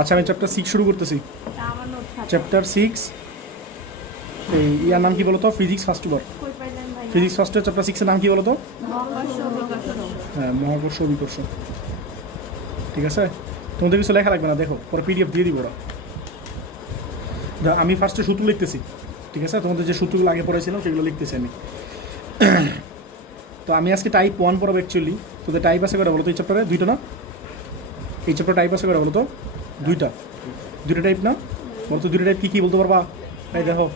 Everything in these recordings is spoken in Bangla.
আচ্ছা আমি চ্যাপ্টার 6 শুরু করতেছি। আমার নোট খাতা চ্যাপ্টার 6 এই ইয়ার নাম কি বলো তো? ফিজিক্স ফার্স্ট বার। কই পাইলেন ভাই? ফিজিক্স ফার্স্টের চ্যাপ্টার 6 এর নাম কি বলো তো? মহাকর্ষ বিকর্ষ। হ্যাঁ, মহাকর্ষ বিকর্ষ। ঠিক আছে, তোমাদের কিছু লেখা লাগবে না, দেখো পরে পিডিএফ দিয়ে দিব ওরা। আমি ফার্স্টে সূত্র লিখতেছি, ঠিক আছে? তোমাদের যে সূত্রগুলো আগে পড়েছিলাম সেগুলো লিখতেছি আমি। তো আমি আজকে টাইপ 1 পড়াবো অ্যাকচুয়ালি। তোদের টাইপ আছে কটা বলো তো এই চ্যাপ্টারে? দুইটা না? এই চ্যাপ্টার টাইপ আছে কটা বলো তো? দুইটা টাইপ না? বলো তো দুইটা টাইপ কী কী বলতে পারবা? এই দেখো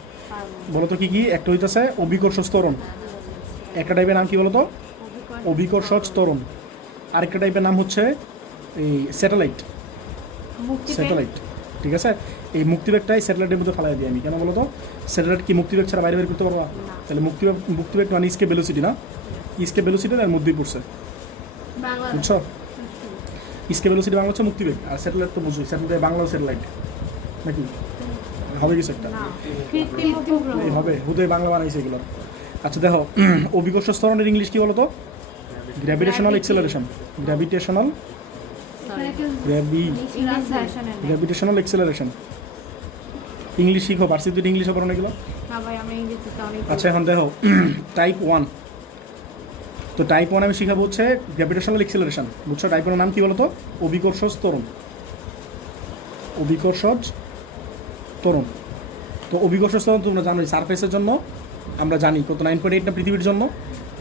বলো তো কী কী। একটা হইতেছে অভিকর্ষ ত্বরণ, একটা টাইপের নাম কি বলো তো? অভিকর্ষ ত্বরণ। আরেকটা টাইপের নাম হচ্ছে এই স্যাটেলাইট। স্যাটেলাইট, ঠিক আছে? এই মুক্তিবেগটাই স্যাটেলাইটের মধ্যে ফেলাই দিই আমি। কেন বলো তো? স্যাটেলাইট কি মুক্তিবেগ ছাড়া বাইরে বের করতে পারবা? তাহলে মুক্তিবেগ মানে স্কেপ ভেলোসিটি না? স্কেপ ভেলোসিটি এর মধ্যেই পড়ছে, বুঝছো? স্কেপ ভেলোসিটি বাংলা হচ্ছে মুক্তিবেগ, আর স্যাটেলাইট তো বুঝছোই, স্যাটেলাইট বাংলাও স্যাটেলাইট নাকি হবে কিছু একটা হবে হুদয় বাংলা বানাইছে এগুলোর। আচ্ছা দেখো, অভিকর্ষ ত্বরণের ইংলিশ কি বলো তো? Gravitational acceleration. Gravitational acceleration. English শিখো, ভার্সিটিতে ইংলিশে পড়ো না এগুলো? আচ্ছা এখন দেখো টাইপ 1। তো টাইপ 1 আমি শিখাবো হচ্ছে গ্র্যাভিটেশনাল এক্সেলারেশন, বুঝছো? টাইপ 1 এর নাম কি বলো তো? অভিকর্ষ ত্বরণ। অভিকর্ষ ত্বরণ। তো অভিকর্ষ ত্বরণ তোমরা জানোই সারফেসের জন্য আমরা জানি কত, 9.8 না পৃথিবীর জন্য?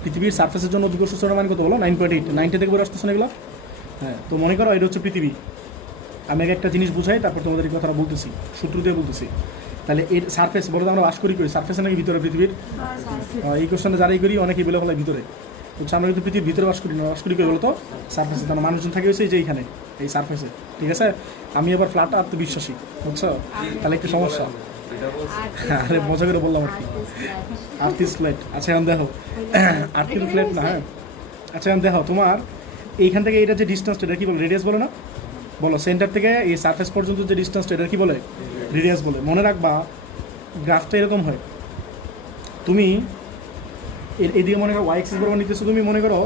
পৃথিবীর সারফেসের জন্য অভিকর্ষ ত্বরণ মানে কত বলো? 9.8। 90 থেকে বেরো আসতেছে না এগুলো? হ্যাঁ, তো মনে করো এটা হচ্ছে পৃথিবী। আমি আগে একটা জিনিস বুঝাই, তারপর তোমাদের এই কথাটা বলতেছি, সূত্র দিয়ে বলতেছি। তাহলে এর সারফেস বলো তো, আমরা বাস করি সারফেসে নাকি ভিতরে পৃথিবীর? এই কোশ্চেনটা যারাই করি অনেকেই বলে ফেলায় ভিতরে। হচ্ছে আমরা কিন্তু পৃথিবীর ভিতরে বাস করি না, বাস করি বলো তো সারফেসে। তার মানুষজন থাকে হচ্ছে এই যে এইখানে, এই সারফেসে, ঠিক আছে? আমি আবার ফ্ল্যাট আত্মবিশ্বাসী, বুঝছো? তাহলে একটু সমস্যা। আরে মজা করে বললাম আর কি। আর্থিস ফ্ল্যাট। আচ্ছা এখন দেখো, আর্থিস ফ্ল্যাট না, হ্যাঁ। আচ্ছা এখন দেখো, তোমার এইখান থেকে এইটা যে ডিস্টেন্সটা, এটা কি বলে? রেডিয়াস বলে না? বলো, সেন্টার থেকে এই সারফেস পর্যন্ত যে ডিস্টেন্সটা, এটা কি বলে? রেডিয়াস বলে। মনে রাখবা গ্রাফটা এরকম হয়। তুমি এদিকে মনে করো ওয়াই এক্সিস বরাবর নিতেছো, তুমি মনে করো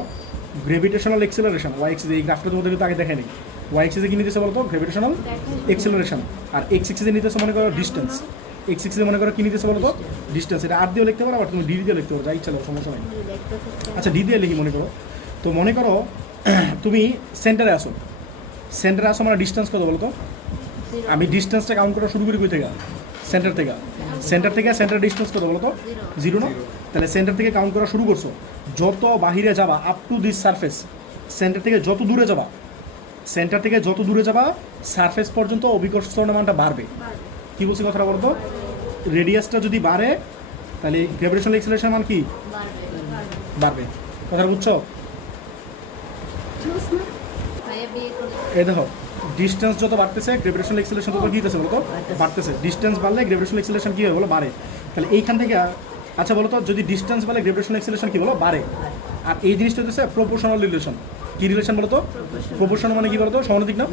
গ্র্যাভিটেশনাল এক্সেলারেশন। ওয়াই এক্সিস এই গ্রাফটা তোমাদের কিন্তু আগে দেখেনি। ওয়াই এক্সিসে কি নিতেছে বলো তো? Gravitational acceleration. আর এক্স এক্সিসে নিতেছে মনে করো ডিস্টেন্স। এক্স এক্সিসে মনে করো কি নিতেছে বলো তো? ডিস্টেন্স। এটা আর দিয়েও লিখতে পারো, আবার তুমি ডি দিয়ে লিখতে পারো, যা ইচ্ছা, সমস্যা নেই। আচ্ছা ডি দিয়ে লিখি মনে করো। তো মনে করো তুমি সেন্টারে আসো, মানে ডিস্টেন্স কত বলো তো? আমি ডিস্টেন্সটা কাউন্ট করা শুরু করি কই থেকে? সেন্টার থেকে সেন্টার ডিস্টেন্স কত বলো তো? 0 না? তাহলে সেন্টার থেকে কাউন্ট করা শুরু করছো, যত বাহিরে যাবা up to this surface, centre থেকে যত দূরে যাবা সারফেস পর্যন্ত অভিকর্ষ ত্বরণের মানটা বাড়বে। কি বলছি কথাটা বলো তো? রেডিয়াসটা যদি বাড়ে তাহলে গ্র্যাভিটেশনাল এক্সেলারেশন মান কি বাড়বে। কথাটা বুঝছো? এই দেখো, ডিস্টেন্স যত বাড়তেছে গ্র্যাভিটেশনাল এক্সেলারেশন তত কি হইতেছে বলো তো? বাড়তেছে। ডিস্টেন্স বাড়লে গ্র্যাভিটেশনাল এক্সেলারেশন কি হয় বলো? বাড়ে। তাহলে এইখান থেকে আচ্ছা বলো তো, যদি ডিস্টেন্স বাড়লে গ্র্যাভিটেশনাল এক্সেলারেশন কি বলো? বাড়ে। আর এই জিনিসটা হচ্ছে প্রপোর্শনাল রিলেশন। কি রিলেশন বলো তো? প্রপোর্শনাল মানে কি বলো তো? সমানুপাতিক না?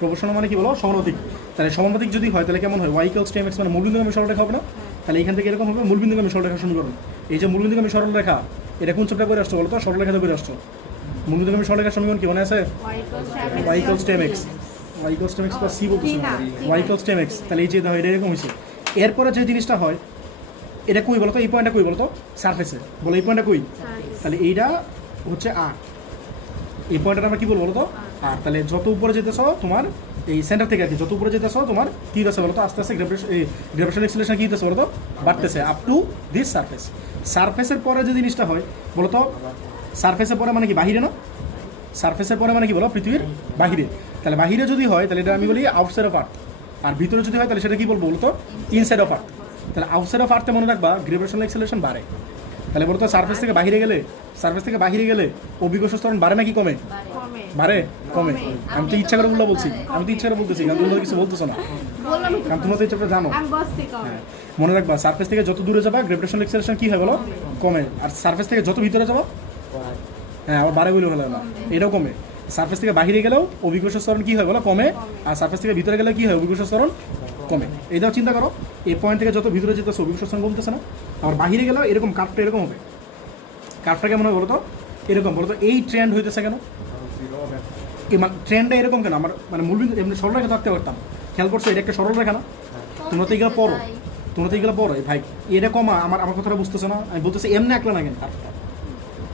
প্রপোর্শনাল মানে কি বলো? সমানুপাতিক। তাহলে সমানুপাতিক যদি হয় তাহলে কেমন হয়? y = mx মানে মূলবিন্দুগামী সরলরেখা হবে না? তাহলে এইখান থেকে এরকম হবে মূলবিন্দুগামী সরলরেখা সমীকরণ। এই যে মূলবিন্দুগামী সরলরেখা, এটা কোন চ্যাপ্টার করে আসছো বলো তো? সরলরেখাতে করে আসছো। মূলবিন্দুগামী সরলরেখা সমীকরণ কি মনে আছে? y = mx বা c বলতেছি না, y = mx। তাহলে এই যে দেখো এটা এরকম হয়েছে। এরপরে যে জিনিসটা হয়, এটা কই বলো তো? এই পয়েন্টটা কই বলো তো? সারফেসে। বলো এই পয়েন্টটা কই? তাহলে এইটা হচ্ছে আর। এই পয়েন্টটা আমরা কি বলবো বলো তো? আর। তাহলে যত উপরে যেতেছো তোমার এই সেন্টার থেকে আর কি, যত উপরে যেতেছো তোমার কি হচ্ছে বলো তো? আস্তে আস্তে গ্র্যাভিটেশনাল এক্সেলারেশন কি হচ্ছে বলো তো? বাড়তেছে আপ টু দিস সারফেস। সারফেসের পরে যে জিনিসটা হয় বলো তো? সারফেসের পরে মানে কি বাহিরে না? সারফেসের পরে মানে কি বলো? পৃথিবীর বাহিরে। তাহলে বাহিরে যদি হয় তাহলে এটা আমি বলি আউটসাইড অফ আর্থ। আর ভিতরে যদি হয় তাহলে সেটা কি বলবো বলো তো? Inside of earth. তাহলে আউটসাইড অফ আর্থে মনে রাখবা গ্র্যাভিটেশনাল এক্সেলারেশন বাড়ে। তাহলে বলো তো সারফেস থেকে বাহিরে গেলে অভিকর্ষ ত্বরণ বাড়ে নাকি কমে? বাড়ে, কমে? আমি তো ইচ্ছা করে বলছি, বলতেছি, কারণ তোমরা কিছু বলতেছো না, কারণ তোমরা তো এই চ্যাপ্টার জানো। হ্যাঁ, মনে রাখবা সারফেস থেকে যত দূরে যাবা গ্র্যাভিটেশনাল এক্সেলারেশন কি হয় বলো? কমে। আর সারফেস থেকে যত ভিতরে যাবা, হ্যাঁ আবার বাড়ে বলে হলো না, এটাও কমে। সারফেস থেকে বাহিরে গেলেও অভিকর্ষ ত্বরণ কি হয় বলো? কমে। আর সারফেস থেকে ভিতরে গেলে কি হয়? অভিকর্ষ ত্বরণ কমে। এইটাও চিন্তা করো, এই পয়েন্ট থেকে যত ভিতরে যেতেছে অভিকর্ষ ত্বরণ কমতেছে না? আবার বাহিরে গেলেও এরকম কার্ভটা এরকম হবে। কার্ভটা কেমন হবে বলো তো? এরকম। বলো তো এই ট্রেন্ড হইতেছে কেন? এই ট্রেন্ডটা এরকম কেন? আমার মানে মূলবিন্দু এমনি সরলরেখা থাকতে পারতাম, খেয়াল করছো এটা একটা সরল রেখা না? তোমরা তো এগুলো পড়ো, তোমরা তো এগুলো পড়ো ভাই। এটা কমা আমার কথাটা বুঝতেছো না? আমি বলতেছি এমনি আঁকলে না কেন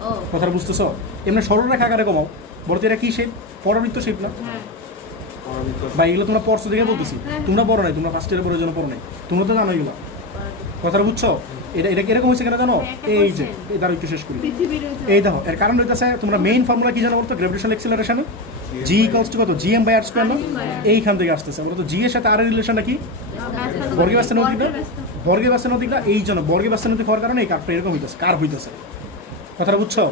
ও কথাটা বুঝতেছো? এমনি সরল রেখা আকারে কমাও। বলো তো এটা কি শেপ? পরাবৃত্ত শেপ না হ্যাঁ ভাই? এগুলো তোমরা পড়ছো দেখে বলতেছি, তোমরা পড়ো নাই, তোমরা ফার্স্ট ইয়ারে পড়ার জন্য পড়ো নাই, তোমরা তো জানো এগুলো। কথাটা বুঝছো? এটা এটা এরকম হয়েছে কেন জানো? এই যে এই দ্বারা একটু শেষ করি। পৃথিবীর এই দেখো এর কারণ হইতেছে তোমরা মেইন ফর্মুলা কি জানো বলতো? Gravitational acceleration G equals to কত? জিএম বাই আর স্কয়ার না? এইখান থেকে আসতেছে। বলতো জি এর সাথে আর এর রিলেশনটা কি? বর্গের ব্যস্তানুপাতিক দিকটা, বর্গের ব্যস্তানুপাতিক দিকটা এই জন্য বর্গের ব্যস্তানুপাতিক হওয়ার কারণে এই কার্ভটা এরকম হইতেছে, কার্ভ হইতেছে। কথাটা বুঝছো?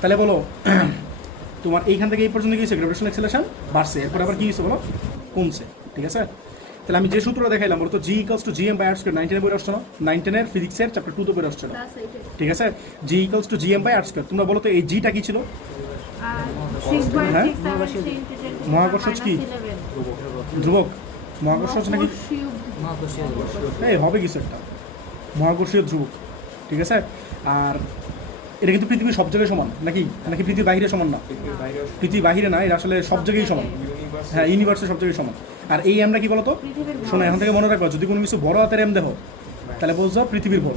তাহলে বলো তোমার এইখান থেকে এই পর্যন্ত কি হয়েছে? গ্র্যাভিটেশনাল এক্সিলারেশন বাড়ছে, এরপর আবার কি হয়েছে বলো? কমছে। ঠিক আছে? তাহলে আমি যে সূত্রটা দেখাইলাম বলতো g equals to GM by R square 9 বই আসছে না? 9 ফিজিক্সের চ্যাপ্টার 2 তে বই আসছে না? ঠিক আছে? G equals to GM by R square. তোমরা বলো তো এই জিটা কি ছিল? হ্যাঁ? মহাকর্ষজ কি? ধ্রুবক মহাকর্ষজ নাকি? এই হবে কিছু একটা মহাকর্ষীয় ধ্রুবক। ঠিক আছে? আর এটা কিন্তু পৃথিবীর সব জায়গায় সমান নাকি? নাকি পৃথিবীর বাইরে সমান না? পৃথিবীর বাইরে না, এটা আসলে সব জায়গায় সমান। হ্যাঁ, ইউনিভার্সের সব জায়গায় সমান। আর এই আমরা কি বলতো? শোনো এখন থেকে মনে রাখবো, যদি কোনো কিছু বড় হাতের এম দেখো তাহলে বলছো পৃথিবীর ভর।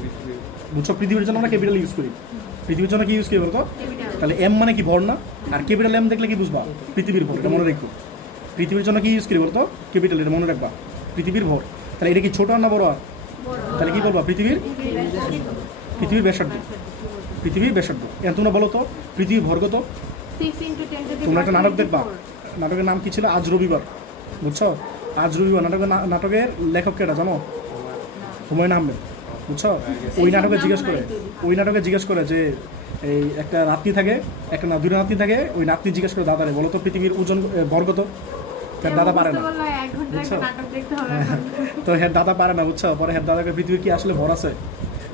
বুঝছো? পৃথিবীর জন্য আমরা ক্যাপিটাল ইউজ করি। পৃথিবীর জন্য কি ইউজ করি বলতো? তাহলে এম মানে কি? ভর না? আর ক্যাপিটাল এম দেখলে কি বুঝবা? পৃথিবীর ভর। এটা মনে রাখবো। পৃথিবীর জন্য কি ইউজ করি বলতো? ক্যাপিটাল। এটা মনে রাখবা, পৃথিবীর ভর। তাহলে এটা কি ছোট আর না বড়? তাহলে কি বলবা? পৃথিবীর ব্যাসার্ধ। পৃথিবীর ব্যাসার্ধ। এখন তোমরা বলো তো পৃথিবীর ভর কত? তোমরা একটা নাটক দেখবা, নাটকের নাম কি ছিল? আজ রবিবার। বুঝছো? আজ রবিবার নাটকের লেখক কেটা জানো? হুমায়ুন আহমেদ। বুঝছো? ওই নাটকে জিজ্ঞেস করে যে এই একটা নাতনি থাকে, একটা না দুটো নাতনি থাকে, ওই নাতনি জিজ্ঞেস করে দাদারে বলো তো পৃথিবীর ওজন ভর কত? তার দাদা পারে না। বুঝছো? তো হ্যাঁ দাদা পারে না। বুঝছো? পরে হ্যাঁ দাদাকে পৃথিবীর কি আসলে ভর আছে?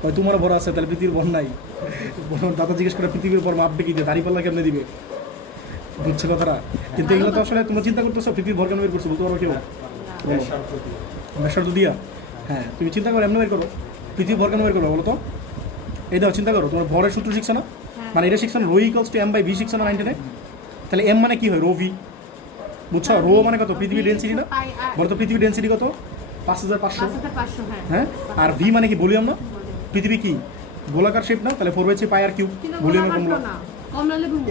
ওই তোমার ভর আছে, তাহলে পৃথিবীর ভর নাই। দাদা জিজ্ঞেস করে পৃথিবীর ভর মাপবে কি দিয়ে? দাঁড়িপাল্লা কেমনে দিবে? বুঝছো কথাটা? কিন্তু এগুলো তো আসলে তোমরা চিন্তা করতেছো পৃথিবীর ভর কেন বের করছো? বলতে পারো কেউ? ব্যাসার্ধ দিয়া। হ্যাঁ, তুমি চিন্তা করো এমনি বের করো পৃথিবীর ভর কেন বের করো বলো তো? এই দাও চিন্তা করো, তোমার ভরের সূত্র শিখছো না? মানে এটা শিখছো না? Rho equals to M by v শিখছো না 9 তাহলে এম মানে কি হয়? Rho V. বুঝছো? রো মানে কত? পৃথিবীর ডেনসিটি না? বলো তো পৃথিবীর ডেনসিটি কত? 5500। হ্যাঁ, আর ভি মানে কি? ভলিউম না? পৃথিবী কি গোলাকার শেপ না? তাহলে 4/3 পাই আর কিউব। ভলিউমের কমলা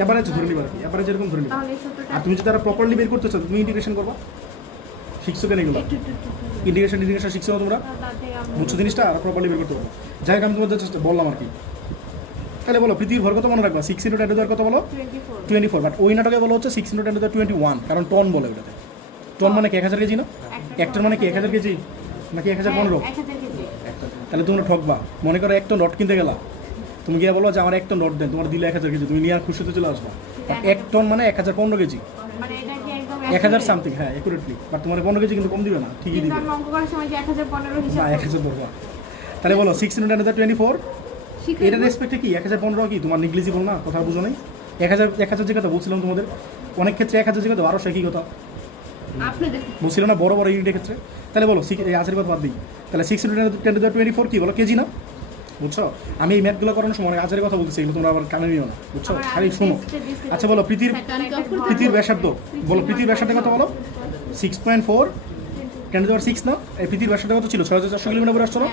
এভারেজ ধরে নিবা আর কি, এভারেজ এরকম ধরে নিবা। আর তুমি যদি তারা প্রপারলি বের করতে চাও তুমি ইন্টিগ্রেশন করবা। শিখছো কেন এগুলো? ইন্টিগ্রেশন শিখছো না তোমরা? বুঝছো জিনিসটা? আর প্রপারলি বের করতে পারবো। যাই হোক, আমি তোমাদের জাস্ট বললাম আর কি। তাহলে বলো পৃথিবীর ভর কত মনে রাখবা? 6 × 10⁻² কত বলো? 24। বাট ওই নাটকে বলো হচ্ছে 6 × 10⁻21, কারণ টন বলে ওটাতে। টন মানে কি 1000 কেজি না? এক টন মানে কি 1000 কেজি নাকি 1015? তাহলে তোমরা ঠকবা। মনে করো 1 টন রড কিনতে গেলা, তুমি গিয়ে বলো যে আমার 1 টন রড দেন, তোমার দিলে 1000 কেজি, তুমি নিয়ে আর খুশিতে চলে আসবা। 1 টন মানে 1015 কেজি, 1000 সামথিং। হ্যাঁ, একুরেটলি। বাট তোমার 15 কেজি কিন্তু কম দিবে না, ঠিকই দিবে। না, 1000 ধরবা। তাহলে বলো 6 × 10⁻24 এটার রেসপেক্টে কি 1015 কি তোমার নেগলিজিবল না? কথা বুঝো নাই? 1000 যে কথা বলছিলাম তোমাদের, অনেক ক্ষেত্রে 1000 যে কথা 1200 একই কথা বলছিল না বড় বড় ইউনিটের ক্ষেত্রে। তাহলে বলো এই আজের কথা বাদ দিই, তাহলে 6 × 10⁻24 কি বলো? কেজি না? বুঝছো? আমি এই ম্যাথগুলো করানোর সময় আজের কথা বলতেছি, এগুলো তোমরা আবার কানে নিও না। বুঝছো? খালি শোনো। আচ্ছা বলো পৃথিবীর ব্যাসার্ধ বলো। পৃথিবীর ব্যাসার্ধ কত বলো? 6.4 10⁻6 না? এই পৃথিবীর ব্যাসার্ধ কত ছিল? 6400 কিলোমিটার আসছো না?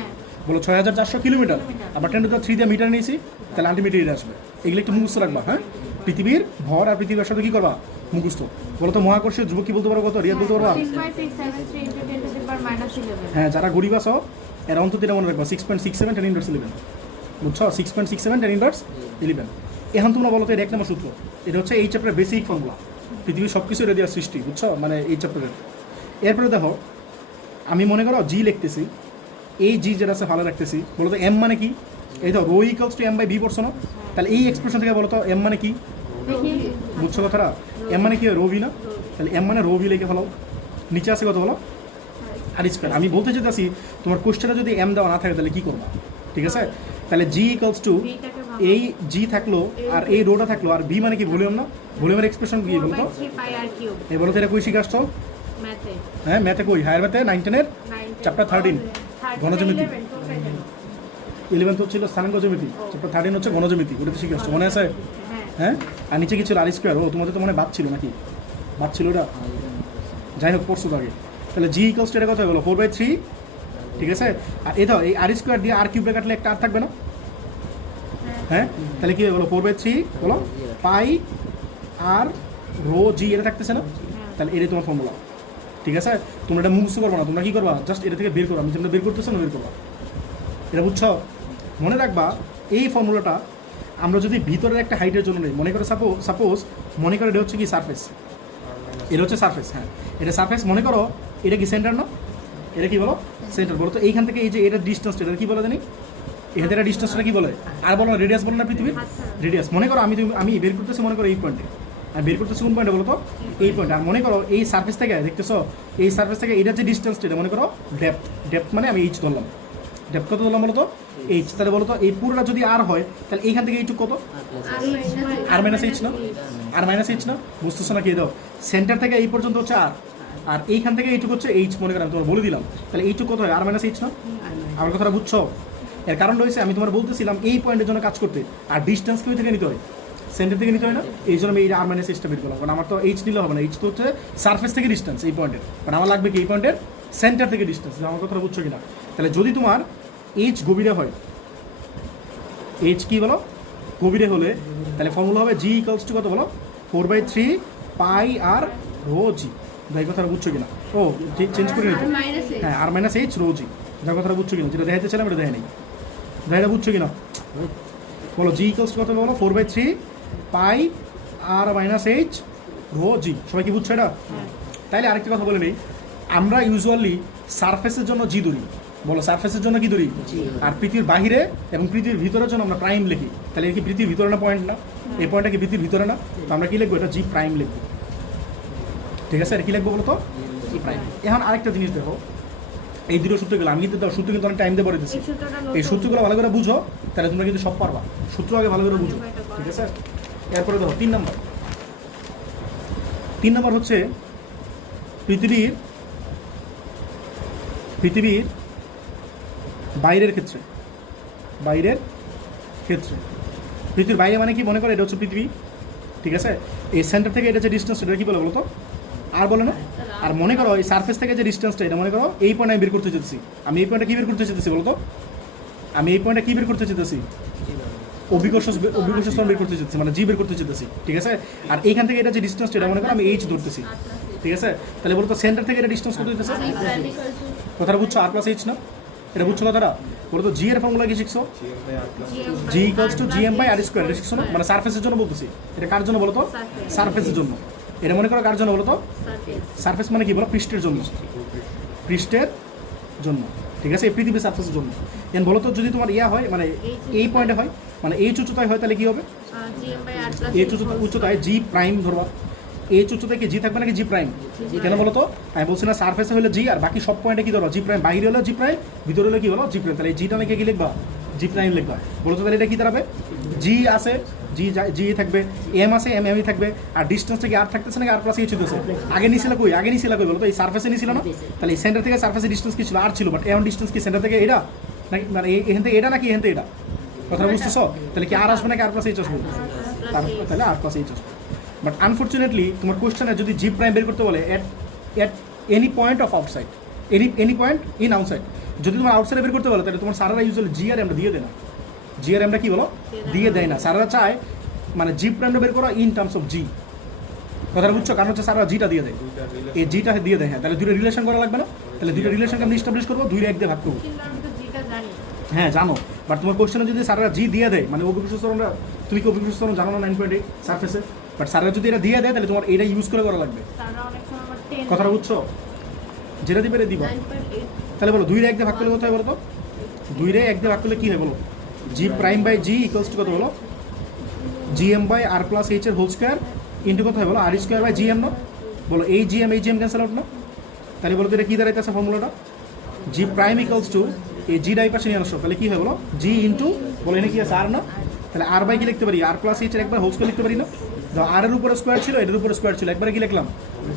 বলো 6400 কিলোমিটার। আবার 10⁻3 দিয়ে মিটার নিয়েছি, তাহলে আলটিমেটলি আসবে। এগুলো একটু মুখস্থ রাখবা। হ্যাঁ, পৃথিবীর ভর আর পৃথিবীর ব্যাসার্ধ কি করবা? মুখস্থ। বলো তো মহাকর্ষীয় ধ্রুবক কি বলতে পারো? কত রিয়াদ বলতে পারবা? হ্যাঁ, যারা গরিব আছো এরা অন্তত এটা মনে রাখবা 6.67 10⁻11। বুঝছো? 6.67 10⁻11। এখন তোমরা বলো তো এটা 1 নম্বর সূত্র। এটা হচ্ছে এই চ্যাপ্টারের বেসিক ফর্মুলা। পৃথিবীর সব কিছু এটা দেওয়ার সৃষ্টি। বুঝছো? মানে এই চ্যাপ্টারের। এরপরে দেখো আমি মনে করো জি লিখতেছি, এই জি যেটা আছে ভালো রাখতেছি। বলো তো এম মানে কি? এই তো rho equals to M by V পড়ছো না? তাহলে এই এক্সপ্রেশন থেকে বলো তো এম মানে কি? বুঝছো কথাটা? এম মানে কি? রো ভি না? তাহলে এম মানে রো ভি লিখে ফেলো। নিচে আছে কত বলো? R square. আমি বলতে চাইতেছি তোমার কোশ্চেনে যদি এম দেওয়া না থাকে তাহলে কি করবা? ঠিক আছে? তাহলে জি ইকুয়ালস টু এই জি থাকলো আর এই রোটা থাকলো, আর বি মানে কি? ভলিউম না? ভলিউমের এক্সপ্রেশন কি বলতো? এই বলো তো এটা কই শিখে আসছো? হ্যাঁ, ম্যাথে কই? হায়ার ম্যাথে 9-10 চ্যাপ্টার 13 ঘনজ্যামিতি। 11 তো ছিল স্থানাঙ্ক জ্যামিতি, চ্যাপ্টার 13 হচ্ছে ঘনজ্যামিতি। ওটা তো শিখে আসছো, মনে আছে? হ্যাঁ, আর নিচে কি ছিল? আর স্কোয়ার। ও তোমাদের তো মনে বাদ ছিল নাকি? বাদ ছিল ওটা? যাই হোক, পড়ছো তো আগে। তাহলে জি ইকুয়ালস টু এটা কত হলো 4/3, ঠিক আছে। আর এই দাও এই আর স্কোয়ার দিয়ে আর কিউবে কাটলে একটা আর থাকবে না, হ্যাঁ, তাহলে কি হলো 4/3 বলো পাই আর রো জি এটা থাকতেছে না, তাহলে এটাই তোমার ফর্মুলা, ঠিক আছে। তোমরা এটা মুখস্থ করবো না, তোমরা কি করবা জাস্ট এটা থেকে বের করো, আমি যেটা বের করতেছো না বের করবা, এটা বুঝছো। মনে রাখবা এই ফর্মুলাটা আমরা যদি ভিতরের একটা হাইটের জন্য নেই, মনে করে সাপোজ মনে করো এটা হচ্ছে কি সারফেস, এটা হচ্ছে সারফেস, হ্যাঁ এটা সারফেস, মনে করো এটা কি সেন্টার না, এটা কি বলো সেন্টার, বলো তো এইখান থেকে এই যে এটা ডিস্টেন্স, এটা কি বলে জানি, এখান থেকে ডিস্টেন্সটা কি বলে, আর বলো রেডিয়াস বলো না পৃথিবীর রেডিয়াস। মনে করো আমি বের করতেছি, মনে করো এই পয়েন্টে, আমি বের করতেছি কোন পয়েন্টে বলো তো এই পয়েন্টে, আর মনে করো এই সারফেস থেকে দেখতেছো, এই সারফেস থেকে এটা যে ডিস্টেন্সটা এটা মনে করো ডেপথ মানে আমি এইচ ধরলাম, ডেপথ কত ধরলাম বলো তো এইচ, তাহলে বলো তো এই পুরোটা যদি আর হয় তাহলে এইখান থেকে এইটুকু কত আর মাইনাস এইচ না, আর মাইনাস এইচ না, বুঝতেছো না কি দাও, সেন্টার থেকে এই পর্যন্ত হচ্ছে আর, আর এইখান থেকে এইটুকু হচ্ছে এইচ, মনে করেন তোমার বলে দিলাম, তাহলে এইটুকু কত হয় আর মাইনাস এইচ না, আমার কথাটা বুঝছো। এর কারণ রয়েছে আমি তোমার বলতেছিলাম এই পয়েন্টের জন্য কাজ করতে, আর ডিস্টেন্স কেউ থেকে নিতে হয়, সেন্টার থেকে নিতে হয় না, এই জন্য আমি এই আর মাইনাস এইচটা বের করলাম, কারণ আমার তো এইচ নিলে হবে না, এইচ তো হচ্ছে সারফেস থেকে ডিস্টেন্স এই পয়েন্টের, কারণ আমার লাগবে কি এই পয়েন্টের সেন্টার থেকে ডিস্টেন্স, আমার কথাটা বুঝছো কিনা। তাহলে যদি তোমার এইচ গভীরে হয়, এইচ কি বলো গভীরে হলে, তাহলে ফর্মুলা হবে জি ইকুয়ালস টু কত বলো 4/3 পাই আর রো জি, এই কথাটা বুঝছো কিনা। ও চেঞ্জ করে নিতে, হ্যাঁ আর মাইনাস এইচ রো জি, যার কথাটা বুঝছো কিনা, যেটা দেখাইতেছিলাম এটা দেখে নেই, এটা বুঝছো কিনা বলো, জি ইকুয়ালস টু কত বলো 4/3 পাই আর মাইনাস এইচ রো জি, সবাই কি বুঝছো এটা। তাইলে আরেকটা কথা বলে নেই, আমরা ইউজুয়ালি সারফেসের জন্য জি ধরি, বলো সারফেসের জন্য কি ধরি, আর পৃথিবীর বাহিরে এবং পৃথিবীর ভিতরের জন্য আমরা প্রাইম লিখি, তাহলে কি পৃথিবীর ভিতরে না পয়েন্ট না, এই পয়েন্টটা কি পৃথিবীর ভিতরে না, তো আমরা কি লিখবো এটা জি প্রাইম লিখবো, ঠিক আছে। এটা কি লিখবো বলো তো জি প্রাইম। এখন আরেকটা জিনিস দেখো, এই দুটো সূত্রগুলো আমি কিন্তু সূত্র কিন্তু অনেক টাইম দিয়ে পড়ে দিচ্ছি, এই সূত্রগুলো ভালো করে বুঝো, তাহলে তোমরা কিন্তু সব পারবা, সূত্র আগে ভালো করে বুঝো, ঠিক আছে। এরপরে দেখো 3 নম্বর হচ্ছে পৃথিবীর বাইরের ক্ষেত্রে, পৃথিবীর বাইরে মানে কি, মনে করো এটা হচ্ছে পৃথিবী, ঠিক আছে, এই সেন্টার থেকে এটা যে ডিস্টেন্স এটা কি বলে বলো তো আর বলে না, আর মনে করো এই সারফেস থেকে যে ডিস্টেন্সটা এটা মনে করো এই পয়েন্টে আমি বের করতে চাইছি, আমি এই পয়েন্টটা কি বের করতে চাইতেছি বলো তো, আমি এই পয়েন্টটা কি বের করতে চাইতেছি, অভিকর্ষ স্তর বের করতে চাইতেছি, মানে জি বের করতে চাইতেছি, ঠিক আছে। আর এইখান থেকে এটা যে ডিস্টেন্সটা এটা মনে করো আমি এইচ ধরতেছি, ঠিক আছে। তাহলে বলো তো সেন্টার থেকে এটা ডিস্টেন্স কত দিতেছে, কথাটা বুঝছো আর প্লাস এইচ না, এটা বুঝছো কথাটা, বলো তো জি এর ফর্মুলা কি শিখছো, g equals to G M by R square, এটা শিখছো না, মানে সারফেসের জন্য বলতেছি, এটা কার জন্য বলো তো সারফেসের জন্য, এটা মনে করো কার জন্য বলো তো সারফেস মানে কি বলো পৃষ্ঠের জন্য, ঠিক আছে, এই পৃথিবীর সারফেসের জন্য। দেন বলো তো যদি তোমার ইয়া হয় মানে এই পয়েন্টে হয়, মানে এইচ উচ্চতায় হয়, তাহলে কি হবে এইচ উচ্চতায় জি প্রাইম ধরবা, এইচ উচ্চতায় কি জি থাকবে নাকি জি প্রাইম, কেন বলো তো আমি বলছি না সারফেসে হলে জি, আর বাকি সব পয়েন্টে কি ধরো জি প্রাইম, বাইরে হলে জি প্রাইম, ভিতরে হলে কি হলো জি প্রাইম, তাহলে এই জিটা নাকি কি লিখবা জি প্রাইম লিখবা, বলো তো তাহলে এটা কি দাঁড়াবে, জি আছে জি থাকবে, এম আছে এমই থাকবে, আর ডিস্টেন্স থেকে আর থাকতেছে নাকি আর প্লাস এইচ হইতেছে, আগে নিছিল কই বলো তো এই সারফেসে নিছিল না, তাহলে এই সেন্টার থেকে সারফেসে ডিস্টেন্স কি ছিল আর ছিল, বাট এমন ডিস্টেন্স কি সেন্টার থেকে এটা নাকি, মানে এখান থেকে এটা নাকি এখান থেকে এটা, কথা বুঝতেছো, তাহলে কি আর আসবে নাকি আর প্লাস এইচ আসবে, তাহলে আর প্লাস এইচ আসবে। বাট আনফর্চুনেটলি তোমার কোশ্চেনে যদি জি প্রাইম বের করতে বলে at any point of outside, any point in outside, যদি তোমার আউটসাইডে বের করতে বলে তাহলে তোমার সারারা ইউজুয়ালি জি আর এমটা দিয়ে দেয় না, জি আর এমটা কি বলো দিয়ে দেয় না, সারারা চায় মানে জি প্রাইমটা বের করো ইন টার্মস অফ জি, কথাটা বুঝছো, কারণ হচ্ছে সারা জিটা দিয়ে দেয়, এই জিটা দিয়ে দেয়, হ্যাঁ তাহলে দুটো রিলেশন করা লাগবে না, তাহলে দুটো রিলেশনকে আমি এস্টাবলিশ করবো, 2 এক দিয়ে ভাগ করবো, হ্যাঁ জানো, বাট তোমার কোশ্চেনে যদি সারা জি দিয়ে দেয়, মানে অভিকর্ষ স্তরণটা তুমি কি অভিকর্ষ স্তরণ জানো না 9.8 সারফেসে, বাট সারা যদি এটা দিয়ে দেয় তাহলে তোমার এটা ইউজ করে করা লাগবে, কথাটা বুঝছো, যেটা দিবে এটা দিবা, তাহলে বলো 2 এক দিয়ে ভাগ করলে কত হয় বলো তো, 2 এক দিয়ে ভাগ করলে কি হয় বলো, g prime by g equals to কত বলো G M by R plus h এর হোল স্কোয়ার ইন্টু কত হয় বলো r square by G M না, বলো এই জি এম ক্যান্সেল আউট না, তাহলে বলো তো এটা কী দাঁড়াইতেছে ফর্মুলাটা, জি প্রাইম ইকুয়ালস টু এই জি ডাই পাশে নিয়ে আসো, তাহলে কী হয় বলো জি ইন্টু বলো এখানে কি আছে আর না, তাহলে আর বাই কি লিখতে পারি আর প্লাস এইচ এর একবার হোল স্কোয়ার লিখতে পারি না, আর এর উপরে স্কোয়ার ছিল এটার উপরে স্কোয়ার ছিল, একবারে কি লিখলাম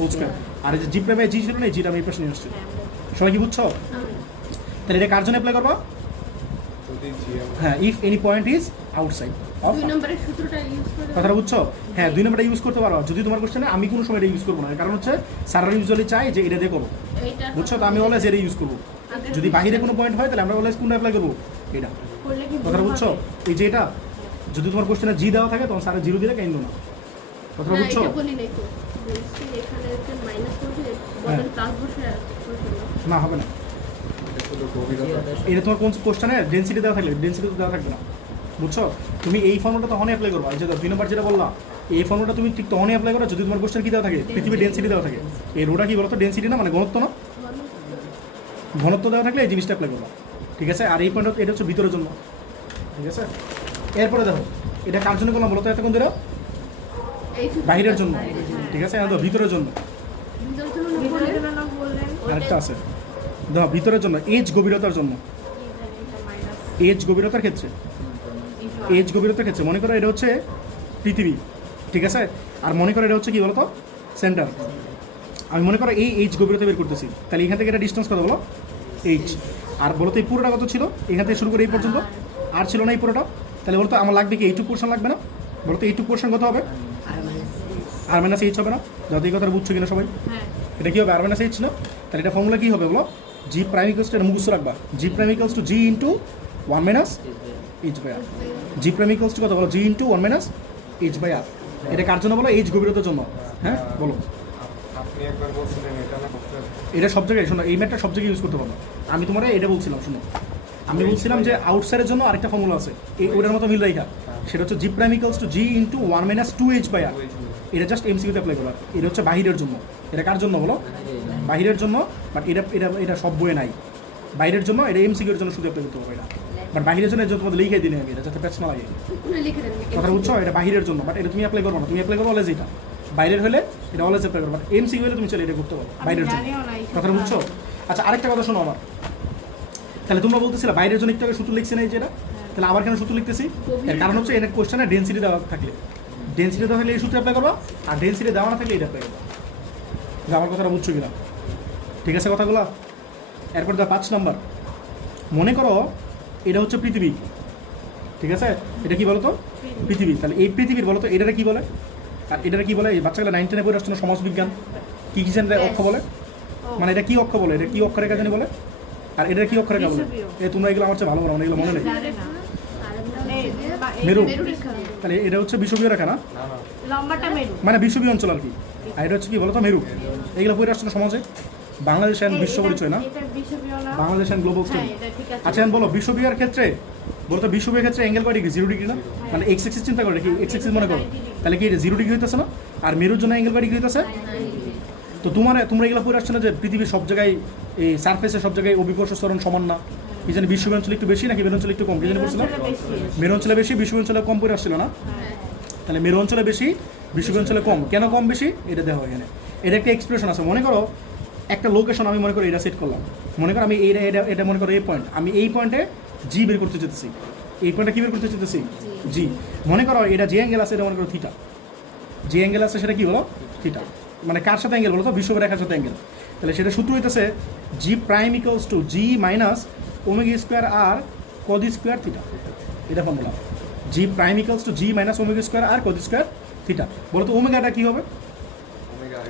হোল স্কোয়ার, আর এই যে জি প্রাইম বাই জি ছিল না এই জিটা আমি এই পাশে নিয়ে আসছি, সবাই কি বুঝছো, তাহলে এটা কার জন্য অ্যাপ্লাই করবা, হ্যাঁ if any point is outside of. 2 নম্বরের সূত্রটা ইউজ করে কথাটা বুঝছো? হ্যাঁ 2 নম্বরটা ইউজ করতে পারো। যদি তোমার কোশ্চেনে আমি কোনো সময় এটা ইউজ করবো না, কারণ হচ্ছে স্যাররা ইউজুয়ালি চাই যে এটা দিয়ে করো, এইটা বুঝছো? তো আমি অলওয়েজ এটা ইউজ করবো। যদি বাহিরে কোনো পয়েন্ট হয় তাহলে আমরা অলওয়েজ কোনটা অ্যাপ্লাই করবো? এটা। করলে কি কথাটা বুঝছো? এই যে এটা যদি তোমার কোশ্চেনে জি দেওয়া থাকে তখন স্যারের জিরো দিলে কেন না? কথাটা বুঝছো? এটা বলি নাই তো বলছি এখানে হচ্ছে মাইনাস করবে বদল প্লাস বসে না হবে না। এটা তোমার কোন কোশ্চেনে ডেনসিটি দেওয়া থাকলে ডেনসিটি তো দেওয়া থাকবে না, বুঝছো? তুমি এই ফর্মুলাটা তখনই অ্যাপ্লাই করবা। এই যে 2 নম্বর যেটা বললা, এই ফর্মুলাটা তুমি ঠিক তখনই অ্যাপ্লাই করো যদি তোমার কোশ্চেন কি দেওয়া থাকে, পৃথিবীর ডেনসিটি দেওয়া থাকে। এই রোটা কি বলতো? ডেনসিটি না, মানে ঘনত্ব না? ঘনত্ব দেওয়া থাকলে এই জিনিসটা অ্যাপ্লাই করবা, ঠিক আছে? আর এই পয়েন্ট এটা হচ্ছে ভিতরের জন্য, ঠিক আছে? এরপরে দেখো এটা কার জন্য করলাম বলতো এতক্ষণ ধরে? এই বাহিরের জন্য, ঠিক আছে? এখন তো ভিতরের জন্য ভিতরের জন্য না বললেন আরেকটা আছে, দেখো ভিতরের জন্য এজ গভীরতার জন্য, এজ গভীরতার ক্ষেত্রে, এজ গভীরতার ক্ষেত্রে মনে করো এটা হচ্ছে পৃথিবী, ঠিক আছে? আর মনে করো এটা হচ্ছে কি বলতো? সেন্টার। আমি মনে করো এই এইচ গভীরতা বের করতেছি, তাহলে এখান থেকে এটা ডিস্টেন্স কত বলো? এইচ। আর বলো তো এই পুরোটা কত ছিল? এখান থেকে শুরু করে এই পর্যন্ত আর ছিল না এই পুরোটা, তাহলে বলতো আমার লাগবে কি এইটুকু পোর্শন লাগবে না? বলো তো এইটুকু পোর্শন কত হবে? আর মাইনাস এইচ হবে না? যাতে এই কথাটা বুঝছো কিনা সবাই? হ্যাঁ এটা কি হবে? আর মাইনাস এইচ না? তাহলে এটা ফর্মুলা কি হবে বলো? জি প্রাইম ইকুয়ালস টু, এটা মুখস্থ রাখবা, g prime equals to g into 1 minus h by R. G prime equals to কত বলো? G into 1 minus h by R. এটা কার জন্য বলো? এইচ গভীরতার জন্য। হ্যাঁ বলো। আপনি একবার বলছিলেন এটা না করতে। এটা সব জায়গায় শোনো, এই ম্যাথটা সব জায়গায় ইউজ করতে পারবো। আমি তোমার এটা বলছিলাম, শোনো আমি বলছিলাম যে আউটসাইডের জন্য আরেকটা ফর্মুলা আছে, এই ওটার মতো মিল রাইখা, সেটা হচ্ছে g prime equals to g into 1 minus 2 h by R. এটা জাস্ট এমসিকিউতে অ্যাপ্লাই করা। এটা হচ্ছে বাহিরের জন্য। এটা কার জন্য বলো? বাহিরের জন্য। বাট এটা এটা এটা সব বইয়ে নাই। বাইরের জন্য এটা এমসিকিউর জন্য শুধু অ্যাপ্লাই করতে হবে এটা। বাট বাহিরের জন্য এটা তোমাদের লিখে দিলে আমি, এটা যাতে প্যাচ না লাগে। লিখে দেন কথা বুঝছো? এটা বাহিরের জন্য, বাট এটা তুমি অ্যাপ্লাই করবো না। তুমি অ্যাপ্লাই করবো অলওয়েজ এটা। বাইরের হলে এটা অলওয়েজ অ্যাপ্লাই করবো, বাট এমসিকিউ হলে তুমি চলে এটা করতে পারো বাইরের জন্য। কথা বুঝছো? আচ্ছা আরেকটা কথা শোনো আমার, তাহলে তোমরা বলতেছিলে বাইরের জন্য একটু আগে সূত্র লিখছি না এই যেটা, তাহলে আবার কেন সূত্র লিখতেছি? এর কারণ হচ্ছে এর কোশ্চেনে ডেনসিটি দেওয়া থাকলে, ডেনসিটি দেওয়া থাকলে এই সূত্র অ্যাপ্লাই করবা, আর ডেনসিটি দেওয়া না থাকলে এটা অ্যাপ্লাই করবা। আমার কথাটা বুঝছো কিনা? ঠিক আছে কথাগুলো? এরপর 5 নম্বর, মনে করো এটা হচ্ছে পৃথিবী, ঠিক আছে? এটা কি বলতো? পৃথিবী। তাহলে এই পৃথিবীর বলতো এটারা কি বলে? আর এটারা কি বলে? এই বাচ্চাগুলো 9 10 পড়ে আসছে না সমাজ বিজ্ঞান, কি কি জানে অক্ষ বলে? মানে এটা কি অক্ষ বলে? এটা কি অক্ষরেখা জানি বলে? আর এটা কি অক্ষরেখা বলে? তোমরা এগুলো আমার চেয়ে ভালো বলো, এগুলো মনে নেই। মেরু। তাহলে এটা হচ্ছে বিষুবীয় রেখা না? লম্বাটা মেরু মানে বিষুবীয় অঞ্চল আর কি। আর এটা হচ্ছে কি বলতো? মেরু। এগুলো পড়ে আসছে না সমাজে। বাংলাদেশ অ্যান্ড বিশ্ব পরিচয় না? এটা বিষুবীয় না? Bangladesh and global story. হ্যাঁ এটা ঠিক আছে। আচ্ছা বলো বিষুবীয়ের ক্ষেত্রে, বলতো বিষুবীয় ক্ষেত্রে অ্যাঙ্গেল কয় ডিগ্রি? 0 ডিগ্রি না? মানে এক্স এক্সিস চিন্তা করে কি এক্স এক্সিস মনে করো, তাহলে কি এটা 0 ডিগ্রি হইতেছে না? আর মেরুর জন্য অ্যাঙ্গেল কয় ডিগ্রি হইতেছে? তো তোমরা এগুলো পড়ে আসছে না যে পৃথিবীর সব জায়গায় এই সারফেসে সব জায়গায় অভিকর্ষ ত্বরণ সমান না? কি জানি বিশ্ববি অঞ্চল একটু বেশি নাকি মেরু অঞ্চল একটু কম? কি জানি পড়ছিল? মেরু অঞ্চলে বেশি, বিশ্ববি অঞ্চলে কম পড়ে আসছিল না? তাহলে মেরু অঞ্চলে বেশি, বিশ্ববি অঞ্চলে কম। কেন কম বেশি? এটা দেখো এখানে, এটা একটা এক্সপ্রেশন আছে। মনে করো একটা লোকেশন আমি মনে করি এটা সেট করলাম, মনে করো আমি এটা মনে করো এই পয়েন্ট, আমি এই পয়েন্টে জি বের করতে চেতেছি। এই পয়েন্টে কী বের করতে চেতেছি? জি। মনে করো এটা যে অ্যাঙ্গেল আছে এটা মনে করো থিটা, যে অ্যাঙ্গেল আছে সেটা কি বলো? থিটা। মানে কার সাথে অ্যাঙ্গেল বলো তো? বিষুবীয় রেখার সাথে অ্যাঙ্গেল। তাহলে সেটা সূত্র হইতেছে g prime equals to G minus omega square R cos square theta. এটা formula. G prime equals to G minus omega square R cos square theta. বলো তো ওমেগাটা কী হবে?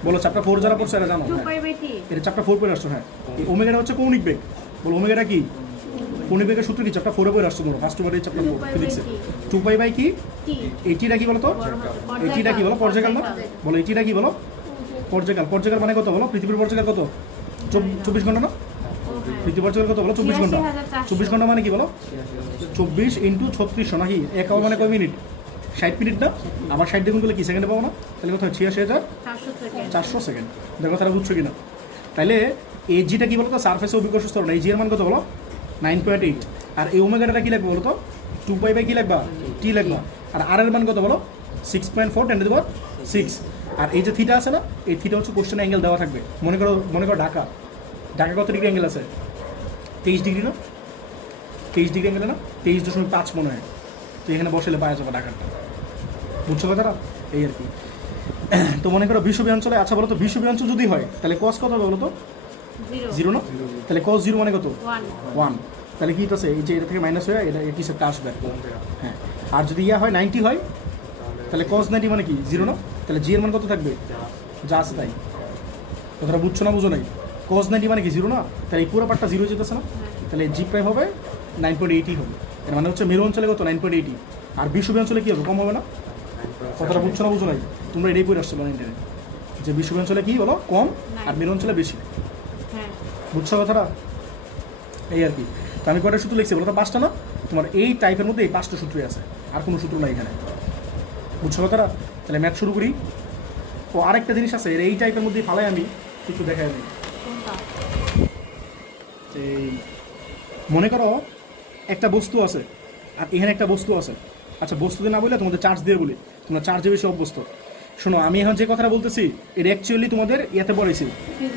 বলো চ্যাপ্টার 4 যারা পড়ছে এরা জানো। 2 পাই বাই টি এটা চ্যাপ্টার 4 পড়ে আসছো। হ্যাঁ এই ওমেগাটা হচ্ছে কৌণিক বেগ। বলো ওমেগাটা কি? কৌণিক বেগের সূত্র কি? চ্যাপ্টার 4 পড়ে আসছো তোমরা, ফার্স্ট ওভারে চ্যাপ্টার 4 ফিজিক্সে। 2 পাই বাই কি? টি এইটিটা কি বলো তো? এইটিটা কি বলো? পর্যায়কাল না? বলো এইটিটা কি বলো? পর্যায়কাল। পর্যায়কাল মানে কত বলো? পৃথিবীর পর্যায়কাল কত? 24 ঘন্টা না? পৃথিবীর পর্যায়কাল কত বলো? 24 ঘন্টা। 24 ঘন্টা মানে কি বলো? 24 ইন্টু 3600 নাকি? 1 আওয়ার মানে কয় মিনিট? 60 মিনিট না? আবার 60 দ্বিগুণ করলে কি সেকেন্ডে পাবো না? তাহলে কত হয়? 86,400 সেকেন্ড। দেখো তারা বুঝছো কিনা? তাহলে এই জিটা কি বলতো? সারফেসে অভিকর্ষ স্তর। এই জি এর মান কত বলো? 9.8। আর এই ওমেগাটা কি লাগবে বলো তো? 2 পাই বাই কি লাগবা? টি লাগবা। আর আর এর মান কত বলো? 6.4 × 10⁶। আর এই যে থিটা আছে না, এই থিটা হচ্ছে কোশ্চেনে অ্যাঙ্গেল দেওয়া থাকবে। মনে করো ঢাকা কত ডিগ্রি অ্যাঙ্গেল আছে? 23 ডিগ্রি না? 23 ডিগ্রি অ্যাঙ্গেল না? 23.5 মনে হয়। তো এখানে বসলে পাওয়া যাবে ঢাকাটা। বুঝছো কথাটা? এই আর কি। তো মনে করো বিষুবী অঞ্চলে, আচ্ছা বলো তো বিষুবী অঞ্চল যদি হয় তাহলে কস কত হবে বলো তো? 0 না? তাহলে cos 0 মানে কত? 1। তাহলে কি হইতেছে? এই যে এটা থেকে মাইনাস হয়ে এটা কিছু একটা আসবে। হ্যাঁ। আর যদি ইয়া হয় 90 হয় তাহলে cos 90 মানে কি 0 না? তাহলে জি এর মান কত থাকবে? যা আছে তাই। কথাটা বুঝছো না বুঝো নাই? cos 90 মানে কি 0 না? তাহলে এই পুরো পার্টটা 0 যেতেছে না? তাহলে জি প্রাইম হবে 9.80 হবে। এর মানে হচ্ছে মেরু অঞ্চলে কত 9.80, আর বিষুবী অঞ্চলে কি হবে? কম হবে না? কথাটা বুঝছো না বুঝো নাই? তোমরা এটাই পড়ে আসছো ইন্টারনেটে যে বিষুবী অঞ্চলে কি বলো কম আর মেরু অঞ্চলে বেশি। হ্যাঁ বুঝছো কথাটা? এই আর কি। তো আমি কয়টা সূত্র লিখছি বলো তো? 5টা না? তোমার এই টাইপের মধ্যে এই 5টা সূত্রই আছে, আর কোনো সূত্র নাই এখানে। বুঝছো কথাটা? তাহলে ম্যাথ শুরু করি। ও আরেকটা জিনিস আছে, এই টাইপের মধ্যে ফালাই আমি একটু দেখাই আমি। কোনটা? এই মনে করো একটা বস্তু আছে আর এখানে একটা বস্তু আছে। আচ্ছা বস্তু দিয়ে না বলে তোমাদের চার্জ দিয়ে বলি, তোমরা চার্জে বেশি অভ্যস্ত। শোনো আমি এখন যে কথাটা বলতেছি এটা অ্যাকচুয়ালি তোমাদের ইয়াতে পড়েছি,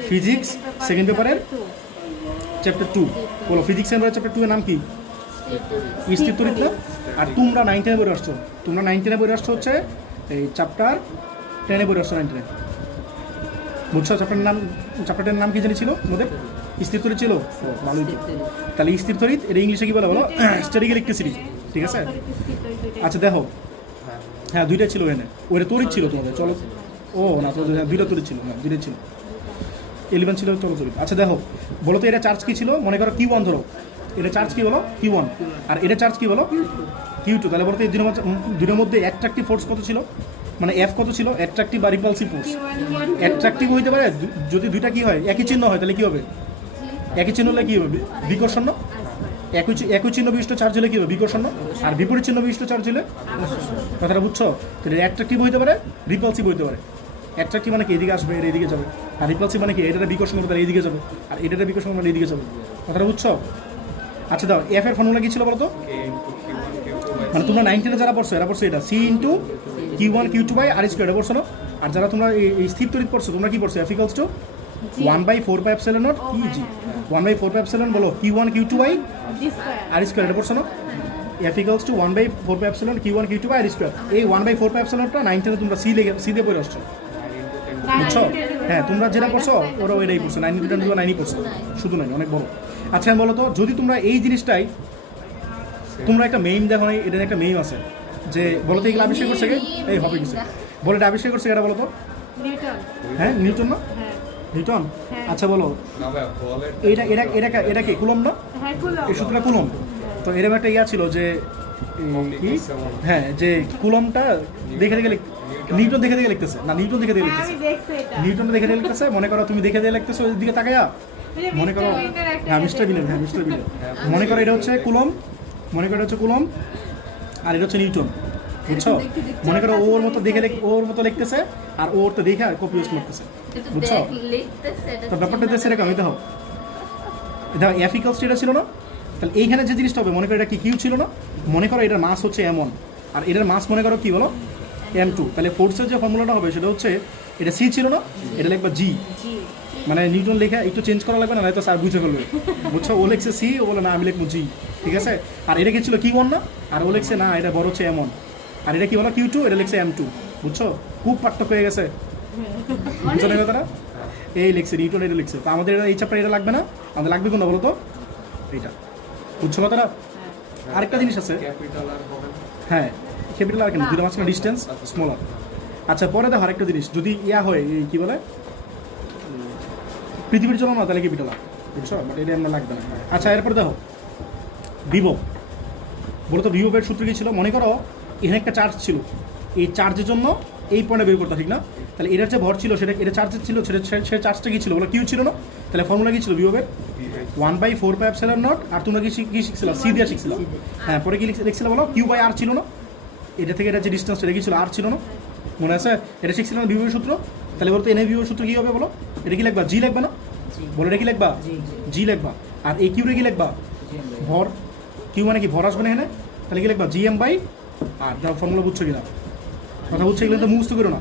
ফিজিক্স সেকেন্ড পেপারের চ্যাপ্টার 2। বলো ফিজিক্স সেকেন্ড চ্যাপ্টার 2 এর নাম কি? স্থির তড়িৎ না? আর তোমরা 9 10 পড়ে আসছো, তোমরা 9 10 পড়ে আসছো হচ্ছে এই চ্যাপ্টার 10 পড়ে আসছো 9 10। বুঝছো চ্যাপ্টারটার নাম কি জানি ছিল তোমাদের? স্থির তড়িৎ ছিল। ভালোই তো। তাহলে স্থির তড়িৎ এটা ইংলিশে কি বলে বলো? Static electricity. ঠিক আছে। আচ্ছা দেখো, হ্যাঁ দুইটা ছিল এখানে, ওইটা তড়িৎ ছিল তোমাদের। চলো ও না তো দুইটা তড়িৎ ছিল, হ্যাঁ দুইটা ছিল, 11 ছিল চলো তড়িৎ। আচ্ছা দেখো বলো তো এটা চার্জ কি ছিল? মনে করো Q1 ধরো, এটা চার্জ কি বলো? Q1, আর এটা চার্জ কি বলো? Q2। তাহলে বলো তো এই দুইটার মধ্যে অ্যাট্রাকটিভ ফোর্স কত ছিল? মানে এফ কত ছিল? অ্যাট্রাকটিভ বা রিপালসিভ ফোর্স। অ্যাট্রাকটিভ হইতে পারে যদি দুইটা কি হয় একই চিহ্ন হয়, তাহলে কি হবে? একই চিহ্ন হলে কি হবে? বিকর্ষণ না? একই চিহ্ন বিশিষ্ট চার্জ হলে কি হবে? বিকর্ষণ না? আর বিপরীত চিহ্ন বিশিষ্ট চার্জ হলে কথাটা বুঝছো? তো এটা অ্যাট্রাকটিভ হইতে পারে, রিপালসিভ হইতে পারে। অ্যাট্রাকটিভ মানে কি এদিকে আসবে, এটা এদিকে যাবে। আর রিপালসিভ মানে কি এটা বিকর্ষণ করবে তাহলে এইদিকে যাবে, আর এটা বিকর্ষণ করলে এইদিকে যাবে। কথাটা বুঝছো? আচ্ছা দাও এফ এর ফর্মুলা কি ছিল বলো তো? মানে তোমরা 9 10 যারা পড়ছো এরা পড়ছো এটা C into Q1 Q2 by R square, এটা পড়ছো না? আর যারা তোমরা এই স্থির তড়িৎ পড়ছো তোমরা কি পড়ছো? F equals to 1/4 pi epsilon naught E G. 1/4 pi epsilon বলো Q1 Q2 by R square, এটা পড়ছো না? F equals to 1/4 pi epsilon Q1 Q2 by R square. এই 1/4 পাই এপসিলনটা 9 10 তোমরা সি দিয়ে পড়ে আসছো। বুঝছো? হ্যাঁ তোমরা যেটা পড়ছো ওরা ওইটাই পড়ছো, 9 10 9ই পড়ছো, শুধু নাই অনেক বড়। আচ্ছা বলো তো যদি তোমরা এই জিনিসটাই তোমরা একটা মেইম দেখো নাই, এটার একটা মেইম আছে যে বলো তো এগুলো আবিষ্কার করছে কে? এই হবে কিছু বলে এটা আবিষ্কার করছে এটা বলো তো? নিউটন। হ্যাঁ নিউটন না? হ্যাঁ নিউটন। হ্যাঁ। আচ্ছা বলো না ভাই বলের এটা এটা এটা এটা কি কুলম না? হ্যাঁ কুলম। এই সূত্রটা কুলম। তো এরকম একটা ইয়া ছিল যে কি হ্যাঁ যে কুলমটা দেখে দেখে নিউটন দেখে দেখে লিখতেছে না, নিউটন দেখে দেখে হ্যাঁ লিখতেছে, আমি দেখছি এটা। নিউটন দেখে দেখে লিখতেছে। মনে করো তুমি দেখে দেখে লিখতেছো ওই দিকে তাকায়া, মনে করো হ্যাঁ মিস্টার বিলেন, হ্যাঁ মিস্টার বিলেন। মনে করো এটা হচ্ছে কুলম, মনে করো এটা হচ্ছে কুলম আর এটা হচ্ছে নিউটন। বুঝছো? মনে করো ওর মতো দেখে ওর মতো লিখতেছে আর ওর তো দেখে কপি ইউজ করতেছে। বুঝছো? তো ব্যাপারটা তো সেরকমই দেখো, দেখো এফ ইকুয়ালস এটা ছিল না? তাহলে এইখানে যে জিনিসটা হবে মনে করো এটা কি কিউ ছিল না? মনে করো এটার মাস হচ্ছে M1 আর এটার মাস মনে করো কি বলো M2। তাহলে ফোর্সের যে ফর্মুলাটা হবে সেটা হচ্ছে এটা সি ছিল না, এটা লিখবা জি। মানে নিউটন লেখা একটু চেঞ্জ করা লাগবে না, নয়তো স্যার বুঝে ফেলবে। বুঝছো? ও লিখছে সি, ও বলে না আমি লিখবো জি। ঠিক আছে। আর এটা কি ছিল Q1 না? আর ও লিখছে না এটা বড় হচ্ছে M1, আর এটা কি বলো Q2, এটা লিখছে M2। বুঝছো? খুব পার্থক্য হয়ে গেছে। বুঝছো না কথাটা? এই লিখছে নিউটন, এটা লিখছে। তো আমাদের এই চ্যাপ্টার এটা লাগবে না, আমাদের লাগবে কোনটা বলো তো? এইটা। বুঝছো কথাটা? আরেকটা জিনিস আছে, ক্যাপিটাল আর হবে না। হ্যাঁ ক্যাপিটাল আর কেন দুটো মাঝখানে ডিস্টেন্স স্মলার। আচ্ছা পরে দেখো আরেকটা জিনিস, যদি ইয়া হয় এই কী বলে পৃথিবীর জন্য না তাহলে ক্যাপিটাল আর। বুঝছো? বাট এটা আমরা লাগবে না। আচ্ছা এরপর দেখো বিভব, বলো তো বিভবের সূত্র কী ছিল? মনে করো এখানে একটা চার্জ ছিল, এই চার্জের জন্য এই পয়েন্টে বের করতে, ঠিক না? তাহলে এটার যে ভর ছিল সেটা এটা চার্জের ছিল, সে চার্জটা কী ছিল বলো? কিউ ছিল না? তাহলে ফর্মুলা কী ছিল বিভবের? 1/4 পাই এপসিলন নট। আর তোমরা কি শিখছিলাম? সি দিয়ে শিখছিলাম। হ্যাঁ পরে কি লিখছিলাম বলো? কিউ বাই আর ছিল না? এটা থেকে এটা যে ডিস্টেন্স এটা কি ছিল? আর ছিল না? মনে আছে? এটা শিখছিলাম বিভবের সূত্র। তাহলে বলতো এনে বিভবের সূত্র কী হবে বলো? এটা কি লিখবা? জি লিখবা না? বলে এটা কি লিখবা? জি লিখবা। আর এই কিউরে কি লিখবা? ভর। কিউ মানে কি ভর আসবে না এখানে? তাহলে কি লিখবা? জিএম বাই আর। যাও ফর্মুলা বুঝছো কিনা? কথা বুঝছো? এগুলো তো মুখস্থ করো না,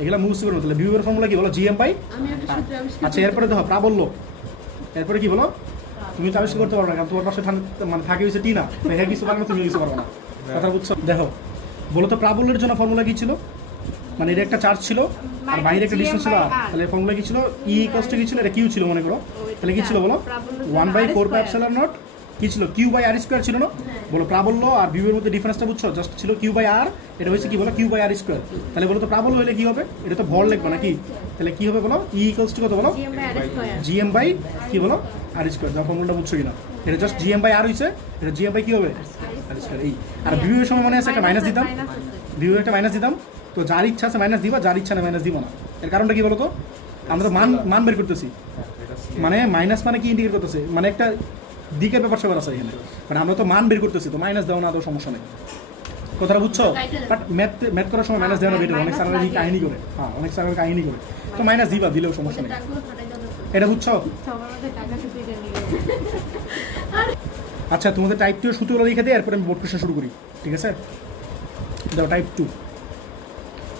এগুলো মুখস্থ করো না। তাহলে বিভবের ফর্মুলা কি বলো? GM by. আমি একটা সূত্র আবিষ্কার আচ্ছা এরপরে দেখো প্রাবল্য, এরপরে কি বলো? তুমি তো আবিষ্কার করতে পারবে না, কারণ তোমার পাশে মানে থাকে হয়েছে টি না, হ্যাঁ কিছু পারবে না, তুমি কিছু পারবে না। কথা বুঝছো? দেখো বলো তো প্রাবল্যের জন্য ফর্মুলা কি ছিল? মানে এটা একটা চার্জ ছিল আর বাইরে একটা ডিস্টেন্স ছিল, তাহলে ফর্মুলা কি ছিল? ই ইকুয়ালস টু কি ছিল? এটা কিউ ছিল মনে করো। তাহলে কি ছিল বলো? 1/4 পাই এপসিলন নট কি ছিল? কিউ বাই আর স্কোয়ার ছিল না? বলো প্রাবল্য আর ভিউয়ের মধ্যে ডিফারেন্সটা বুঝছো? জাস্ট ছিল কিউ বাই আর, এটা হয়েছে কি বলো কিউ বাই আর স্কোয়ার। তাহলে বলো তো প্রাবল্য হলে কি হবে? এটা তো ভর লিখবো নাকি? তাহলে কি হবে বলো? ই ইকুয়ালস টু কত বলো? জিএম বাই কি বলো আর স্কোয়ার। যা ফর্মুলাটা বুঝছো কিনা? এটা জাস্ট জিএম বাই আর হয়েছে, এটা জিএম বাই কি হবে আর স্কোয়ার। এই আর ভিউয়ের সময় মনে আছে একটা মাইনাস দিতাম, ভিউয়ের একটা মাইনাস দিতাম। তো যার ইচ্ছা আছে মাইনাস দিবা, যার ইচ্ছা না মাইনাস দিব না। এর কারণটা কি বলো তো? আমরা তো মান বের করতেছি, মানে মাইনাস মানে কি ইন্ডিকেট করতেছে, মানে একটা দিকের ব্যাপার স্যাপার আছে এখানে, মানে আমরা তো মান বের করতেছি, তো মাইনাস দেওয়া না দেওয়া সমস্যা নেই। কথাটা বুঝছো? বাট ম্যাথ করার সময় মাইনাস দেওয়া বেটার। অনেক স্যারের এই কাহিনী করে, হ্যাঁ অনেক স্যারের কাহিনী করে, তো মাইনাস দিবা, দিলেও সমস্যা নেই। এটা বুঝছো? আচ্ছা তোমাদের টাইপ 2 সূত্রগুলো লিখে দিই, এরপরে আমি বোর্ড কোশ্চেন শুরু করি, ঠিক আছে? দাও টাইপ 2।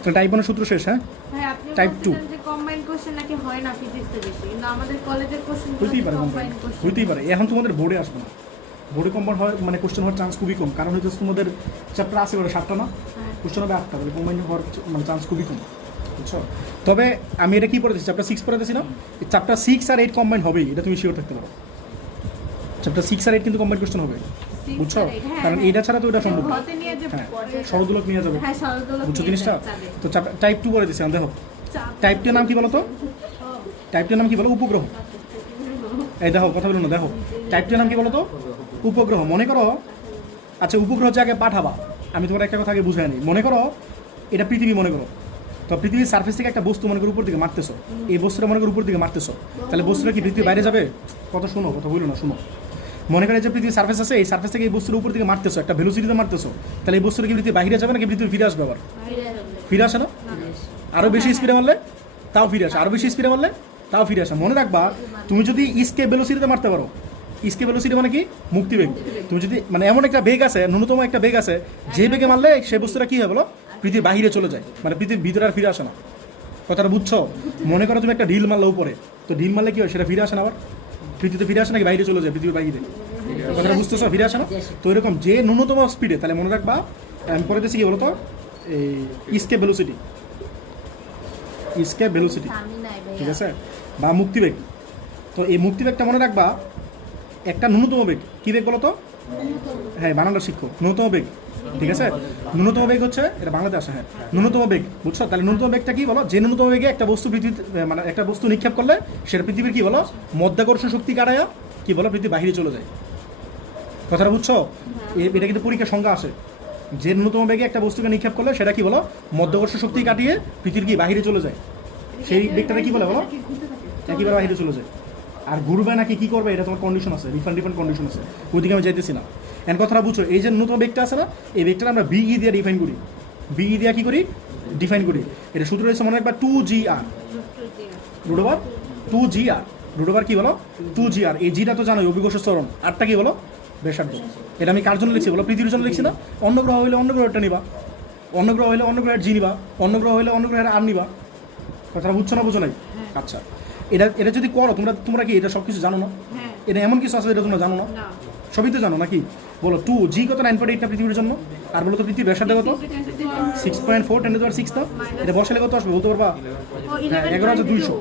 তো টাইপ 1 সূত্র শেষ, হ্যাঁ? টাইপ 2 কম্বাইন্ড কোশ্চেন নাকি হয় না ফিজিক্সে বেশি, কিন্তু আমাদের কলেজের কোশ্চেন হইতেই পারে, হইতেই পারে। এখন তোমাদের বোর্ডে আসবে না, বোর্ডে কম্বাইন্ড হয় মানে কোশ্চেন হওয়ার চান্স খুবই কম, কারণ হচ্ছে তোমাদের চ্যাপ্টার আছে করে 7টা না, কোশ্চেন হবে 8টা, তাহলে কম্বাইন্ড হওয়ার মানে চান্স খুবই কম, বুঝছো? তবে আমি এটা কি পড়েছি, চ্যাপ্টার 6 পড়েছি না, চ্যাপ্টার 6 আর 8 কম্বাইন্ড হবেই, এটা তুমি শিওর থাকতে পারো। চ্যাপ্টার 6 আর 8 কিন্তু কম্বাইন্ড কোশ্চেন হবে, বুঝছো? কারণ এটা ছাড়া তো এটা সম্ভব না। হ্যাঁ সরদুলক নিয়ে যাবে, বুঝছো জিনিসটা? তো টাইপ 2 পড়ে দিচ্ছি, দেখো টাইপ 2 নাম কি বলো তো? টাইপ 2 নাম কি বলো? উপগ্রহ। এই দেখো কথা বলো না, দেখো টাইপ 2 নাম কি বলো তো? উপগ্রহ। মনে করো, আচ্ছা উপগ্রহ যে আগে পাঠাবা, আমি তোমার একটা কথা আগে বুঝাই নিই। মনে করো এটা পৃথিবী, মনে করো তো পৃথিবীর সার্ফেস থেকে একটা বস্তু মনে করো উপর দিকে মারতেছো, এই বস্তুটা মনে করো উপর দিকে মারতেছো, তাহলে বস্তুটা কি পৃথিবীর বাইরে যাবে? কথা শোনো, কথা বলো না, শোনো। মনে করে যে পৃথিবীর সার্ফেস আছে, এই সার্ফেস থেকে এই বস্তুর উপর দিকে মারতেছো, একটা ভেলোসিটিতে মারতেছো, তাহলে এই বস্তুটা কি পৃথিবীর বাইরে যাবে নাকি পৃথিবী ফিরে আসবে? আবার ফিরে আসে না? আরও বেশি স্পিডে মারলে তাও ফিরে আসে, আরও বেশি স্পিডে মারলে তাও ফিরে আসে। মনে রাখবা, তুমি যদি স্কেপ ভেলোসিটিতে মারতে পারো, স্কেপ ভেলোসিটি মানে কি? মুক্তিবেগ। তুমি যদি মানে এমন একটা বেগ আছে, ন্যূনতম একটা বেগ আছে, যে বেগে মারলে সেই বস্তুটা কি হয় বলো? পৃথিবীর বাহিরে চলে যায়, মানে পৃথিবীর ভিতরে আর ফিরে আসে না। কথাটা বুঝছো? মনে করো তুমি একটা ঢিল মারলে উপরে, তো ঢিল মারলে কি হয়? সেটা ফিরে আসে না, আবার পৃথিবীতে ফিরে আসে নাকি বাইরে চলে যায়? পৃথিবীর বাইরে। কথাটা বুঝতেছো? ফিরে আসে না? তো এরকম যে ন্যূনতম স্পিডে, তাহলে মনে রাখবা আমি পরে দিচ্ছি কি বলো তো? এই স্কেপ ভেলোসিটি, স্কেপ ভেলোসিটি, ঠিক আছে? বা মুক্তিবেগ। তো এই মুক্তিবেগটা মনে রাখবা একটা ন্যূনতম বেগ। কী বেগ বলো তো? হ্যাঁ বানানটা শিখো, ন্যূনতম বেগ, ঠিক আছে? ন্যূনতম বেগ হচ্ছে, এটা বাংলাতে আসে, হ্যাঁ ন্যূনতম বেগ, বুঝছো? তাহলে ন্যূনতম বেগটা কি বলো? যে ন্যূনতম বেগে একটা বস্তু পৃথিবীতে মানে একটা বস্তু নিক্ষেপ করলে সেটা পৃথিবীর কি বলো? মধ্যাকর্ষণ শক্তি কাটায়া কি বলো? পৃথিবী বাহিরে চলে যায়। কথাটা বুঝছো? এটা কিন্তু পরীক্ষার সংজ্ঞা আসে, যে ন্যূনতম বেগে একটা বস্তুকে নিক্ষেপ করলে সেটা কি বলো? মধ্যাকর্ষণ শক্তি কাটিয়ে পৃথিবীর কি বাহিরে চলে যায়, সেই বেগটাকে কি বলে বলো? একেবারে বাহিরে চলে যায়। আর ঘুরবে নাকি কি করবে, এটা তোমার কন্ডিশন আছে, ডিফারেন্ট কন্ডিশন আছে, ওইদিকে আমি যাইতেছি না। এন কথাটা বুঝছো? এই যে ন্যূনতম বেগটা আছে না, এই বেগটা আমরা বিই দিয়ে ডিফাইন করি, বিই দিয়ে কি করি? ডিফাইন করি। এটা সূত্র হচ্ছে মনে রাখবা 2GR, root over 2GR, root over কি বলো? 2GR। এই জিটা তো জানোই অভিকর্ষ ত্বরণ, আরটা কি বলো? ব্যাসার্ধ। এটা আমি কার জন্য লিখছি বলো? পৃথিবীর জন্য লিখছি না? অন্য গ্রহ হইলে অন্য গ্রহটা নিবা, অন্য গ্রহ হইলে অন্য গ্রহের জি নিবা, অন্য গ্রহ হইলে অন্য গ্রহের আর নিবা। কথাটা বুঝছো না বুঝো নাই? আচ্ছা এটা যদি করো তোমরা কি এটা সব কিছু জানো না? এটা এমন কিছু আছে যেটা তোমরা জানো না? সবই তো জানো নাকি? বলো 2G কত? 9.8টা পৃথিবীর জন্য। আর বলো তো পৃথিবীর ব্যাসার্ধ কত? 6.4 10 to the power 6 তো। এটা বসালে কত আসবে বলতে পারবা? হ্যাঁ 11,200,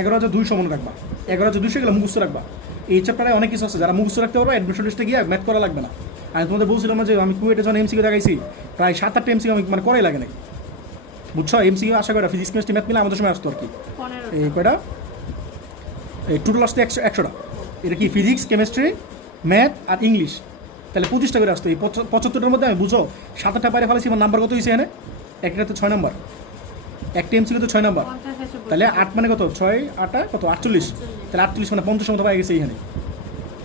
11,200 মনে রাখবা, 11,200 গেলে মুখস্থ রাখবা। এই চ্যাপ্টারে অনেক কিছু আছে, যারা মুখস্থ রাখতে পারবা অ্যাডমিশন টেস্টে গিয়ে ম্যাথ করা লাগবে না। আমি তোমাদের বলছিলাম না যে আমি কুয়েটে যখন এমসিকিউ দেখাইছি, প্রায় 7-8টা এমসিকিউ আমি মানে করাই লাগে নাই, বুঝছো? এমসিকিউ আশা করা ফিজিক্স কেমিস্ট্রি ম্যাথ মিলে আমাদের সময় আসতো আর কি। এই কয়টা? এই টোটাল আসতো 100টা। এটা কি ফিজিক্স, কেমিস্ট্রি, ম্যাথ আর ইংলিশ, তাহলে 25টা করে আসতো। এই 75টার মধ্যে আমি বুঝো 7-8টা পারে ফেলেছি। আমার নাম্বার কত হয়েছে এখানে? একটাতে 6 নাম্বার, একটা এমসিকিউ তো 6 নাম্বার, তাহলে 8 মানে কত? 6 8 কত? 48। তাহলে 48 মানে 50 মতো পাই গেছে এখানে।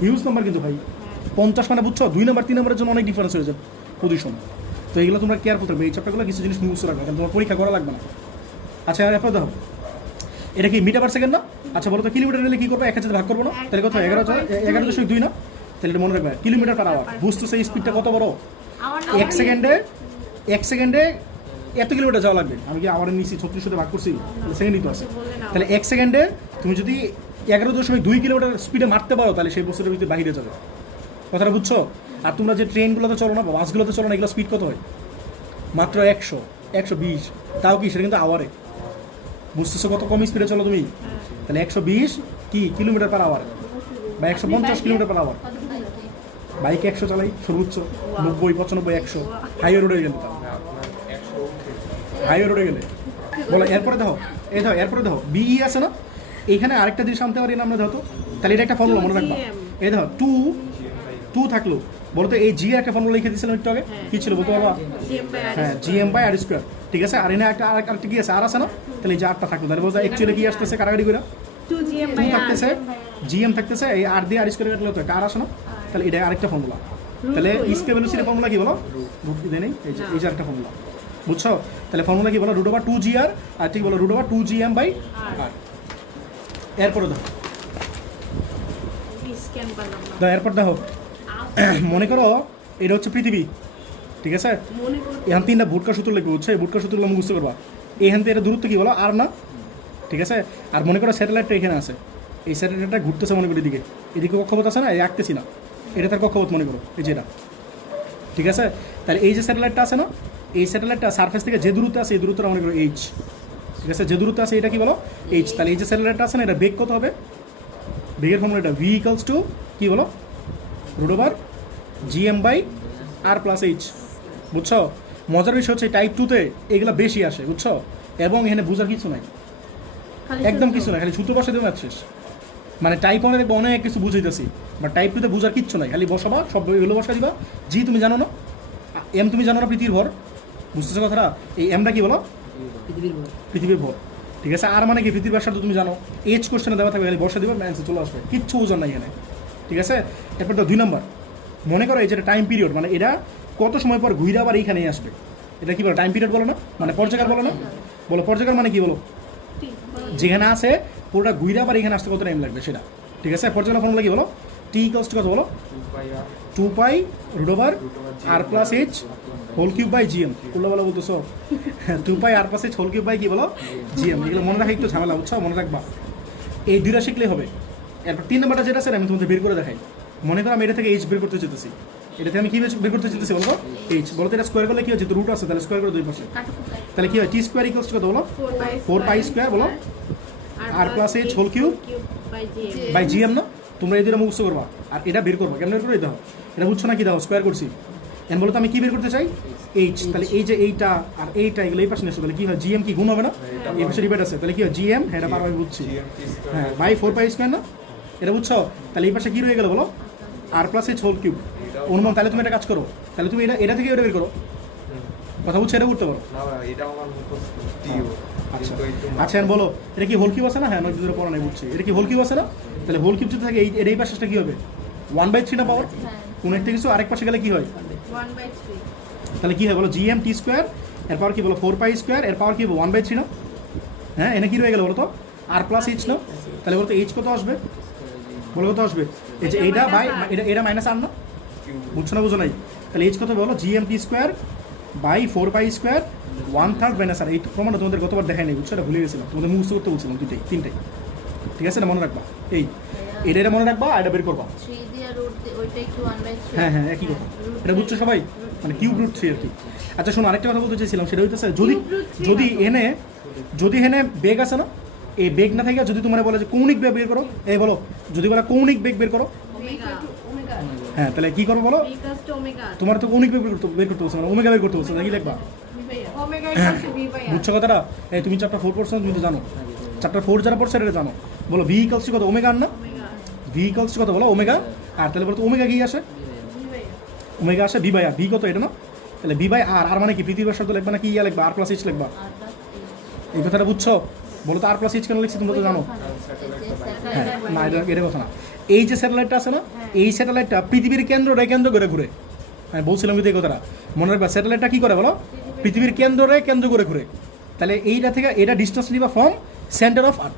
হিউজ নাম্বার কিন্তু ভাই, 50 মানে বুঝছো 2 নাম্বার 3 নাম্বারের জন্য অনেক ডিফারেন্স হয়ে যায় পজিশন। তো এইগুলো তোমরা কেয়ারফুল থাকবে, এই চ্যাপ্টারগুলো কিছু জিনিস মুখস্থ রাখবে, কারণ তোমার পরীক্ষা করা লাগবে না। আচ্ছা এরপর দেখো এটা কি মিটার পার সেকেন্ড না? আচ্ছা বলো তো কিলোমিটার নিলে কী করবো? 1 সাথে ভাগ করবো না? তাহলে কত? 11.2 না? তাহলে এটা মনে রাখবে কিলোমিটার পার আওয়ার। বুঝতো সেই স্পিডটা কত বড়? 1 সেকেন্ডে এত কিলোমিটার যাওয়া লাগবে। আমি কি আওয়ারে নিচ্ছি 3600 ভাগ করছি, সেকেন্ডই তো আছে। তাহলে 1 সেকেন্ডে তুমি যদি 11.2 কিলোমিটার স্পিডে মারতে পারো, তাহলে সেই বস্তুটার ভিতরে বাহিরে যাবে। কথাটা বুঝছো? আর তোমরা যে ট্রেনগুলোতে চলো না বা বাসগুলোতে চলো না, এগুলো স্পিড কত হয়? মাত্র 100 120, তাও কি সেটা কিন্তু আওয়ারে। বুঝতেছো কত কম স্পিডে চলো তুমি? তাহলে 120 কি কিলোমিটার পার আওয়ার বা 150 কিলোমিটার পার আওয়ার। বাইক 100 চালাই সর্বোচ্চ 90 95 100 হাইওয়ে রোডে গেলে তাও আপনার 100 উঠে হাইওয়ে রোডে গেলে বলো এরপরে দেখো এরপরে দেখো বিই আছে না এখানে আরেকটা জিনিস আনতে পারি না আমরা দেখো তো তাহলে এটা একটা ফর্মুলা মনে রাখবা এই দেখো 2 থাকলো বলো তো এই জি একটা ফর্মুলা লিখে দিয়েছিলাম একটু আগে কি ছিল বলতে পারবা হ্যাঁ জিএম বাই আর স্কোয়ার ঠিক আছে আর এনে আরেকটা কি আছে আর আছে না তাহলে এই যে আরটা থাকলো তাহলে বলতে অ্যাকচুয়ালি কি আসতেছে কারাগারি করে 2gm 2 থাকতেছে জিএম থাকতেছে এই আর দিয়ে আর স্কোয়ার কাটলে তো আর আসে না তাহলে এটা আরেকটা ফর্মুলা তাহলে স্কোয়ার ভেলোসিটির ফর্মুলা কি বলো রুট দিয়ে নেই এই যে আরেকটা ফর্মুলা বুঝছো তাহলে ফর্মুলা কি বলো রুট ওভার 2gr আর ঠিক বলো রুট ওভার 2gm বাই আর এরপরে দেখো স্ক্যান করলাম না এরপর দেখো মনে করো এটা হচ্ছে পৃথিবী ঠিক আছে মনে করতে এখান তিনটা ভুটকা সূত্র লিখবে বুঝছো এই ভুটকা সূত্রগুলো আমি বুঝতে পারবা এখান থেকে এটা দূরত্ব কি বলো আর না ঠিক আছে আর মনে করো স্যাটেলাইটটা এখানে আছে এই স্যাটেলাইটটা ঘুরতেছে মনে করি এদিকে এদিকে কক্ষপথ আছে না এই আঁকতেছি না এটা তার কক্ষপথ মনে করো এই যে এটা ঠিক আছে তাহলে এই যে স্যাটেলাইটটা আছে না এই স্যাটেলাইটটা সারফেস থেকে যে দূরত্ব আছে এই দূরত্বটা মনে করো এইচ ঠিক আছে যে দূরত্ব আছে এটা কি বলো এইচ তাহলে এই যে স্যাটেলাইটটা আছে না এটা বেগ কত হবে বেগের ফর্মুলা এটা ভি ইকুয়ালস টু কি বলো root over GM by R plus H বুঝছো মজার বিষয় হচ্ছে টাইপ 2-তে এগুলো বেশি আসে বুঝছো এবং এখানে বোঝার কিছু নাই একদম কিছু নাই খালি সূত্র বসে দেবো শেষ মানে টাইপ 1-এ দেখবো অনেক কিছু বুঝাইতেছি বা টাইপ 2-তে বোঝার কিচ্ছু নাই খালি বসাবা সব এগুলো বসা দিবা জি তুমি জানো না এম তুমি জানো না পৃথিবীর ভর বুঝতেছো কথাটা এই এমটা কি বলো পৃথিবীর ভর ঠিক আছে আর মানে কি পৃথিবীর ব্যাসার্ধ তুমি জানো এইচ কোশ্চেনে দেওয়া থাকবে খালি বসা দিবা অ্যান্সার চলে আসবে কিচ্ছু বোঝার নাই এখানে ঠিক আছে এরপর তো 2 নম্বর মনে করো এই যেটা টাইম পিরিয়ড মানে এটা কত সময় পর ঘুরে আবার এইখানেই আসবে এটা কি বলো টাইম পিরিয়ড বলো না মানে পর্যায়কাল বলো না বলো পর্যায়কাল মানে কি বলো যেখানে আছে পুরোটা ঘুরে আবার এখানে আসতে কত টাইম লাগবে সেটা ঠিক আছে পর্যায়কাল ফর্মুলা কি বলো টি ইকুয়ালস টু কত বলো 2 pi root over R plus h whole cube by GM পুরো বলো বলতেছো 2 pi R plus h whole cube by কি বলো জিএম এগুলো মনে রাখা একটু ঝামেলা বুঝছো মনে রাখবা এই দুইটা শিখলেই হবে এরপর 3 নম্বরটা যেটা আছে আমি তোমাদের বের করে দেখাই মনে করো আমি এটা থেকে এইচ বের করতে চেতেছি এটা থেকে আমি কি বের করতে চেতেছি বলবো এইচ বলতে এটা স্কোয়ার করলে কি হয় যেহেতু রুট আছে তাহলে স্কোয়ার করে দুই পাশে তাহলে কি হয় টি স্কোয়ার ইকুয়ালস কত বলো 4 পাই স্কোয়ার বলো R plus h whole cube by GM না তোমরা এই দুটো মুখস্থ করবা আর এটা বের করবা কেমন বের করে দাও এটা বুঝছো না কি দাও স্কোয়ার করছি এন বলো তো আমি কি বের করতে চাই এইচ তাহলে এই যে এইটা আর এইটা এগুলো এই পাশে নিয়ে আসো তাহলে কি হয় জিএম কি গুণ হবে না এই পাশে ডিভাইড আছে তাহলে কি হয় জিএম এটা পারো আমি বুঝছি হ্যাঁ বাই 4 পাই স্কোয়ার না এটা বুঝছো তাহলে এই পাশে কি রয়ে গেল বলো R plus h whole cube অনুমান তাহলে তুমি একটা কাজ করো তাহলে তুমি এটা থেকে এটা বের করো কথা বুঝছো এটা করতে পারো এটা আমার টিও আচ্ছা আচ্ছা বলো এটা কি হোল কিউব আছে না হ্যাঁ নয় দুটো পড়া নাই বুঝছি এটা কি হোল কিউব আছে না তাহলে হোল কিউব যদি থাকে এই পাশেটা কি হবে 1/3 না পাওয়ার কোন একটা কিছু আরেক পাশে গেলে কি হয় 1/3 তাহলে কি হয় বলো জিএম টি স্কোয়ার এর পাওয়ার কি বলো 4 পাই স্কোয়ার এর পাওয়ার কি হবে 1/3 না হ্যাঁ এনে কি রয়ে গেল বলো তো আর প্লাস এইচ না তাহলে বলো তো এইচ কত আসবে বলো কত আসবে এই যে এইটা বাই এটা মাইনাস আর না বুঝছো না বুঝো নাই তাহলে এইচ কত বলো GM T square by 4 pi square 1/3 minus R এই প্রমাণটা তোমাদের গতবার দেখাই নেই বুঝছো এটা ভুলে গেছিলাম তোমাদের মুখস্থ করতে বলছিলাম তিনটাই ঠিক আছে না মনে রাখবা এটা মনে রাখবা আর এটা বের করবা 3 দিয়ে রুট ওইটা একটু 1/3 হ্যাঁ একই কথা এটা বুঝছো সবাই মানে কিউব রুট 3 আর কি আচ্ছা শোনো আরেকটা কথা বলতে চাইছিলাম সেটা হইতেছে যদি এনে বেগ আছে না এই বেগ না থাকে যদি তোমার বলে যে কৌণিক বেগ বের করো এই বলো যদি বলে কৌণিক বেগ বের করো হ্যাঁ তাহলে কি করবো বলো তোমার তো কৌণিক বেগ বের করতে বলছো মানে ওমেগা বের করতে বলছো কি লিখবা বুঝছো কথাটা এই তুমি চ্যাপ্টার 4 পড়ছো তুমি তো জানো চ্যাপ্টার 4 যারা পড়ছে এটা জানো বলো ভি ইকুয়ালস টু কত ওমেগা না ভি ইকুয়ালস টু কত বলো ওমেগা আর তাহলে বলো তো ওমেগা কি আসে ওমেগা আসে ভি বাই আর ভি কত এটা না তাহলে ভি বাই আর মানে কি পৃথিবীর শব্দ লিখবা না কি ইয়া লিখবা আর প্লাস এইচ লিখবা এই কথাটা বুঝছো বলো তো আর প্লাস এইচ কেন লিখছি তোমরা তো জানো হ্যাঁ না এটা কথা না এই যে স্যাটেলাইটটা আছে না এই স্যাটেলাইটটা পৃথিবীর কেন্দ্র করে ঘুরে আমি বলছিলাম কিন্তু এই কথাটা মনে রাখবা স্যাটেলাইটটা কি করে বলো পৃথিবীর কেন্দ্র করে ঘুরে তাহলে এইটা থেকে এটা ডিস্টেন্স নিবা ফ্রম সেন্টার অফ আর্থ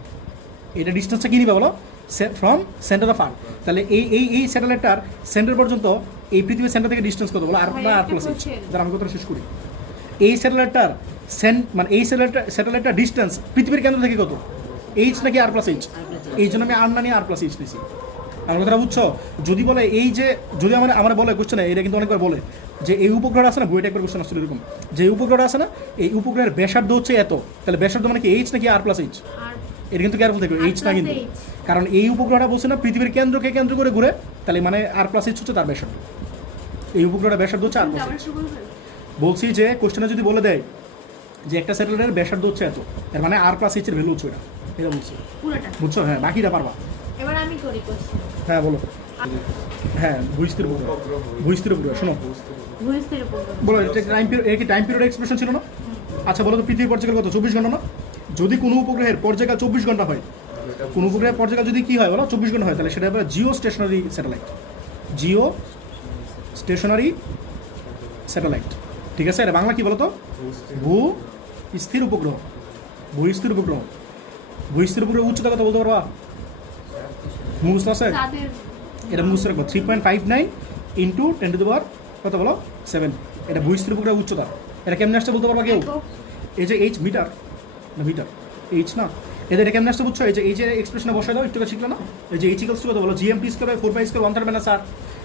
এটা ডিস্টেন্সটা কি নিবা বলো ফ্রম সেন্টার অফ আর্থ তাহলে এই স্যাটেলাইটটার সেন্টার পর্যন্ত এই পৃথিবীর সেন্টার থেকে ডিস্টেন্স কত বলো আর প্লাস এইচ যারা আমি কথাটা শেষ করি এই স্যাটেলাইটটার মানে এই স্যাটেলাইটটার ডিস্টেন্স পৃথিবীর কেন্দ্র থেকে কত এইচ নাকি আর প্লাস এইচ এই জন্য আমি আর না নিয়ে আর প্লাস এইচ নিয়েছি আমার কথাটা বুঝছো যদি বলে এই যে যদি আমার বলে কোশ্চেন এটা কিন্তু অনেকবার বলে যে এই উপগ্রহটা আছে না বইটা একবার কোশ্চেন আসছিল এরকম যে উপগ্রহটা আছে না এই উপগ্রহের ব্যাসার্ধ হচ্ছে এত তাহলে ব্যাসার্ধ মানে কি এইচ নাকি আর প্লাস এইচ এটা কিন্তু কেয়ারফুল থাকবে এইচ না কিন্তু কারণ এই উপগ্রহটা বলছে না পৃথিবীর কেন্দ্রকে কেন্দ্র করে ঘুরে তাহলে মানে আর প্লাস এইচ হচ্ছে তার ব্যাসার্ধ। এই উপগ্রহটা ব্যাসার্ধ হচ্ছে আর প্লাস আবার এইচ। একটু বলবেন? বলছি যে কোশ্চেনে যদি বলে দেয় যে একটা স্যাটেলাইটের ব্যাসার্ধ হচ্ছে এত, এর মানে আর প্লাস এইচের ভ্যালু হচ্ছে এটা, এটা বলছি, পুরোটা। বুঝছো? হ্যাঁ, বাকিটা পারবা। এবার আমি করি কোশ্চেন। হ্যাঁ বলো। হ্যাঁ, ভূস্থির উপগ্রহ, ভূস্থির উপগ্রহ। শোনো, ভূস্থির উপগ্রহ। বলো এটা টাইম পিরিয়ড, এর কি টাইম পিরিয়ড এক্সপ্রেশন ছিল না? আচ্ছা বলো তো, পৃথিবীর পর্যায়কাল কত? 24 ঘন্টা না? যদি কোনো উপগ্রহের পর্যায়কাল 24 ঘন্টা হয়, কোনো উপগ্রহের পর্যায়কাল যদি কি হয় বলো 24 ঘন্টা হয়, তাহলে সেটা হবে geostationary satellite. Geostationary satellite, ঠিক আছে? এটা বাংলা কি বলো তো? ভূ স্থির উপগ্রহ। ভূ স্থির উপগ্রহ। ভূ স্থির উপগ্রহ উচ্চতা কত বলতে পারবা? মুখস্থ আছে? তাদের এটা মুখস্থ রাখবো, 3.59 ইন্টু 10⁻, কত বলো? 7। এটা ভূ স্থির উপগ্রহ উচ্চতা। এটা কেমনে আসছে বলতে পারবা কেউ? একক। এই যে এইচ মিটার না মিটার, এইচ না, এদের এটা কেমন আসতে বুঝছো? এই যে এই যে এক্সপ্রেশনে বসায় দাও, একটু শিখলো না? এই যে এইচ ইকুয়ালস টু কত বলো? জিএমটি স্কোয়ার বাই 4π² 1/3 মাইনাস আর।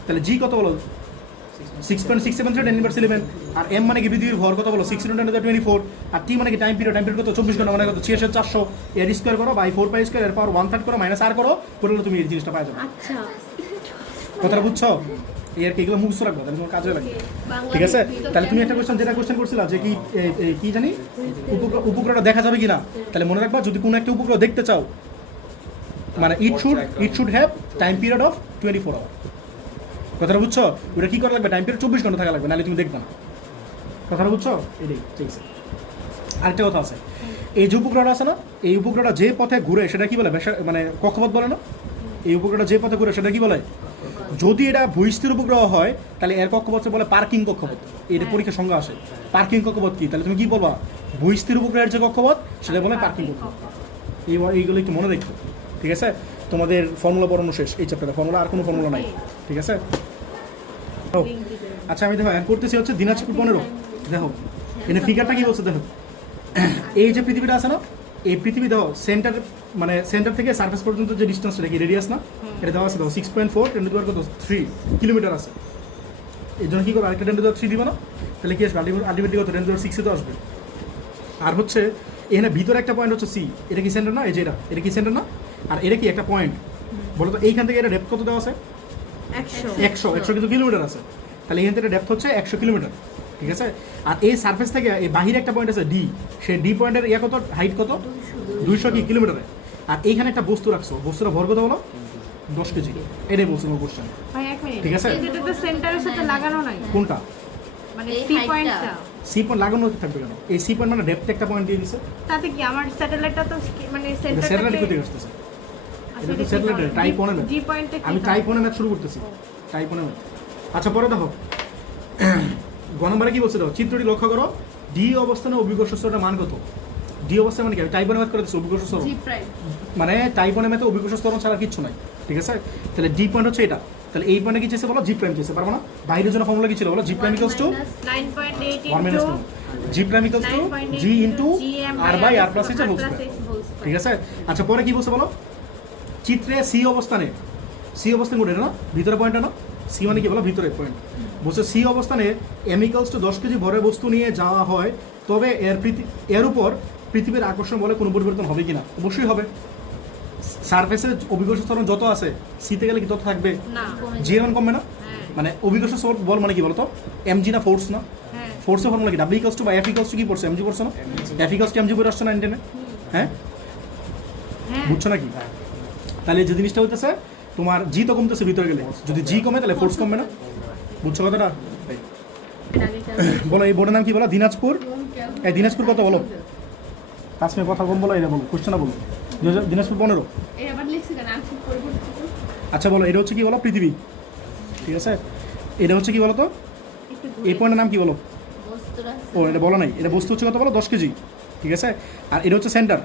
তাহলে জি কত বলো? 6.673 10⁻11। আর এম মানে কি পৃথিবীর ভর, কত বলো? 6 × 10⁻24। আর টি মানে কি টাইম পিরিয়ড, টাইম পিরিয়ড কত? 24 ঘন্টা, মানে কত? 6400 এর স্কোয়ার করো বাই 4π² এর পাওয়ার 1/3 করো মাইনাস আর করো, করলে তুমি এই জিনিসটা পাই যাবে। আচ্ছা কথাটা বুঝছো? এই আর কি, এগুলো মুখস্থ রাখবো, তাহলে তোমার কাজে লাগবে। বাংলা ঠিক আছে? বিদ্যুৎ তাহলে তুমি একটা কেন্দ্র। কোশ্চেন, যেটা কোশ্চেন করছিলা যে কি কি জানি উপগ্রহটা দেখা যাবে কিনা, তাহলে মনে রাখবা যদি কোনো একটা উপগ্রহ দেখতে চাও, মানে it should have time period of 24 hour. কথাটা বুঝছো? ওটা কি করা লাগবে? টাইম পিরিয়ড 24 ঘন্টা থাকা লাগবে, নাহলে তুমি দেখবে না। কথাটা বুঝছো? এটাই, ঠিক আছে। আরেকটা কথা আছে, এই যে উপগ্রহটা আছে না, এই উপগ্রহটা যে পথে ঘুরে সেটা কি বলে? মানে কক্ষপথ বলে না? এই উপগ্রহটা যে পথে ঘুরে সেটা কি বলে? যদি এটা ভূস্থির উপগ্রহ হয় তাহলে এর কক্ষপথকে বলে পার্কিং কক্ষপথ। এটা পরীক্ষার সংজ্ঞা আসে। পার্কিং কক্ষপথ কি? তাহলে তুমি কি বলবা? ভূস্থির উপগ্রহের যে কক্ষপথ সেটা বলে পার্কিং কক্ষপথ। এইগুলো একটু মনে রাখো, ঠিক আছে? তোমাদের ফর্মুলা পড়ানো শেষ এই চ্যাপ্টারে, ফর্মুলা আর কোনো ফর্মুলা নাই, ঠিক আছে? ও, আচ্ছা আমি দেখো করতেছি হচ্ছে দিনাজপুর 15। দেখো এখানে ফিগারটা কি বলছে দেখো, এই যে পৃথিবীটা আছে না, এই পৃথিবী দেখো সেন্টার, মানে সেন্টার থেকে সার্ফেস পর্যন্ত যে ডিস্টেন্সটা কি রেডিয়াস না, এটা দেওয়া আছে দেখো 6.4 × 10⁻³ কিলোমিটার আছে। এই জন্য কি করো? আরেকটা 10⁻³ দিবা না, তাহলে কি আসবে? আলটিমেটলি কত? 10⁻6 তো আসবে। আর হচ্ছে এখানে ভিতরে একটা পয়েন্ট হচ্ছে সি, এটা কি সেন্টার না? এই যে এটা কি সেন্টার না? আর এটা কি একটা পয়েন্ট বলো তো? এইখান থেকে এটা ডেপথ কত দেওয়া আছে? 100 কিন্তু কিলোমিটার আছে, তাহলে এখান থেকে ডেপথ হচ্ছে 100 কিলোমিটার, ঠিক আছে? আর এই সার্ফেস থেকে এই বাহিরে একটা পয়েন্ট আছে ডি, সেই ডি পয়েন্টের কত? হাইট কত? 200 কি কিলোমিটারে। আর এইখানে একটা বস্তু রাখছো, বস্তুটা ভর কত বলো? 10 কেজি। এটাই বলছো আমার কোশ্চেন, ভাই এক মিনিট, ঠিক আছে? এটা তো সেন্টারের সাথে লাগানো নাই, কোনটা? মানে এই সি height-টা। পয়েন্টটা। সি পয়েন্ট লাগানো থাকবে কেন? এই সি পয়েন্ট মানে ডেপথ একটা পয়েন্ট দিয়ে দিছে, তাতে কি আমার স্যাটেলাইটটা তো মানে এটা সেন্টার স্যাটেলাইট কোথায় আসতেছে? এটা তো স্যাটেলাইট টাইপ 1 এর। জি পয়েন্টে আমি টাইপ 1 ম্যাথ শুরু করতেছি, টাইপ 1 ম্যাথ। আচ্ছা পরে দেখো গ নম্বরে কি বলছে দেখো, চিত্রটি লক্ষ্য করো, ডি অবস্থানে অভিকর্ষ স্তরটার মান কত? ডি অবস্থায় মানে কি? টাইপ 1 ম্যাথ করে দিচ্ছি অভিকর্ষ স্তরণ, জি প্রাইম। মানে টাইপ 1 ম্যাথে অভিকর্ষ স্তরণ ছাড়া কিচ্ছু নাই, ঠিক আছে? তাহলে ডি পয়েন্ট হচ্ছে এটা, তাহলে এই পয়েন্টে কি চেয়েছে বলো? জি প্রাইম চেয়েছে, পারবো না? বাইরের জন্য ফর্মুলা কি ছিল বলো? G prime equals to 9.8 1 minus g prime equals to g into R by R plus h whole square, ঠিক আছে? আচ্ছা পরে কি বলছে বলো? চিত্রে সি অবস্থানে কোনটা? এটা না ভিতরে পয়েন্টটা না? সি মানে কি বলো? ভিতরে পয়েন্ট। বলছে সি অবস্থানে এম ইকুয়ালস টু 10 কেজি ভরের বস্তু নিয়ে যাওয়া হয়, তবে এর উপর পৃথিবীর আকর্ষণ বলে কোনো পরিবর্তন হবে কিনা? অবশ্যই হবে। সারফেসে অভিকর্ষ ত্বরণ যত আছে, সিতে গেলে কি তত থাকবে? না। জি এর মান কমবে না? মানে অভিকর্ষ বল মানে কি বলতো? এমজি না ফোর্স না? হ্যাঁ। ফোর্সের ফর্মুলা কি? W equals to by F equals to কি পড়ছে? এমজি পড়ছে না? এফ ইকুয়ালস টু এমজি পড়ে আসছে না ইন্টেনে? হ্যাঁ, হ্যাঁ। বুঝছো নাকি? তাহলে যে জিনিসটা হইতেছে তোমার জি তো কমতেছে ভিতরে গেলে, যদি জি কমে তাহলে ফোর্স কমবে না? বুঝছো কথাটা? বলো এই বোর্ডের নাম কি বলো? দিনাজপুর। এই দিনাজপুর কত বলো? কাশ্মীর কথা কম বলো, এটা বলো, কোশ্চেনটা বলো। দিনাজপুর 15। এই আবার লিখছি কেন? আংশিক পরিবর্তিত। আচ্ছা বলো, এটা হচ্ছে কি বলো? পৃথিবী, ঠিক আছে? এটা হচ্ছে কি বলো তো? একটু এই পয়েন্টের নাম কি বলো? বস্তুরা ও এটা বলো নাই, এটা বস্তু হচ্ছে কত বলো? 10 কেজি, ঠিক আছে? আর এটা হচ্ছে সেন্টার,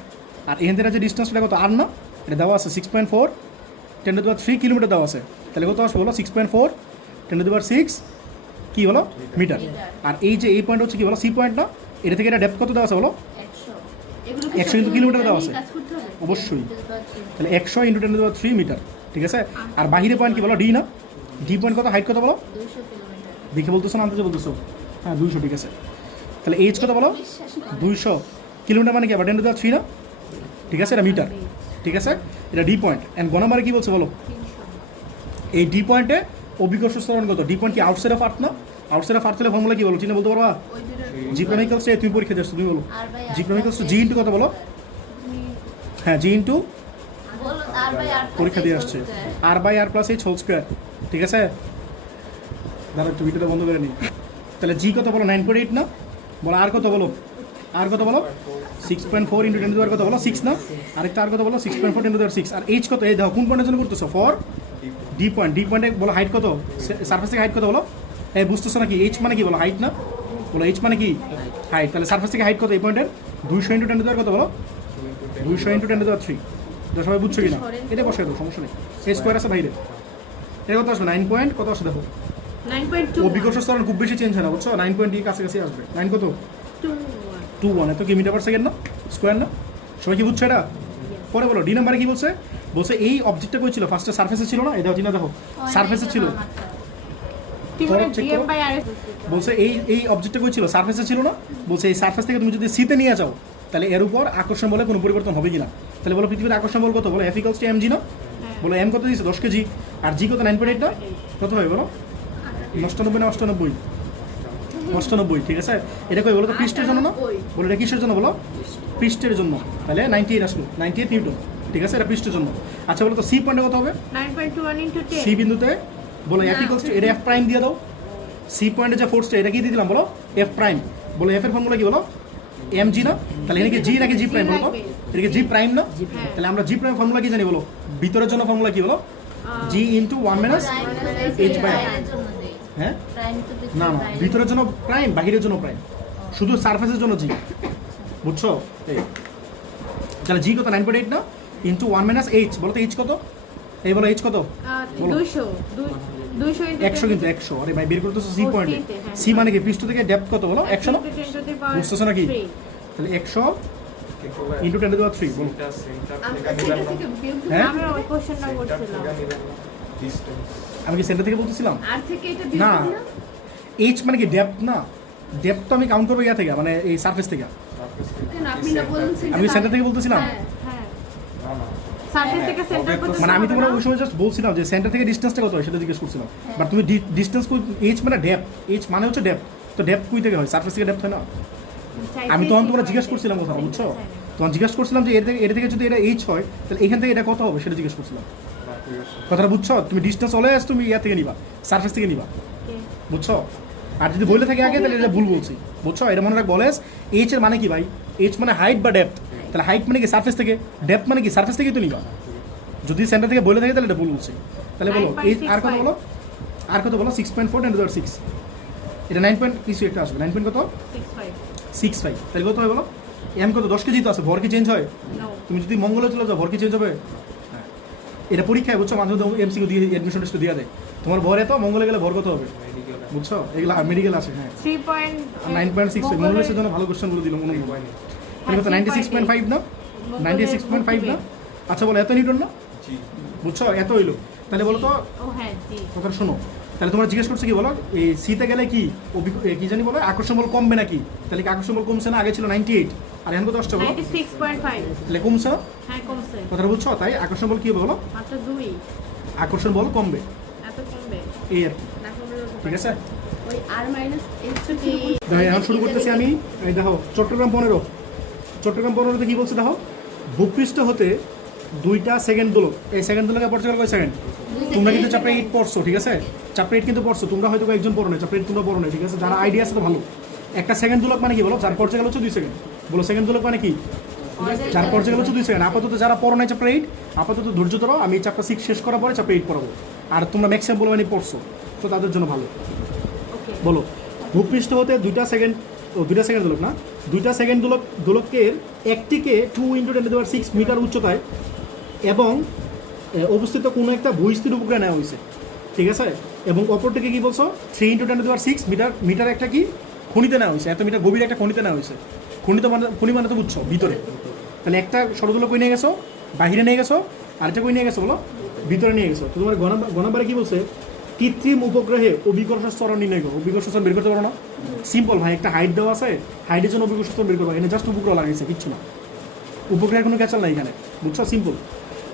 আর এখান থেকে যে ডিস্টেন্সটা কত? আর না, এটা দেওয়া আছে 6.4 10⁻³ কিলোমিটার দেওয়া আছে, তাহলে কত আসবে বলো? 6.4 10⁻6 কি বলো? মিটার। আর এই যে এই পয়েন্ট হচ্ছে কি বলো? সি পয়েন্ট না? এটা থেকে এটা ডেপথ কত দেওয়া আছে বলো? 100 এগুলো 100 কিন্তু কিলোমিটার দেওয়া আছে, কাজ করতে হবে। অবশ্যই। তাহলে 100 × 10⁻³ মিটার, ঠিক আছে? আর বাহিরে পয়েন্ট কি বলো? ডি না? ডি পয়েন্ট কত? হাইট কত বলো? 200 কিলোমিটার দেখে বলতেছো না আন্দাজে বলতেছো? হ্যাঁ 200, ঠিক আছে। তাহলে এইচ কত বলো? 200 কিলোমিটার, মানে কি আবার 10⁻³ না? ঠিক আছে, এটা মিটার, ঠিক আছে? এটা ডি পয়েন্ট। অ্যান্ড গ নম্বরে কি বলছে বলো? এই ডি পয়েন্টে অভিকর্ষ ত্বরণ কত? ডি পয়েন্ট কি আউটসাইড অফ আর্থ না? আউটসাইড অফ আর্থ হলে ফর্মুলা কি বলো? চিনে বলতে পারবা? ওই দুটো জি প্রাইম ইকুয়ালস টু, তুমি পরীক্ষা দিচ্ছ, তুমি বলো R by g prime equals to g into কত বলো? হ্যাঁ জি ইন্টু বলো আর বাই আর পরীক্ষা দিয়ে আসছে R by R plus h whole square, ঠিক আছে? দাঁড়া একটু ভিডিওটা বন্ধ করে নিই। তাহলে জি কত বলো? 9.8 না? বলো আর কত বলো? আর কত বলো? 6.4 ইন্টু 10 কত বলো? 6 না? আরেকটা আর কত বলো? 6.4 10 6। আর এইচ কত? এই দেখো কোন পয়েন্টের জন্য করতেছো? For D point. ডি পয়েন্টে বলো হাইট কত? সারফেস থেকে হাইট কত বলো? এই বুঝতেছো নাকি? এইচ মানে কি বলো? হাইট না? বলো এইচ মানে কি? হাইট। তাহলে সারফেস থেকে হাইট কত এই পয়েন্টের? 200 ইন্টু 10 কত বলো? 200 ইন্টু 10 3। এটা সবাই বুঝছো কিনা? এটা বসে দাও, সমস্যা নেই। এই স্কোয়ার আছে বাইরে। এটা কত আসবে? 9 পয়েন্ট কত আসে দেখো? 9.2 অভিকর্ষ ত্বরণ খুব বেশি চেঞ্জ হয় না, বুঝছো? 9.8 কাছাকাছি আসবে। 9 কত? 2.1 2.1। এত কি মিটার পার সেকেন্ড না? স্কোয়ার না? সবাই কি বুঝছো এটা? পরে বলো ডি নাম্বারে কি বলছে? বলছে এই অবজেক্টটা কই ছিল? ফার্স্টে সারফেসে ছিল না? এই দেখো চিনা দেখো সারফেসে ছিল। কি করে check GM করো। বাই আর বলছে এই অবজেক্টটা কই ছিল? সারফেসে ছিল না? বলছে এই সারফেস থেকে তুমি যদি সিতে নিয়ে যাও তাহলে এর উপর আকর্ষণ বলে কোনো পরিবর্তন হবে কিনা? তাহলে বলো পৃথিবীর আকর্ষণ বল কত? বলো F = mg না? বলো m কত দিয়েছে? 10 কেজি। আর জি কত? 9.8 না? কত হয় বলো? 99 না 98? 98, ঠিক আছে? এটা কই বলো তো? পৃষ্ঠের জন্য না? বলো এটা কিসের জন্য বলো? পৃষ্ঠের জন্য। তাহলে 98 আসলো, 98 নিউটন, ঠিক আছে? এটা পৃষ্ঠের জন্য। আচ্ছা বলো তো সি পয়েন্টে কত হবে? 9.21 into 10 সি বিন্দুতে বলো F = এটা F প্রাইম দিয়ে দাও। সি পয়েন্টে যে ফোর্সটা এটা কি দিয়ে দিলাম বলো? F prime. বলো F এর ফর্মুলা কি বলো? mg না? তাহলে এটাকে জি নাকি জি প্রাইম বলো তো? এটাকে জি প্রাইম না? তাহলে আমরা জি প্রাইম ফর্মুলা কি জানি বলো? ভিতরের জন্য ফর্মুলা কি বলো? G into 1 minus h by আর। হ্যাঁ প্রাইম তো না না, ভিতরের জন্য প্রাইম, বাহিরের জন্য প্রাইম, শুধু সারফেসের জন্য জি, বুঝছো? এই তাহলে জি কত? 9.8 না? Into 1 minus H. বলো তো এইচ কত? এই বলো এইচ কত? 200 200 into 100 কিন্তু 100। আরে ভাই বের করতেছো সি ও, পয়েন্টে। C তে, হ্যাঁ। সি মানে কি? পৃষ্ঠ থেকে ডেপথ কত বলো? 100 না? 10 to the power বুঝতেছো নাকি? 3 তাহলে 100 ইন্টু 10 টু দি পাওয়ার 3 বলো। হ্যাঁ? আমরা ওই কোশ্চেনটা করছিলাম আমি কি সেন্টার থেকে বলতেছিলাম? আর থেকে এটা বিয়োগ না, করলে এইচ মানে কি? ডেপথ না? ডেপথ তো আমি কাউন্ট করবো ইয়া থেকে, মানে এই সারফেস থেকে। কেন আপনি না বললেন আমি সেন্টার থেকে বলতেছিলাম। হ্যাঁ হ্যাঁ সারফেস থেকে সেন্টার করতে মানে আমি তোমরা ওই সময় জাস্ট বলছিলাম যে সেন্টার থেকে ডিস্টেন্সটা কত হয় সেটা জিজ্ঞেস করছিলাম। বাট তুমি ডিস্টেন্স এইচ মানে ডেপথ, এইচ মানে হচ্ছে ডেপথ। তো ডেপথ কই থেকে হয়? সারফেস থেকে ডেপথ হয় না? আমি তখন তোমরা জিজ্ঞেস করছিলাম কথা, বুঝছো? তখন জিজ্ঞেস করছিলাম যে এটা থেকে যদি এটা এইচ হয় তাহলে এখান থেকে এটা কত হবে সেটা জিজ্ঞেস করছিলাম। কথাটা বুঝছো? তুমি ডিস্টেন্স অলওয়েজ তুমি ইয়া থেকে নিবা, সারফেস থেকে নিবা, বুঝছো? আর যদি বলে থাকে আগে তাহলে এটা ভুল বলছি, বুঝছো? এটা মনে রাখবো অলওয়েজ এইচ এর মানে কি ভাই? এইচ মানে হাইট বা ডেপথ। তাহলে হাইট মানে কি? সারফেস থেকে। ডেপথ মানে কি? সারফেস থেকেই তো নিবা। যদি সেন্টার থেকে বলে থাকে তাহলে এটা ভুল বলছি। তাহলে বলো এই আর কত বলো? আর কত বলো? 6.4 10 to the 6। এটা 9 পয়েন্ট কিছু একটা আসবে। 9 পয়েন্ট কত? 65 65। তাহলে কত হয় বলো? এম কত? 10 কেজি তো আছে, ভর কি চেঞ্জ হয়? নো তুমি যদি মঙ্গলে চলে যাও ভর কি চেঞ্জ হবে? হ্যাঁ, এটা পরীক্ষায় বুঝছো মাঝে মধ্যে এমসিকিউ দিয়ে অ্যাডমিশন টেস্ট দিয়ে দেয়। তোমার ভর এত, মঙ্গলে গেলে ভর কত হবে? বুঝছো? এগুলো মেডিকেল আছে। হ্যাঁ 9.6। মঙ্গলের জন্য ভালো কোশ্চেনগুলো দিলাম মনে হয়। তাহলে কত? 96.5 না? 96.5 না? আচ্ছা বলো এত নিউটন না? জি বুঝছো? এত হইলো। তাহলে বলো তো ও হ্যাঁ জি কথা শোনো। তাহলে তোমরা জিজ্ঞেস করছো কি বলো? এই সিতে গেলে কি কি জানি বলো? আকর্ষণ বল কমবে নাকি? তাহলে কি আকর্ষণ বল কমছে না? আগে ছিল 98 আর এখন কত আসছে বলো? 96.5 তাহলে কমছে না? হ্যাঁ কমছে কথাটা বুঝছো? তাই আকর্ষণ বল কি হবে বলো? মাত্র 2 আকর্ষণ বল কমবে, এত কমবে এই আর কি। না কমবে ঠিক আছে? ওই আর মাইনাস এইচ টি দেখো এখন শুরু করতেছি আমি। এই দেখো চট্টগ্রাম 15। চট্টগ্রাম 15তে কি বলছে দেখো? ভূপৃষ্ঠ হতে 2টা সেকেন্ড দোলক। এই সেকেন্ড দোলকে পড়ছে কয় সেকেন্ড? তোমরা কিন্তু চ্যাপ্টার 8 পড়ছো, ঠিক আছে? চ্যাপ্টার 8 কিন্তু পড়ছো তোমরা, হয়তো একজন পড়ো না। চ্যাপ্টার 8 তোমরা পড়ো না, ঠিক আছে? যারা আইডিয়া আছে তো ভালো। একটা সেকেন্ড দোলক মানে কি বলো? যার পড়ছে গেল হচ্ছে 2 সেকেন্ড। বলো সেকেন্ড দোলক মানে কি? যার পড়ছে গেল হচ্ছে 2 সেকেন্ড। আপাতত যারা পড়ো নাই চ্যাপ্টার 8, আপাতত ধৈর্য ধরো। আমি চ্যাপ্টার 6 শেষ করার পরে চ্যাপ্টার 8 পড়াবো। আর তোমরা ম্যাক্সিমাম বলো মানে পড়ছো, তো তাদের জন্য ভালো। ওকে বলো ভূপৃষ্ঠ হতে 2টা সেকেন্ড দোলক না? 2টা সেকেন্ড দোলকের একটিকে 2 × 10⁶ মিটার উচ্চতায় এবং অবস্থিত কোনো একটা ভূস্থির উপগ্রহ নেওয়া হয়েছে, ঠিক আছে? এবং অপরটিকে কি বলছো? 3 × 10⁶ মিটার একটা কি খনিতে নেওয়া হয়েছে। এত মিটার গভীর একটা খনিতে নেওয়া হয়েছে। খনি মানে তো বুঝছো ভিতরে। তাহলে একটা ষড়দোলক কই নিয়ে গেছো? বাহিরে নিয়ে গেছো। আরেকটা কই নিয়ে গেছো বলো? ভিতরে নিয়ে গেছো। তো তোমার গণাবারে কি বলছে? কৃত্রিম উপগ্রহে অভিকর্ষ স্তরণ নির্ণয় করো। অভিকর্ষ স্তরণ বের করতে পারো না? সিম্পল ভাই, একটা হাইট দেওয়া আছে, হাইটের জন্য অভিকর্ষ স্তরণ বের করবো। এখানে জাস্ট উপগ্রহ লাগাইছে, কিচ্ছু না। উপগ্রহের কোনো ক্যাচাল নাই এখানে, বুঝছো? সিম্পল।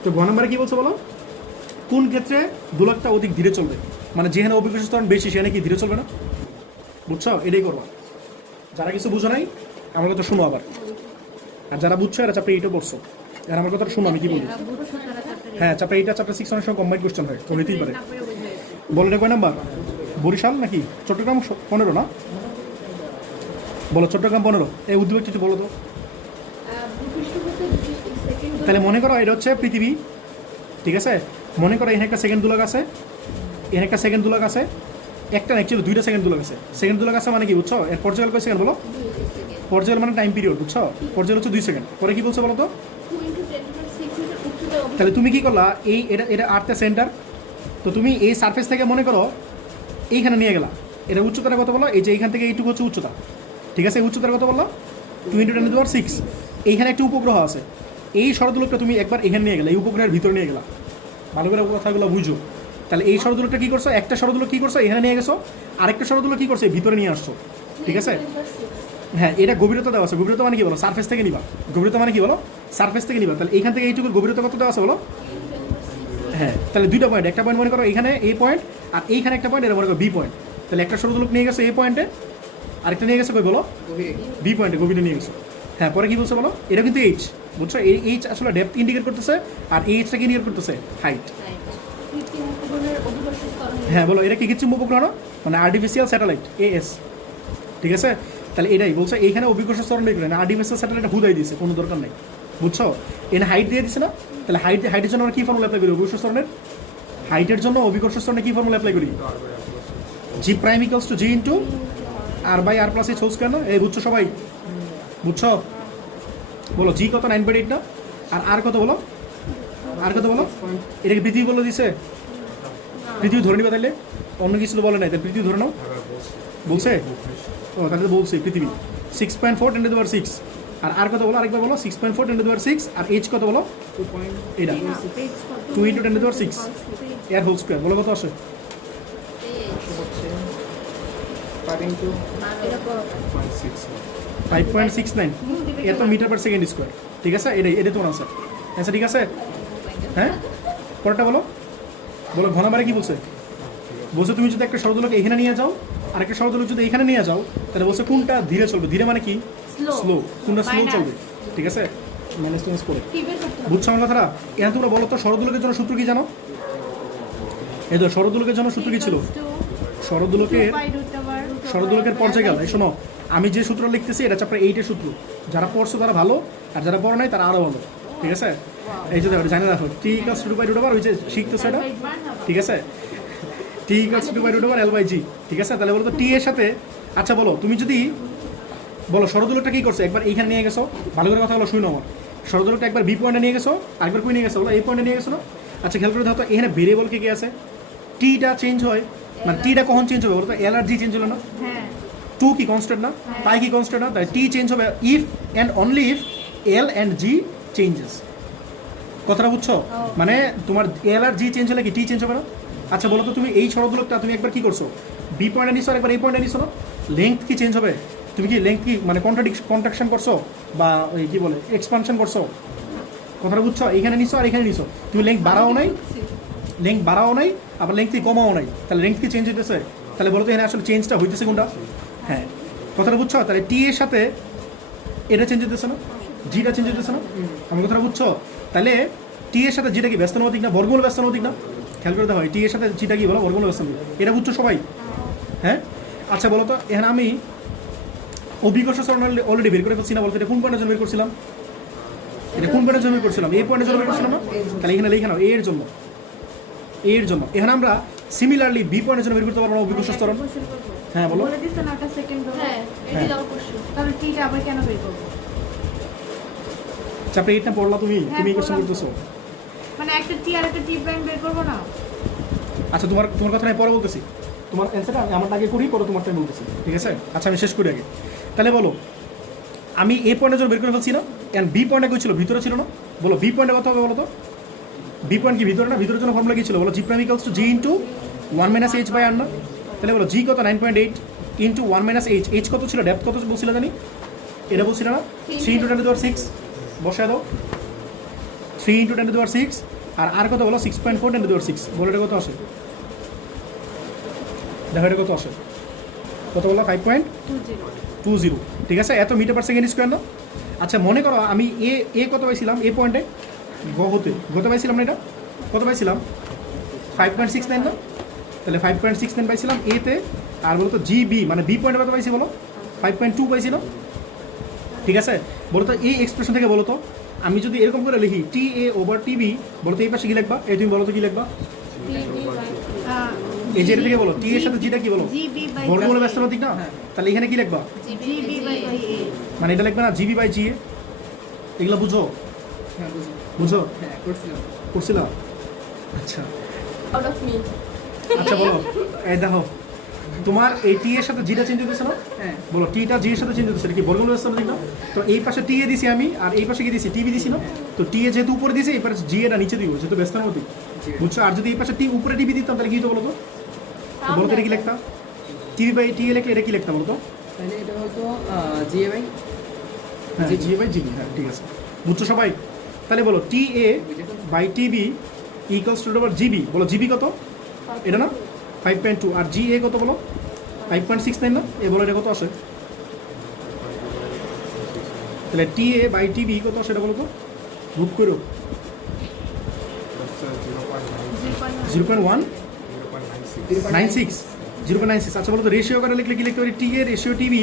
তো গ নাম্বারে কি বলছে বলো? কোন ক্ষেত্রে দোলকটা অধিক ধীরে চলবে, মানে যেখানে অভিকর্ষ ত্বরণ বেশি সেখানে কি ধীরে চলবে না? বুঝছো? এটাই করবা। যারা কিছু বুঝো নাই আমার কথা শুনো আবার, আর যারা বুঝছো এরা চ্যাপ্টার 8 পড়ছো, আর আমার কথা শুনো আমি কি বলি। হ্যাঁ, চ্যাপ্টার 8 আর চ্যাপ্টার 6 অনেক সময় কম্বাইন্ড কোশ্চেন হয়, তো হইতেই পারে। বলো এটা কয় নাম্বার? বরিশাল নাকি চট্টগ্রাম? 15 না? বলো চট্টগ্রাম 15। এই উদ্যোগ কিছু বলো তো। তাহলে মনে করো এটা হচ্ছে পৃথিবী, ঠিক আছে? মনে করো এখানে একটা সেকেন্ড দুলক আছে, এখানে একটা সেকেন্ড দুলক আছে, একটা না অ্যাকচুয়ালি 2টা সেকেন্ড দুলক আছে। সেকেন্ড দুলক আছে মানে কি বুঝছো? এর পর্যায়কাল কয় সেকেন্ড বলো? পর্যায়কাল মানে টাইম পিরিয়ড, বুঝছো? পর্যায়কাল হচ্ছে 2 সেকেন্ড। পরে কি বলছো বলো তো? তাহলে তুমি কি করলা, এই এটা এটা আর্থে সেন্টার, তো তুমি এই সারফেস থেকে মনে করো এইখানে নিয়ে গেলা, এটা উচ্চতাটা কত বলো? এই যে এইখান থেকে এইটুকু হচ্ছে উচ্চতা, ঠিক আছে? উচ্চতার কত বললো? 2 × 10⁶। এইখানে একটা উপগ্রহ আছে, এই শরদলোকটা তুমি একবার এখানে নিয়ে গেলা, এই উপগ্রহের ভিতরে নিয়ে গেলা, ভালো করে কথাগুলো বুঝো। তাহলে এই শরদলোকটা কী করছো? একটা শরদলোক কী করছো? এখানে নিয়ে গেছো, আরেকটা শরদলোক কী করছো? ভিতরে নিয়ে আসছো, ঠিক আছে? হ্যাঁ, এটা গভীরতা দেওয়া আছে। গভীরতা মানে কি বলো? সারফেস থেকে নিবা। গভীরতা মানে কি বলো? সারফেস থেকে নিবা। তাহলে এইখান থেকে এইটুকুর গভীরতা কত দেওয়া আছে বলো? হ্যাঁ, তাহলে 2টা পয়েন্ট, একটা পয়েন্ট মনে করো এখানে এই পয়েন্ট, আর এইখানে একটা পয়েন্ট, এটা মনে করো বি পয়েন্ট। তাহলে একটা শরদলোক নিয়ে গেছে এই পয়েন্টে, আরেকটা নিয়ে গেছে কই বলো? বি পয়েন্টে, গভীরে নিয়ে গেছো। হ্যাঁ, পরে কি বলছো বলো? এটা কিন্তু এইচ, বুঝছো? এই এইচ আসলে ডেপথ ইন্ডিকেট করতেছে, আর এই এইচটা কি ইন্ডিকেট করতেছে? হাইট। হ্যাঁ বলো, এটা কি কৃত্রিম উপগ্রহ না? মানে আর্টিফিশিয়াল স্যাটেলাইট, AS, ঠিক আছে? তাহলে এটাই বলছে, এইখানে অভিকর্ষ স্তরণ বের করে না, আর্টিফিশিয়াল স্যাটেলাইট হুদাই দিয়েছে, কোনো দরকার নেই, বুঝছো? এখানে হাইট দিয়ে দিচ্ছে না? তাহলে হাইটের জন্য আমরা কী ফর্মুলা অ্যাপ্লাই করি? অভিকর্ষ স্তরণের হাইটের জন্য অভিকর্ষ স্তরণে কী ফর্মুলা অ্যাপ্লাই করি? G prime equals to G into R/R+H² না? এই বুঝছো সবাই? বুঝছো? বলো জি কত? 9/8 না? আর আর কত বলো? আর কত বলো? এটাকে পৃথিবী বলে দিছে? পৃথিবী ধরে নিবা তাইলে? অন্য কিছু তো বলে নাই, তাহলে পৃথিবী ধরে নাও। বলছে? ও তাহলে তো বলছি পৃথিবী 6.4 × 10⁶। আর কত বলো? আরেকবার বলো। 6.4 × 10⁶। আর এইচ কত বলো? এটা 2 × 10⁶ এর হোল স্কোয়ার। বলো কত আসে? 5.69 এত মিটার পার সেকেন্ড স্কোয়ার, ঠিক আছে? এটা তোমার আছে আচ্ছা, ঠিক আছে? হ্যাঁ, পরেরটা বলো। বলো ঘনাবারে কি বলছে? বলছে তুমি যদি একটা শরদলোক এখানে নিয়ে যাও, আর একটা শরদলোক যদি এখানে নিয়ে যাও, তাহলে বলছে কোনটা ধীরে চলবে? ধীরে মানে কি? স্লো। কোনটা স্লো চলবে? ঠিক আছে, মাইনাস চেঞ্জ করে। বুঝছো আমার কথাটা? এখানে তোমরা বলো তো শরদলোকের জন্য সূত্র কি জানো? এই তো শরদলোকের জন্য সূত্র কি ছিল? শরদলোকের পর্যায়কাল। এই শোনো, আমি যে সূত্র লিখতেছি এটা চ্যাপ্টার 8 সূত্র। যারা পড়ছো তারা ভালো, আর যারা পড়ো নাই তারা আরও ভালো, ঠিক আছে? এই যে দেখো, জানে দেখো T = 2/√, ওই যে শিখতেছো এটা, ঠিক আছে? T = 2/√L/G, ঠিক আছে? তাহলে বলো তো T এর সাথে, আচ্ছা বলো তুমি যদি বলো শরদলোকটা কী করছো? একবার এইখানে নিয়ে গেছো, ভালো করে কথা বলো, শুনো আমার। শরদলোকটা একবার বি পয়েন্টে নিয়ে গেছো, আরেকবার কই নিয়ে গেছো বলো? এই পয়েন্টে নিয়ে গেছো না? আচ্ছা খেয়াল করে দেখো তো, এখানে ভেরিয়েবল কে আছে? টিটা চেঞ্জ হয়, মানে টিটা কখন চেঞ্জ হবে বলো তো? L আর G চেঞ্জ হলো না? 2 কি কনস্ট্যান্ট না? পাই কি কনস্ট্যান্ট না? তাই টি চেঞ্জ হবে if and only if L and G changes. কথাটা বুঝছো? মানে তোমার L আর G চেঞ্জ হলে কি টি চেঞ্জ হবে না? আচ্ছা বলো তো, তুমি এই শরদলোকটা তুমি একবার কি করছো? বি পয়েন্টে নিছো, আর একবার এই পয়েন্টে নিছো না? লেংথ কি চেঞ্জ হবে? তুমি কি লেংথ কি মানে কন্ট্রাকশন করছো, বা ওই কি বলে এক্সপানশন করছো? কথাটা বুঝছো? এখানে নিছো আর এখানে নিছো, তুমি লেংথ বাড়াও নাই, আবার লেংথ কি কমাও নাই, তাহলে লেংথ কি চেঞ্জ হইতেছে? তাহলে বলো তো এখানে আসলে চেঞ্জটা হইতেছে কোনটা? হ্যাঁ, কথাটা বুঝছো? তাহলে টি এর সাথে এটা চেঞ্জ হইতেছে না? জিটা চেঞ্জ হইতেছে না? আমার কথাটা বুঝছো? তাহলে টি এর সাথে জিটা কি ব্যস্তানুপাতিক না? বর্গমূল ব্যস্তানুপাতিক না? খেয়াল করে দেওয়া হয় টি এর সাথে জিটা কি বলো? বর্গমূল ব্যস্তানুপাতিক। এটা বুঝছো সবাই? হ্যাঁ, আচ্ছা বলো তো, এখানে আমি অভিকর্ষ স্তরণ অলরেডি বের করে ফেলছি না? বলতো এটা কোন পয়েন্টের জন্য বের করছিলাম? এটা কোন পয়েন্টের জন্য বের করছিলাম? এই পয়েন্টের জন্য বের করছিলাম না? তাহলে এখানে লিখে নাও এর জন্য। এখানে আমরা সিমিলারলি বি পয়েন্টের জন্য বের করতে পারবো না অভিকর্ষ স্তরণ। হ্যাঁ বলো। চ্যাপ্টার 8 না পড়লা তুমি? তুমি কোশ্চেন করতেছো মানে একটা টি আর একটা টি প্রাইম বের করব না? আচ্ছা তোমার কথা আমি পরে বলতেছি, তোমার অ্যান্সারটা আমি আমার আগে করি, পরে তোমারটা আমি বলতেছি, ঠিক আছে? আচ্ছা আমি শেষ করি আগে। তাহলে বলো, আমি এ পয়েন্টের জন্য বের করে ফেলছি না, অ্যান্ড বি পয়েন্টে কই ছিল? ভিতরে ছিল না? বলো বি পয়েন্টে কত হবে বলো তো? বি পয়েন্ট কি ভিতরে না? ভিতরের জন্য ফর্মুলা কি ছিল বলো? G prime = G into 1 - h/r না? তাহলে বলো জি কত? 9.8 into 1 - h। এইচ কত ছিল? ডেপথ কত বলছিল জানি? এটা বলছিল না? 3 × 10⁶। বসায় দাও 3 × 10⁶। আর কত বলো 6.4 × 10⁶ বলো এটা কত আসে? দেখো এটা কত আসে, কত বলো 5.20, ঠিক আছে? এত মিটার পার সেকেন্ড স্কোয়ার না? আচ্ছা মনে করো আমি এ কত পাইছিলাম, এ পয়েন্টে গত পাইছিলাম না, এটা কত পাইছিলাম 5.69 না? তাহলে 5.69 পাইছিলাম এতে, আর বলো তো জিবি মানে বি পয়েন্টে কত পাইছি বলো 5.2 পাইছিল, ঠিক আছে? বলো তো এই এক্সপ্রেশন থেকে বলো তো আমি যদি এরকম করে লিখি টি এ ওভার টিবি, বলো তো এই পাশে কি লিখবা? এই তুমি বলো তো কি লিখবা? এই যে এটা থেকে বলো টি এর সাথে জিটা কি বলো জিবি বাই বর্গমূল ব্যস্তানুপাতিক না? তাহলে এখানে কি লিখবা? GB by GA. মানে এটা লিখবে না জিবি বাই জি এ? এগুলো বুঝো? হ্যাঁ বুঝি। বুঝো? হ্যাঁ করছিলাম। করছিলা? আচ্ছা আউট অফ মি। আচ্ছা বলো, এই দেখো তোমার এই টি এর সাথে জিটা চেঞ্জ হতেছে না? হ্যাঁ বলো টিটা জি এর সাথে চেঞ্জ হতেছে, এটা কি বর্গমূল ব্যস্তানুপাতিক না? তো এই পাশে টি এ দিছি আমি, আর এই পাশে কি দিছি টিবি দিছি না? তো টি এ যেহেতু উপরে দিছি, এই পাশে জি এটা নিচে দিব, যেহেতু ব্যস্তানুপাতিক, জি। বুঝছো? আর যদি এই পাশে টি উপরে টিবি দিতাম তাহলে কি হতো বলো তো? তো বলো তো এটা কি লিখতাম? টিভি বাই টি এ লিখলে এটা কি লিখতাম বলো তো? তাহলে এটা হয়তো জিএ বাই হ্যাঁ জি বাই জিবি, হ্যাঁ ঠিক আছে, বুঝছো সবাই? তাহলে বলো T A by TB equals to over GB, বলো জিবি কত? এটা না 5.2, আর জি এ কত বলো 5.69 না? এ বলো এটা কত আসে? তাহলে টি এ বাই টিবি কত আসে এটা বলো তো, বুক করো। 0.196, 0.96। আচ্ছা বলো তো রেশিও করে লিখলে কি লিখতে পারি? টি এ রেশিও টিবি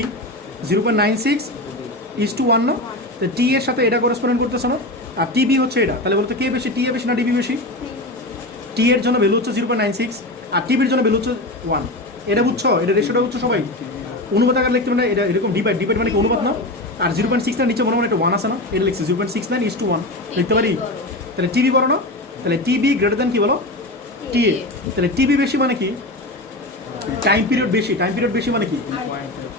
0.96:1 না? তো টি এর সাথে এটা করেসপন্ডেন্ট করতেছে না? আর টিবি হচ্ছে এটা, তাহলে বলতো কে বেশি, টি এ বেশি না ডিবি বেশি? টি এর জন্য ভ্যালু হচ্ছে 0.96 আর টিবির জন্য ভ্যালু হচ্ছে 1। এটা বুঝছো? এটা রেশিওটা বুঝছো সবাই? অনুপাত আকার লিখতে মানে এটা এরকম ডিভাইড মানে কি অনুপাত না? আর 0.69 নিচে মনে মনে একটা 1 আছে না? এটা লিখছে 0.69:1 লিখতে পারি? তাহলে টিবি বড় না? তাহলে টিবি গ্রেটার দেন কি বলো টি এ। তাহলে টিবি বেশি মানে কি? টাইম পিরিয়ড বেশি। টাইম পিরিয়ড বেশি মানে কি?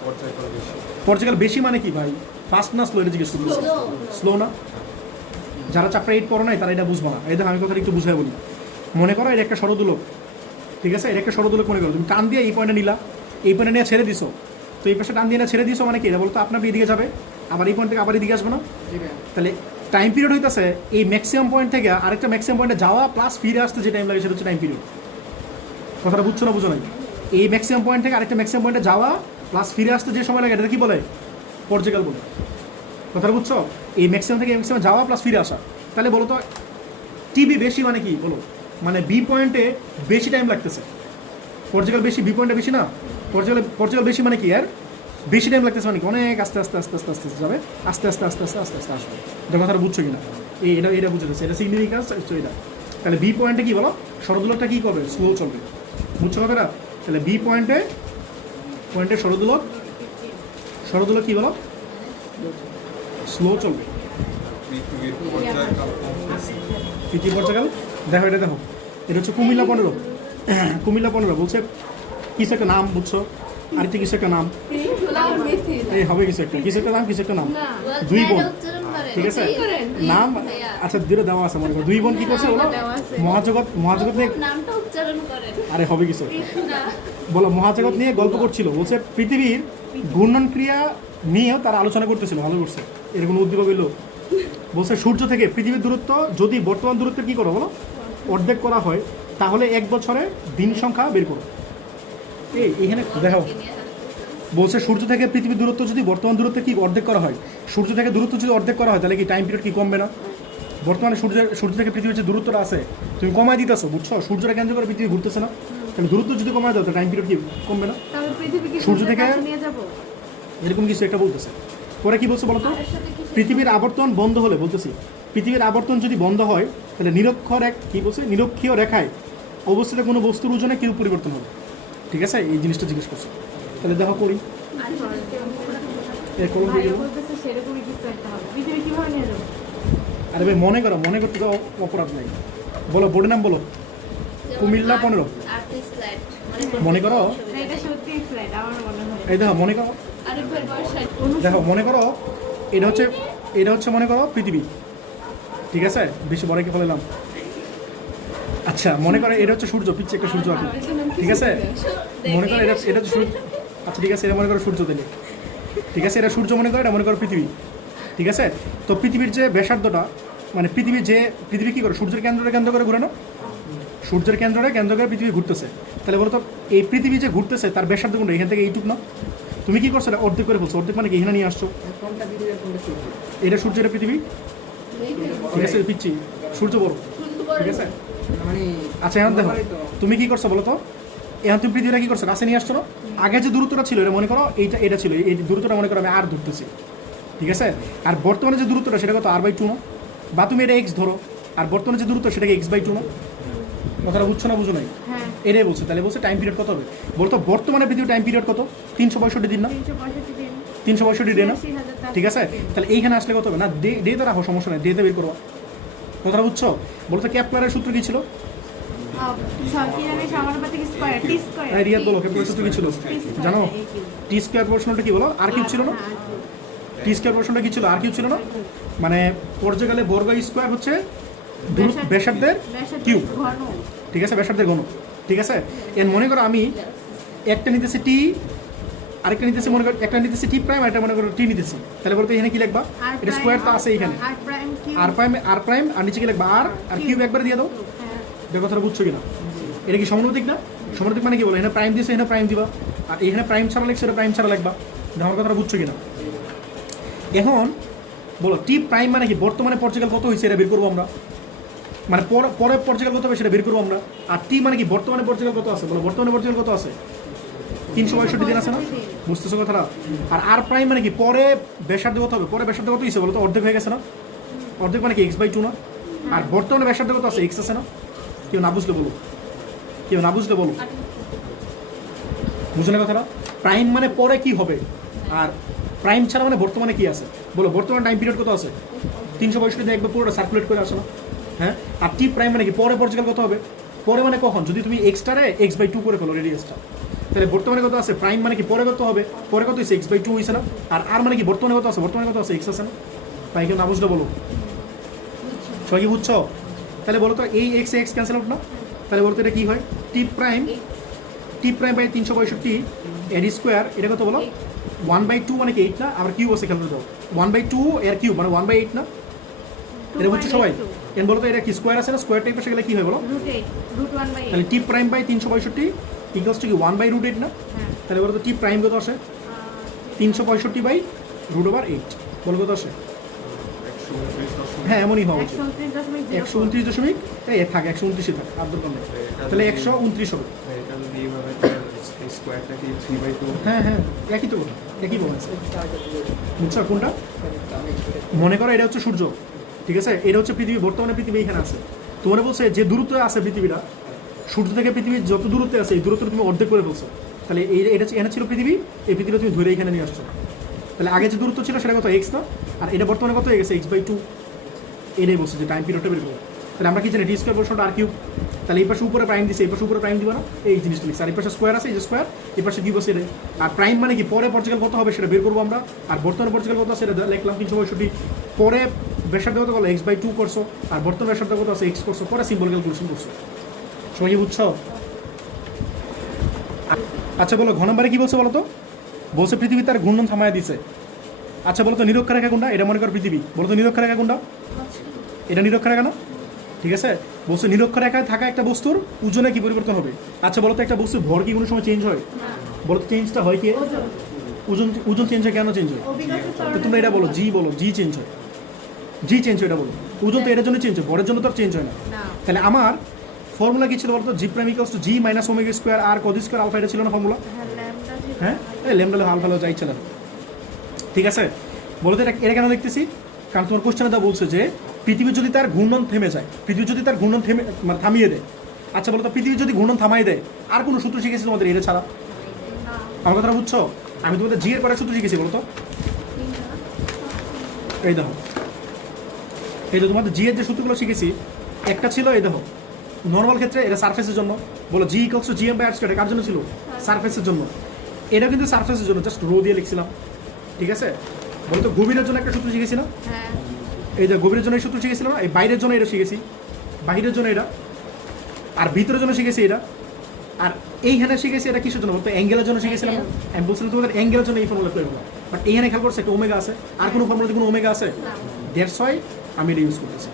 পর্যায়কাল বেশি। পর্যায়কাল বেশি মানে কি ভাই? ফাস্ট না স্লো? এটা জিজ্ঞেস করতেছি। স্লো না? যারা চ্যাপ্টার 8 পড়ো নাই তারা এটা বুঝবো না। এই দেখো আমি কথাটা একটু বুঝাই বলি। মনে করো এটা একটা ষড়দোলক, ঠিক আছে? এটা একটা ষড়দোলক মনে করো, তুমি টান দিয়ে এই পয়েন্টে নিলা, এই পয়েন্টে নিয়ে ছেড়ে দিছো, তো এই পাশে টান দিয়ে না ছেড়ে দিছো মানে কি? এটা বলতো আপনার এদিকে যাবে, আবার এই পয়েন্ট থেকে আবার এদিকে আসবে না? জি ভাই। তাহলে টাইম পিরিয়ড হইতেছে এই ম্যাক্সিমাম পয়েন্ট থেকে আরেকটা ম্যাক্সিমাম পয়েন্টে যাওয়া প্লাস ফিরে আসতে যে টাইম লাগে সেটা হচ্ছে টাইম পিরিয়ড। কথাটা বুঝছো না বুঝো নাই? এই ম্যাক্সিমাম পয়েন্ট থেকে আরেকটা ম্যাক্সিমাম পয়েন্টে যাওয়া প্লাস ফিরে আসতে যে সময় লাগে এটা কি বলে? পর্যায়কাল বলে। কথাটা বুঝছো? এই ম্যাক্সিমাম থেকে ম্যাক্সিমাম যাওয়া প্লাস ফিরে আসা। তাহলে বলো তো টিবি বেশি মানে কি বলো? মানে বি পয়েন্টে বেশি টাইম লাগতেছে। পর্যায়কাল বেশি, বি পয়েন্টে বেশি না? পর্যায়কাল বেশি মানে কি? আর বেশি টাইম লাগতেছে মানে কি? অনেক আস্তে আস্তে আস্তে আস্তে আস্তে যাবে, আস্তে আস্তে আস্তে আস্তে আস্তে আস্তে আসবে। এটা কথাটা বুঝছো কিনা? এটা বুঝতেছে, এটা সিগনিফিক্যান্স এটা। তাহলে বি পয়েন্টে কি বলো? ষড়দোলকটা কী করবে? স্লো চলবে। বুঝছো কথাটা? তাহলে বি পয়েন্টে ষড়দোলক কী বলো? স্লো চলবে। পৃথিবীর পর্যায়কাল কম বেশি। পৃথিবী পর্যায়কাল দেখো, এটা দেখো, এটা হচ্ছে কুমিল্লা 15। কুমিল্লা 15 বলছে কিছু একটা নাম, বুঝছো? আরেকটা কিছু একটা নাম, এই হবে কিছু একটা নাম, কিছু একটা নাম, না দুই বোন, উচ্চারণ করে ঠিক আছে? করেন। নাম আচ্ছা দুটো দেওয়া আছে মনে করো, দুই বোন কি করছে বলো? দেওয়া আছে। মহাজগৎ নিয়ে, নামটা উচ্চারণ করেন আরে হবে কিছু না বলো, মহাজগৎ নিয়ে গল্প করছিল। বলছে পৃথিবীর ঘূর্ণন ক্রিয়া নিয়েও তারা আলোচনা করতেছিল, ভালো করছে। এরকম উদ্দীপক হইলো। বলছে সূর্য থেকে পৃথিবীর দূরত্ব যদি বর্তমান দূরত্বের কী করো বলো অর্ধেক করা হয়, তাহলে এক বছরে দিন সংখ্যা বের করো। এইখানে দেখো বলছে সূর্য থেকে পৃথিবীর দূরত্ব যদি বর্তমান দূরত্বে কি অর্ধেক করা হয়, সূর্য থেকে দূরত্ব যদি অর্ধেক করা হয় তাহলে কি টাইম পিরিয়ড কি কমবে না? বর্তমানে সূর্য থেকে পৃথিবীর যে দূরত্বটা আছে তুমি কমাই দিতেছো, বুঝছো? সূর্যটা কেন্দ্র করে পৃথিবী ঘুরতেছে না? তাহলে দূরত্ব যদি কমায় দাও তাহলে টাইম পিরিয়ড কি কমবে না? তাহলে পৃথিবীকে সূর্য সূর্যের থেকে- কাছে নিয়ে যাব। এরকম কিছু একটা বলতেছে। পরে কি বলছে বলো তো? পৃথিবীর আবর্তন বন্ধ হলে, বলতেছি পৃথিবীর আবর্তন যদি বন্ধ হয় তাহলে নিরক্ষীয় রেখায় অবস্থিত কোনো বস্তুর ওজনে কিরূপ পরিবর্তন হবে? ঠিক আছে, এই জিনিসটা জিজ্ঞেস করছে। তাহলে দেখো করি এর কলম দিয়ে ভাইয়া দেবো। বলতেছে সেরকমই কিছু একটা হবে। পৃথিবী কিভাবে নিয়ে যাবো? আরে ভাই মনে করতে তো অপরাধ নাই। বলো বোর্ডের নাম বলো। কুমিল্লা 15। আর্টিস্ট লাইট মনে করো না, এটা সত্যি ফ্লাইট আমার মনে হয়। এই দেখো মনে করো, আরেকবার বয়স দেখো মনে করো এটা হচ্ছে মনে করো পৃথিবী, ঠিক আছে? বেশি বড় কি বললাম? আচ্ছা মনে করো এটা হচ্ছে সূর্য, পিচ্ছে একটা সূর্য আছে, ঠিক আছে? মনে করো এটা হচ্ছে সূর্য। আচ্ছা ঠিক আছে, এটা মনে করো সূর্য দিলে, ঠিক আছে? এটা সূর্য মনে করো, এটা মনে করো পৃথিবী, ঠিক আছে? তো পৃথিবীর যে ব্যাসার্ধটা মানে পৃথিবী কি করে সূর্যের কেন্দ্র করে ঘুরে না, সূর্যের কেন্দ্র করে পৃথিবী ঘুরতেছে। তাহলে বলো তো এই পৃথিবী যে ঘুরতেছে তার ব্যাসার্ধ কোনটা, এখান থেকে এইটুক না? তুমি কি করছো, এটা অর্ধেক করে বলছো, অর্ধেক মানে কি এখানে নিয়ে আসছো, কোনটা পৃথিবী আর কোনটা সূর্য? এটা সূর্য এটা পৃথিবী, ঠিক আছে পিচ্ছি সূর্য বড়, ঠিক আছে। মানে আচ্ছা এখন দেখো normally তো। তুমি কি করছো বলো তো, এখন তুমি পৃথিবীটা কি করছো, কাছে নিয়ে আসছো না? আগে যে দূরত্বটা ছিল এটা মনে করো এটা ছিল, এই দূরত্বটা মনে করো আমি আর ধরতেছি, ঠিক আছে। আর বর্তমানে যে দূরত্বটা সেটা কত r/2 না, বা তুমি এটা x ধরো, আর বর্তমানে যে দূরত্ব সেটাকে x/2 না। কথাটা বুঝছো না বুঝো নাই? হ্যাঁ এটাই বলছে। তাহলে বলছে টাইম পিরিয়ড কত হবে বলতো, বর্তমানে পৃথিবীর টাইম পিরিয়ড কত, 365 দিন না, 365 দিন 365 ডে না, 86,400 ঠিক আছে। তাহলে এইখানে আসলে কত হবে না, ডেতে রাখো সমস্যা নেই, ডেতে বের করো। কথাটা বুঝছো? বলতো ক্যাপলারের সূত্র কি ছিল? কি জানি সমানুপাতিক স্কয়ার টি স্কয়ার রিয়াদ বলো ক্যাপলারের সূত্র কি ছিল জানো? টি স্কোয়ার প্রশ্নটা কি বলো, আর কিউব ছিল না? টি স্কোয়ার প্রশ্নটা কি ছিল, আর কিউব ছিল না? মানে পর্যায়কালে বর্গ স্কোয়ার হচ্ছে ব্যাসার্ধের কিউব, ঘন ঠিক আছে, ব্যাসার্ধের ঘন, ঠিক আছে। এর মনে করো আমি একটা নিতেছি টি, আরেকটা নিতেছি মনে করো, একটা নিতেছি টি প্রাইম, আরেকটা মনে করো টি নিতেছি। তাহলে বলতে এখানে কি লিখবা, এটা স্কোয়ার তো আছে এখানে, আর প্রাইম কিউব আর প্রাইম আর নিচে কি লিখবা আর কিউব একবারে দিয়ে দাও। হ্যাঁ এটা কথাটা বুঝছো কিনা? এটা কি সমানুপাতিক না? সমানুপাতিক মানে কি বলো, এখানে প্রাইম দিয়েছে এখানে প্রাইম দিবা, আর এখানে প্রাইম ছাড়া লিখছে এটা প্রাইম ছাড়া লিখবা। আমার কথাটা বুঝছো কিনা? এখন বলো টি প্রাইম মানে কি, বর্তমানে পর্যায়কাল কত হয়েছে এটা বের করবো আমরা, মানে পরে পর্যায়কাল কত হবে সেটা বের করবো আমরা। আর টি মানে কি, বর্তমানে পর্যায়কাল কত আছে বলো, বর্তমানে পর্যায়কাল কত আছে, 365 দিন আছে না, বুঝতেছো কথাটা? আর প্রাইম মানে কি, পরে ব্যাসার্ধ কত হবে, পরে ব্যাসার্ধ কত হয়েছে বলো তো, অর্ধেক হয়ে গেছে না, অর্ধেক মানে কি x/2 না। আর বর্তমানে ব্যাসার্ধ কত আছে, x আছে না। কেউ না বুঝলে বলো, কেউ না বুঝলে বলো, বুঝলে কথাটা? প্রাইম মানে পরে কি হবে, আর প্রাইম ছাড়া মানে বর্তমানে কি আছে বলো, বর্তমানে টাইম পিরিয়ড কত আছে, 365 দিন একবার পুরোটা সার্কুলেট করে আসো না, হ্যাঁ। আর টি প্রাইম মানে কি, পরে পর্যায়কাল কত হবে, পরে মানে কখন, যদি তুমি এক্সটারে x/2 করে ফেলো রেডিয়াসটা, তাহলে বর্তমানে কত আছে, প্রাইম মানে কি পরে কত হবে, পরে কত হয়েছে x/2 হয়েছে না। আর মানে কি বর্তমানে কত আছে, বর্তমানে কত আছে x আছে না। তাই কেউ না বুঝলে বলো, সবাই কি বুঝছো? তাহলে বলো তো এই x ক্যান্সেল আউট না, তাহলে বলতো এটা কি হয়, টি প্রাইম বাই 365 এর স্কোয়ার, এটা কত বলো 1/2 মানে কি 8 না, আবার কিউব আছে খেয়াল করে দাও, 1/2 এর কিউব মানে 1/8 না। এটা বুঝছো সবাই? এন বলো তো এটা কি স্কোয়ার আছে না, স্কোয়ার টাইপের সেগুলো কি হয় বলো, √1/8 তাহলে টি প্রাইম বাই 365 ইকুয়ালস টু কি 1/√8 না। হ্যাঁ তাহলে বলো তো টি প্রাইম কত আসে, 365 বাই √8 বলো কত আসে? 129.0। হ্যাঁ এমনই হবে, 129.04 129 দশমিক থাকে 129 থাকে আর দরকার নেই, তাহলে 129 হবে। এটা যদি এইভাবে স্কোয়ারটাকে 3/2, হ্যাঁ হ্যাঁ একই তো কথা, একই বলা আছে, বুঝছো কোনটা? মনে করো এটা হচ্ছে সূর্য, ঠিক আছে, এটা হচ্ছে পৃথিবী, বর্তমানে পৃথিবী এখানে আছে। তোমার বলছে যে দূরত্বে আছে পৃথিবীটা, সূর্য থেকে পৃথিবীর যত দূরত্বে আছে এই দূরত্ব তুমি অর্ধেক করে বলছো। তাহলে এটা এখানে ছিল পৃথিবী, এই পৃথিবীটা তুমি ধরে এখানে নিয়ে আসছো। তাহলে আগে যে দূরত্ব ছিল সেটা কত x না, আর এটা বর্তমানে কত হয়ে গেছে x/2। এটাই বলছে যে টাইম পিরিয়ডটা বের করবো। তাহলে আমরা কি জানি টি স্কোয়ার পোর্শনটা আর কিউব, তাহলে এই পাশে উপরে প্রাইম দিচ্ছে, এই পাশে উপরে প্রাইম দিব না, এই জিনিসটা লিখছে। আর এই পাশে স্কোয়ার আছে, এই যে স্কোয়ার, এই পাশে কিউব আছে। আর প্রাইম মানে কি পরে পর্যায়কাল কত হবে সেটা বের করবো আমরা, আর বর্তমানে পর্যায়কাল কত আছে সেটা লিখলাম 365। পরে ব্যাসার্ধ কত বলো x/2 করছো, আর বর্তমানে ব্যাসার্ধ কত আছে x করছো, পরে সিম্বল ক্যালকুলেশন করছো। সবাই কি বুঝছো? আচ্ছা বলো ঘ নম্বরে কি বলছে বলো তো, বলছে পৃথিবী তার ঘূর্ণন থামায় দিছে। আচ্ছা বলো তো নিরক্ষরেখা কোনটা, এটা মনে করো পৃথিবী, বলো তো নিরক্ষরেখা কোনটা, এটা নিরক্ষরেখা না, ঠিক আছে। বলছে নিরক্ষরেখায় থাকা একটা বস্তুর ওজনে কি পরিবর্তন হবে। আচ্ছা বলো তো একটা বস্তুর ভর কি কোনো সময় চেঞ্জ হয়, বলো তো চেঞ্জটা হয় কি, ওজন চেঞ্জ হয়, কেন চেঞ্জ হয়, তো তোমরা এটা বলো, জি চেঞ্জ হয়, জি চেঞ্জ হয়, এটা বলো। ওজন তো এটার জন্য চেঞ্জ হয়, ভরের জন্য তো আর চেঞ্জ হয় না। তাহলে আমার ফর্মুলা কি ছিল বলতো, g prime equals to G minus omega square R cos square alpha, এটা ছিল না ফর্মুলা, হ্যাঁ ল্যামডা আলফা যাই ছিল, ঠিক আছে। বলতে এটা কেন লিখতেছি, কারণ তোমার কোশ্চেনে তা বলছে যে পৃথিবী যদি তার ঘূর্ণন থেমে যায়, পৃথিবী যদি তার ঘূর্ণন মানে থামিয়ে দেয়। আচ্ছা বলো তো পৃথিবী যদি ঘূর্ণন থামাই দেয়, আর কোনো সূত্র শিখেছি তোমাদের এটা ছাড়া, আমার কথা বুঝছো? আমি তোমাদের জি এর করার সূত্র শিখেছি বলো তো, এই দেখো, এই তো তোমাদের জি এর যে সূত্রগুলো শিখেছি, একটা ছিল এই দেখো নর্মাল ক্ষেত্রে এটা সারফেসের জন্য, বলো g equals to GM by R square, কার জন্য ছিল, সারফেসের জন্য। এটা কিন্তু সারফেসের জন্য, জাস্ট রো দিয়ে লিখছিলাম, ঠিক আছে। বলো তো গভীরের জন্য একটা সূত্র শিখেছি না, এই যে গভীরের জন্য এই সূত্র শিখেছিলাম না, এই বাইরের জন্য এটা শিখেছি, বাহিরের জন্য এটা, আর ভিতরের জন্য শিখেছি এটা, আর এইখানে শিখেছি এটা কিসের জন্য বলতো, অ্যাঙ্গেলের জন্য শিখেছিলাম। আমি বলছিলাম তোমাদের অ্যাঙ্গেলের জন্য এই ফর্মুলা প্রয়োগ করা, বাট এইখানে খেয়াল করছে একটা ওমেগা আছে, আর কোনো ফর্মুলা কোনো ওমেগা আছে, দ্যাটস হোয়াই আমি এটা ইউজ করতেছি।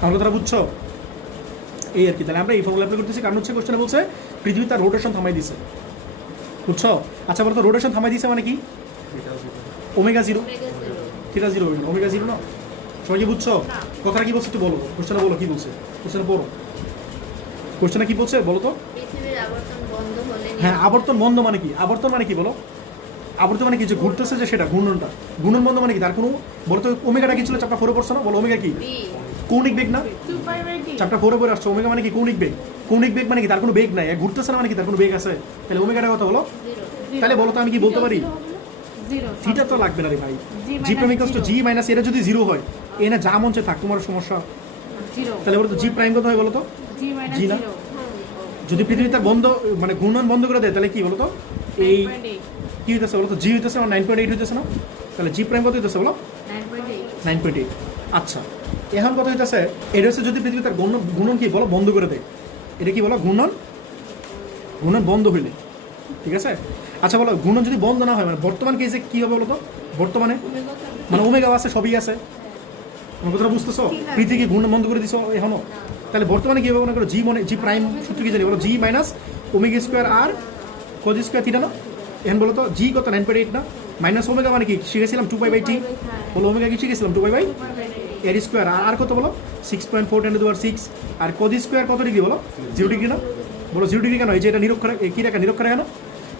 আমার কথাটা বুঝছো? এই আর কি। তাহলে আমরা এই ফর্মুলা অ্যাপ্লাই করতেছি, কারণ হচ্ছে কোশ্চেনে বলছে পৃথিবী তার রোটেশন থামাই দিছে, বুঝছো? আচ্ছা বলো তো রোটেশন থামাই দিছে মানে কি? Omega zero, theta zero, omega zero না? সবাই কি বুঝছো? কথাটা কি বলছে একটু বলো, কোশ্চেনে বলো কি বলছে, কোশ্চেনে পড়ো, কোশ্চেনে কি বলছে বলো তো? পৃথিবীর আবর্তন বন্ধ হলে হ্যাঁ, আবর্তন বন্ধ মানে কি? আবর্তন মানে কি বলো? আবর্তন মানে কি? যে ঘুরতেছে যে সেটা ঘূর্ণনটা, ঘূর্ণন বন্ধ মানে কি? তার কোনো বলো তো, ওমেগাটা কি ছিল চ্যাপ্টার 4 পড়ছো না? বলো ওমেগা কি? বি কৌণিক বেগ না? 2π/d চ্যাপ্টার 4 পড়ে আসছো, ওমেগা মানে কি? কৌণিক বেগ। কৌণিক বেগ মানে কি? তার কোনো বেগ নাই, ঘুরতেছে না মানে কি? তার কোনো বেগ আছে? তাহলে ওমেগাটা কথা বলো। জিরো তাহলে বলো তো আমি কি বলতে পারি? 0 থিটা তো লাগবে না রে ভাই। G G prime minus equals to G minus, এটা যদি জিরো হয় এনে যা মন চায় থাক, তোমার সমস্যা। 0 তাহলে বলো তো জি প্রাইম কত হয় বলো তো? G minus G না? 0 যদি পৃথিবী তার বন্ধ মানে ঘূর্ণন বন্ধ করে দেয় তাহলে কি বলো তো? এই 9.8 কি হইতেছে বলো তো? জি হইতেছে আমার 9.8 হইতেছে না? তাহলে জি প্রাইম কত হইতেছে বলো? 9.8 9.8। আচ্ছা, এখন কথা হইতেছে এটা হচ্ছে যদি পৃথিবী তার ঘূর্ণন কি বলো বন্ধ করে দেয়, এটা কি বলো? ঘূর্ণন, ঘূর্ণন বন্ধ হইলে, ঠিক আছে? আচ্ছা বলো ঘূর্ণন যদি বন্ধ না হয় মানে বর্তমান কেসে কি হবে বলো তো? বর্তমানে মানে ওমেগা আছে, সবই আছে, আমার কথাটা বুঝতেছো? পৃথিবী ঘূর্ণন বন্ধ করে দিছো এখনো? তাহলে বর্তমানে কি হবে মনে করো? জি মনে জি প্রাইম সূত্র কি জানি বলো? জি মাইনাস ওমেগা স্কোয়ার আর কোজ স্কোয়ার থিটা না? এখন বলো তো জি কত? 9.8 না? মাইনাস ওমেগা মানে কি শিখেছিলাম? 2π/t। বলো ওমেগা কি শিখেছিলাম? 2π/, এর স্কোয়ার আর কত বলো? 6.4 × 10⁻⁶। আর কোজ স্কোয়ার কত ডিগ্রি বলো? 0 ডিগ্রি না? বলো 0 ডিগ্রি কেন? এই যে এটা নিরক্ষরেখা, কি রেখা? নিরক্ষরেখা না?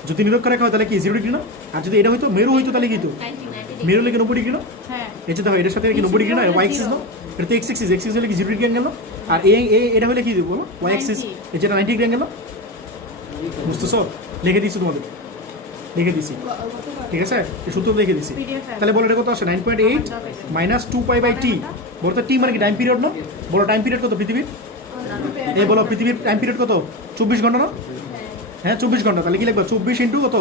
যদি নিরক্ষরেখা হয় তাহলে কি 0 ডিগ্রি না? আর যদি এটা হয়তো মেরু হইতো তাহলে কি তো? 90 মেরু লেগে 90 ডিগ্রি না? হ্যাঁ এই যে দেখো এটার সাথে কি 90 ডিগ্রি না? ওয়াই এক্সিস না? এটা তো এক্স এক্সিস, এক্স এক্সিস হলে কি 0 ডিগ্রি অ্যাঙ্গেল না? আর এটা হলে কি বলো? ওয়াই এক্সিস, এই যেটা 90 ডিগ্রি অ্যাঙ্গেল না? বুঝতেছো? লিখে দিচ্ছি তোমাদের, লিখে দিচ্ছি, ঠিক আছে? এই সূত্র লিখে দিচ্ছি। PDF তাহলে বলো এটা কত আসে? 9.8 মাইনাস 2π/t। বলো তো টি মানে কি? টাইম পিরিয়ড না? বলো টাইম পিরিয়ড কত পৃথিবীর? এই বলো পৃথিবীর টাইম পিরিয়ড কত? 24 ঘন্টা না? হ্যাঁ 24 ঘন্টা। তাহলে কি লিখবা? 24 ইন্টু কত?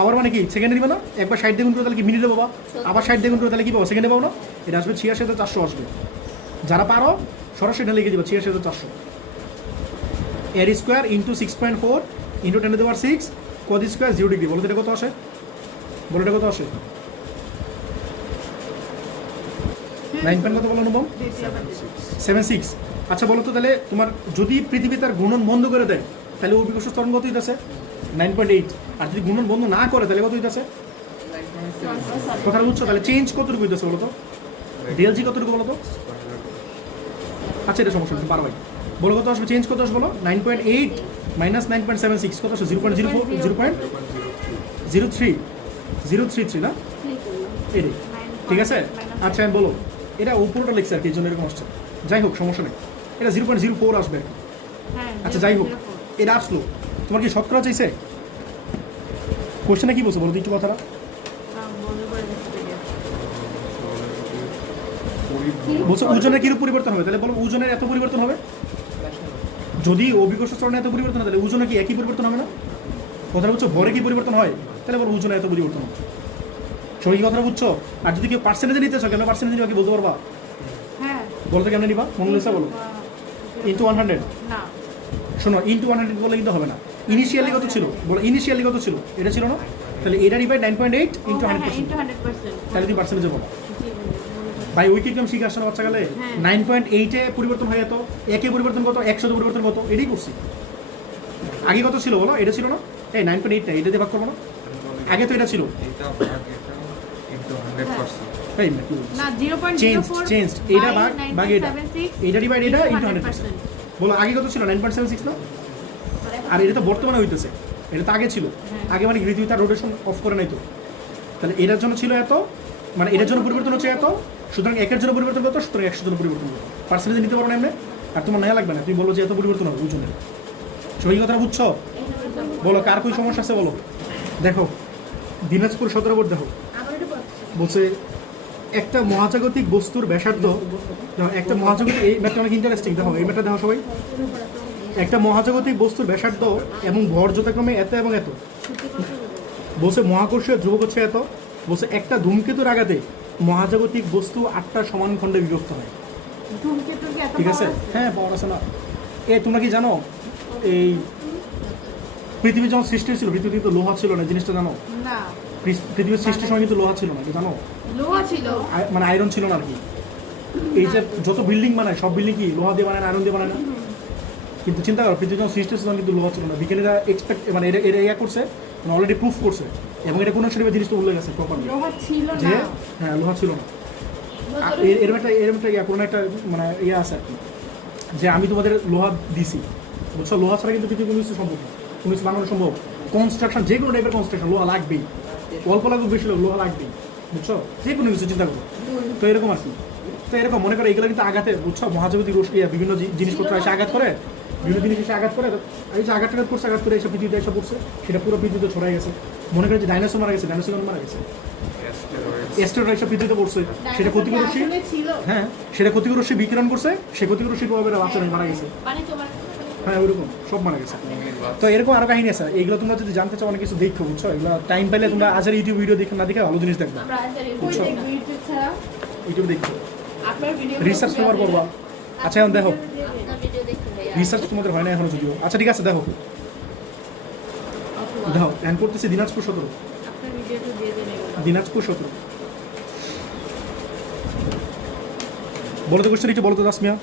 আবার মানে কি সেকেন্ডে দিবে না? একবার 60 দিয়ে গুণ করে তাহলে কি মিনিটে পাবা? আবার 60 দিয়ে গুণ করে তাহলে কি পাবো? সেকেন্ডে পাবো না? এটা আসবে 86,400 আসবে। যারা পারো সরাসরি এটা লিখে দিবা 86,400। এর স্কোয়ার ইন্টু 6.4 ইন্টু 10⁻⁶ কোজ স্কোয়ার 0 ডিগ্রি। বলো তো এটা কত আসে? বলো এটা কত আসে? 9 কত বলো অনুপম? 76। আচ্ছা বলো তো তাহলে তোমার যদি পৃথিবী তার ঘূর্ণন বন্ধ করে দেয় তাহলে অভিকর্ষ ত্বরণ কত হইতেছে? 9.8। আর যদি ঘূর্ণন বন্ধ না করে তাহলে কত হইতেছে? 9.7 কথাটা বুঝছো? তাহলে চেঞ্জ কতটুকু হইতেছে বলো তো? ডিএলজি কতটুকু বলো তো? আচ্ছা এটা সমস্যা নেই, পারো ভাই। বলো কত আসবে? চেঞ্জ কত আসবে বলো? 9.8 মাইনাস 9.76 কত আসবে? 0.04 0.033 না? এটাই, ঠিক আছে? আচ্ছা আমি বলো এটা উপরটা লিখছে আর কি, এই জন্য এরকম আসছে। যাই হোক সমস্যা নেই, এটা 0.04 আসবে। হ্যাঁ আচ্ছা যাই হোক, এটা আসলো। তোমার কি শতকরা চাইছে? কোশ্চেনে কি বলছো বলো তো একটু কথাটা? বলছো ওজনের কিরূপ পরিবর্তন হবে? তাহলে বলো ওজনের এত পরিবর্তন হবে? যদি অভিকর্ষ ত্বরণে এত পরিবর্তন হয় তাহলে ওজনে কি একই পরিবর্তন হবে না? কথাটা বুঝছো? ভরে কি পরিবর্তন হয়? তাহলে বলো ওজনে এত পরিবর্তন হবে। সবাই কি কথাটা বুঝছো? আর যদি কেউ পার্সেন্টেজে নিতে চাও, কেন পার্সেন্টেজ নিবা কি বলতে পারবা? হ্যাঁ বলতে কেমন নিবা? মনোলিসা বলো। ইন্টু 100। না শোনো ইন্টু 100 বলে কিন্তু হবে না। ইনিশিয়ালি কত ছিল বলো? ইনিশিয়ালি কত ছিল? এটা ছিল না? তাহলে এটা ডিভাইড 9.8 ইন্টু 100%। তাহলে তুমি পার্সেন্টেজে বলো। ভাই উইকিটকাম শিখে আসছে না বাচ্চাকালে? 9.8-এ পরিবর্তন হয় এত, একে পরিবর্তন কত, 100 পরিবর্তন কত, এটাই করছি। আগে কত ছিল বলো? এটা ছিল না? এই 9.8 না, এটা দিয়ে ভাগ করবো না? আগে তো এটা ছিল। এটা ভাগ এটা ইনটু 100%। এই না কি বলছি? না 0.04 চেঞ্জ এটা ভাগ এটা, এটা ডিভাইড এটা ইন্টু 100%। বলো আগে কত ছিল? 9.76 না? আর এটা তো বর্তমানে হইতেছে, এটা তো আগে ছিল। আগে মানে পৃথিবী তার রোটেশন অফ করে নাই তো। তাহলে এটার জন্য ছিল এত, মানে এটার জন্য পরিবর্তন হচ্ছে এত, সুতরাং একের জন্য পরিবর্তন কত, সুতরাং 100 জন্য পরিবর্তন কত। পার্সেন্টেজ নিতে পারো না এমনি, আর তোমার নেওয়া লাগবে না। তুমি বলো যে এত পরিবর্তন হবে ওজনে। সবাই কথা বুঝছো? বলো কার কই সমস্যা আছে বলো। দেখো দিনাজপুর 17 বোর্ড দেখো বলছে একটা মহাজাগতিক বস্তুর ব্যাসার্ধ, একটা মহাজাগতিক, এই ম্যাথটা অনেক ইন্টারেস্টিং। দেখো এই ম্যাথটা দেখো সবাই। একটা মহাজাগতিক বস্তুর ব্যাসার্ধ এবং ভর যথাক্রমে এত এবং এত। বলছে মহাকর্ষীয় ধ্রুবক হচ্ছে এত। বলছে একটা ধূমকেতুর আঘাতে মহাজাগতিক বস্তু 8টা সমান খণ্ডে বিভক্ত হয়। ধূমকেতুর কি এত ঠিক আছে? power আছে? হ্যাঁ পাওয়ার আছে না? তোমরা কি জানো এই পৃথিবী যখন সৃষ্টি হয়েছিল পৃথিবী কিন্তু লোহা ছিল না, জিনিসটা জানো? না পৃথিবীর সৃষ্টির সময় কিন্তু লোহা ছিল না, কি জানো? লোহা ছিল মানে আয়রন ছিল না আর কি। এই যে যত বিল্ডিং বানায় সব বিল্ডিং কি লোহা দিয়ে বানায় না আয়রন দিয়ে বানায় না? কিন্তু চিন্তা করো পৃথিবী যখন সৃষ্টি হচ্ছে তখন কিন্তু লোহা ছিল না। বিজ্ঞানীরা এক্সপেক্ট মানে এটা ইয়া করছে, মানে অলরেডি প্রুফ করছে, এবং এটা কোনো শরীরের জিনিসটা উল্লেখ আছে প্রপারলি লোহা ছিল যে না। হ্যাঁ লোহা ছিল না। আর এরকম একটা ইয়া কোনো একটা মানে ইয়ে আছে আর কি, যে আমি তোমাদের লোহা দিছি, বুঝছো? লোহা ছাড়া কিন্তু পৃথিবী কোনো কিছু সম্ভব না, কোনো কিছু বানানো সম্ভব। কনস্ট্রাকশন যে কোনো টাইপের কনস্ট্রাকশন লোহা লাগবেই, অল্প লাগুক বেশি লাগুক লোহা লাগবেই, বুঝছো? যে কোনো কিছু চিন্তা করো। তো এরকম আর কি। তো এরকম মনে করো এগুলো কিন্তু আঘাতে, বুঝছো? মহাজাগতিক বিভিন্ন জিনিসপত্র এসে আঘাত করে, বিভিন্ন জিনিস এসে আঘাত করে, এই যে আঘাত করছে, আঘাত করে এসব পৃথিবীতে এসে পড়ছে, সেটা পুরো পৃথিবীতে ছড়াই গেছে। মনে করে যে ডাইনোসর মারা গেছে, ডাইনোসর মারা গেছে, অ্যাস্টেরয়েড এসব পৃথিবীতে পড়ছে, সেটা ক্ষতিকর রশ্মি, আসলে ছিল। হ্যাঁ সেটা ক্ষতিকর রশ্মি বিকিরণ করছে, সে ক্ষতিকর রশ্মির প্রভাবে বাচ্চা মারা গেছে। পানি তোমার হ্যাঁ ওইরকম সব মারা গেছে। তো এরকম আরো কাহিনী আছে, এইগুলো তোমরা যদি জানতে চাও অনেক কিছু দেখো, বুঝছো? এগুলো টাইম পাইলে তোমরা আজের ইউটিউব ভিডিও দেখে না দেখে ভালো জিনিস দেখবে, আমরা আজের কই বুঝছো? দেখবো ইউটিউব ছাড়া? ইউটিউব দেখছো, আপনার ভিডিও রিসার্চ পেপার করবা। আচ্ছা এখন দেখো, আপনার ভিডিও দেখতে ভাইয়া রিসার্চ তোমাদের হয় না এখনো যদিও। আচ্ছা ঠিক আছে দেখো, দেখো এখন করতেছি দিনাজপুর 17, আপনার ভিডিওটা দিয়ে দেন এগুলো। দিনাজপুর 17। বলো তো কোশ্চেন একটু বলো তো তাসমিয়া।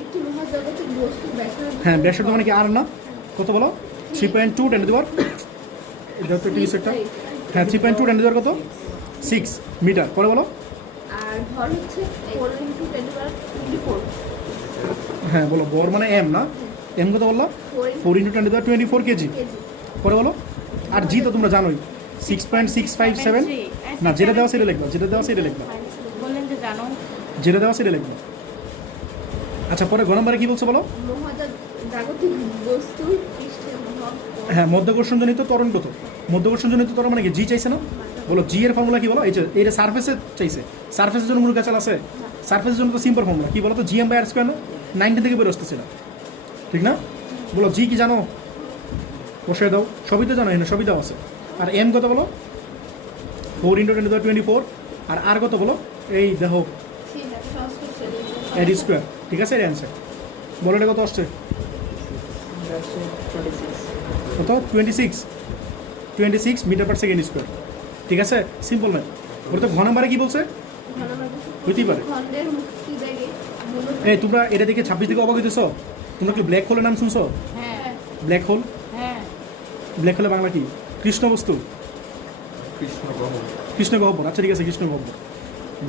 একটি মহাজাগতিক বস্তু ব্যাসার্ধ হ্যাঁ ব্যাসার্ধ মানে কি আর না? কত বলো? 3.2 10 টু দি পাওয়ার, এটা তো একটু একটা, হ্যাঁ 3.2 10 টু দি পাওয়ার কত? 6 মিটার। পরে বলো। আর ভর হচ্ছে 4 × 10⁻24 হ্যাঁ বলো, বর মানে এম না? এম কত বললো? 4 × 10⁻24 কেজি। কেজি। পরে বলো। আর জি তো তোমরা জানোই 6.657, না যেটা দেওয়া সেটা লিখবা, যেটা দেওয়া সেটা লিখবা, বললেন যে জানো। যেটা দেওয়া সেটা লিখবা। আচ্ছা পরে গ নম্বরে কি বলছো বলো? মহাজাগতিক বস্তুর পৃষ্ঠের ভর হ্যাঁ মধ্যাকর্ষণজনিত ত্বরণ কত? মধ্যাকর্ষণজনিত ত্বরণ মানে কি? জি চাইছে না? বলো জি এর ফর্মুলা কি বলো? এই যে এটা সারফেসে চাইছে, সারফেসের জন্য মূল কাচাল আছে, সারফেসের জন্য তো সিম্পল ফর্মুলা কি বলো তো? gm/r² না 90 থেকে বের আসতেছিল, ঠিক না? বলো জি কি জানো? বসে দাও, সবই তো জানো, এখানে সবই দাও আছে। আর এম কত বলো? 4 × 10⁻24। আর আর কত বলো? এই দেখো এর স্কোয়ার, ঠিক আছে? এর অ্যান্সার বলো, এটা কত আসছে? কত? 26 মিটার/সেকেন্ড স্কোয়ার, ঠিক আছে? সিম্পল নয়। বলো তো ঘ নম্বরে কি বলছে? হইতেই পারে। খণ্ডের মুক্তি দেগে এই তোমরা এটা দেখে 26 দিকে অবাক হইতেছ? তোমরা কি ব্ল্যাক হোলের নাম শুনছো? হ্যাঁ ব্ল্যাক হোল, হ্যাঁ ব্ল্যাক হোলের বাংলা কি? কৃষ্ণ বস্তু, কৃষ্ণগহ্বর। কৃষ্ণ গহ্বর। আচ্ছা ঠিক আছে, কৃষ্ণ গহ্বর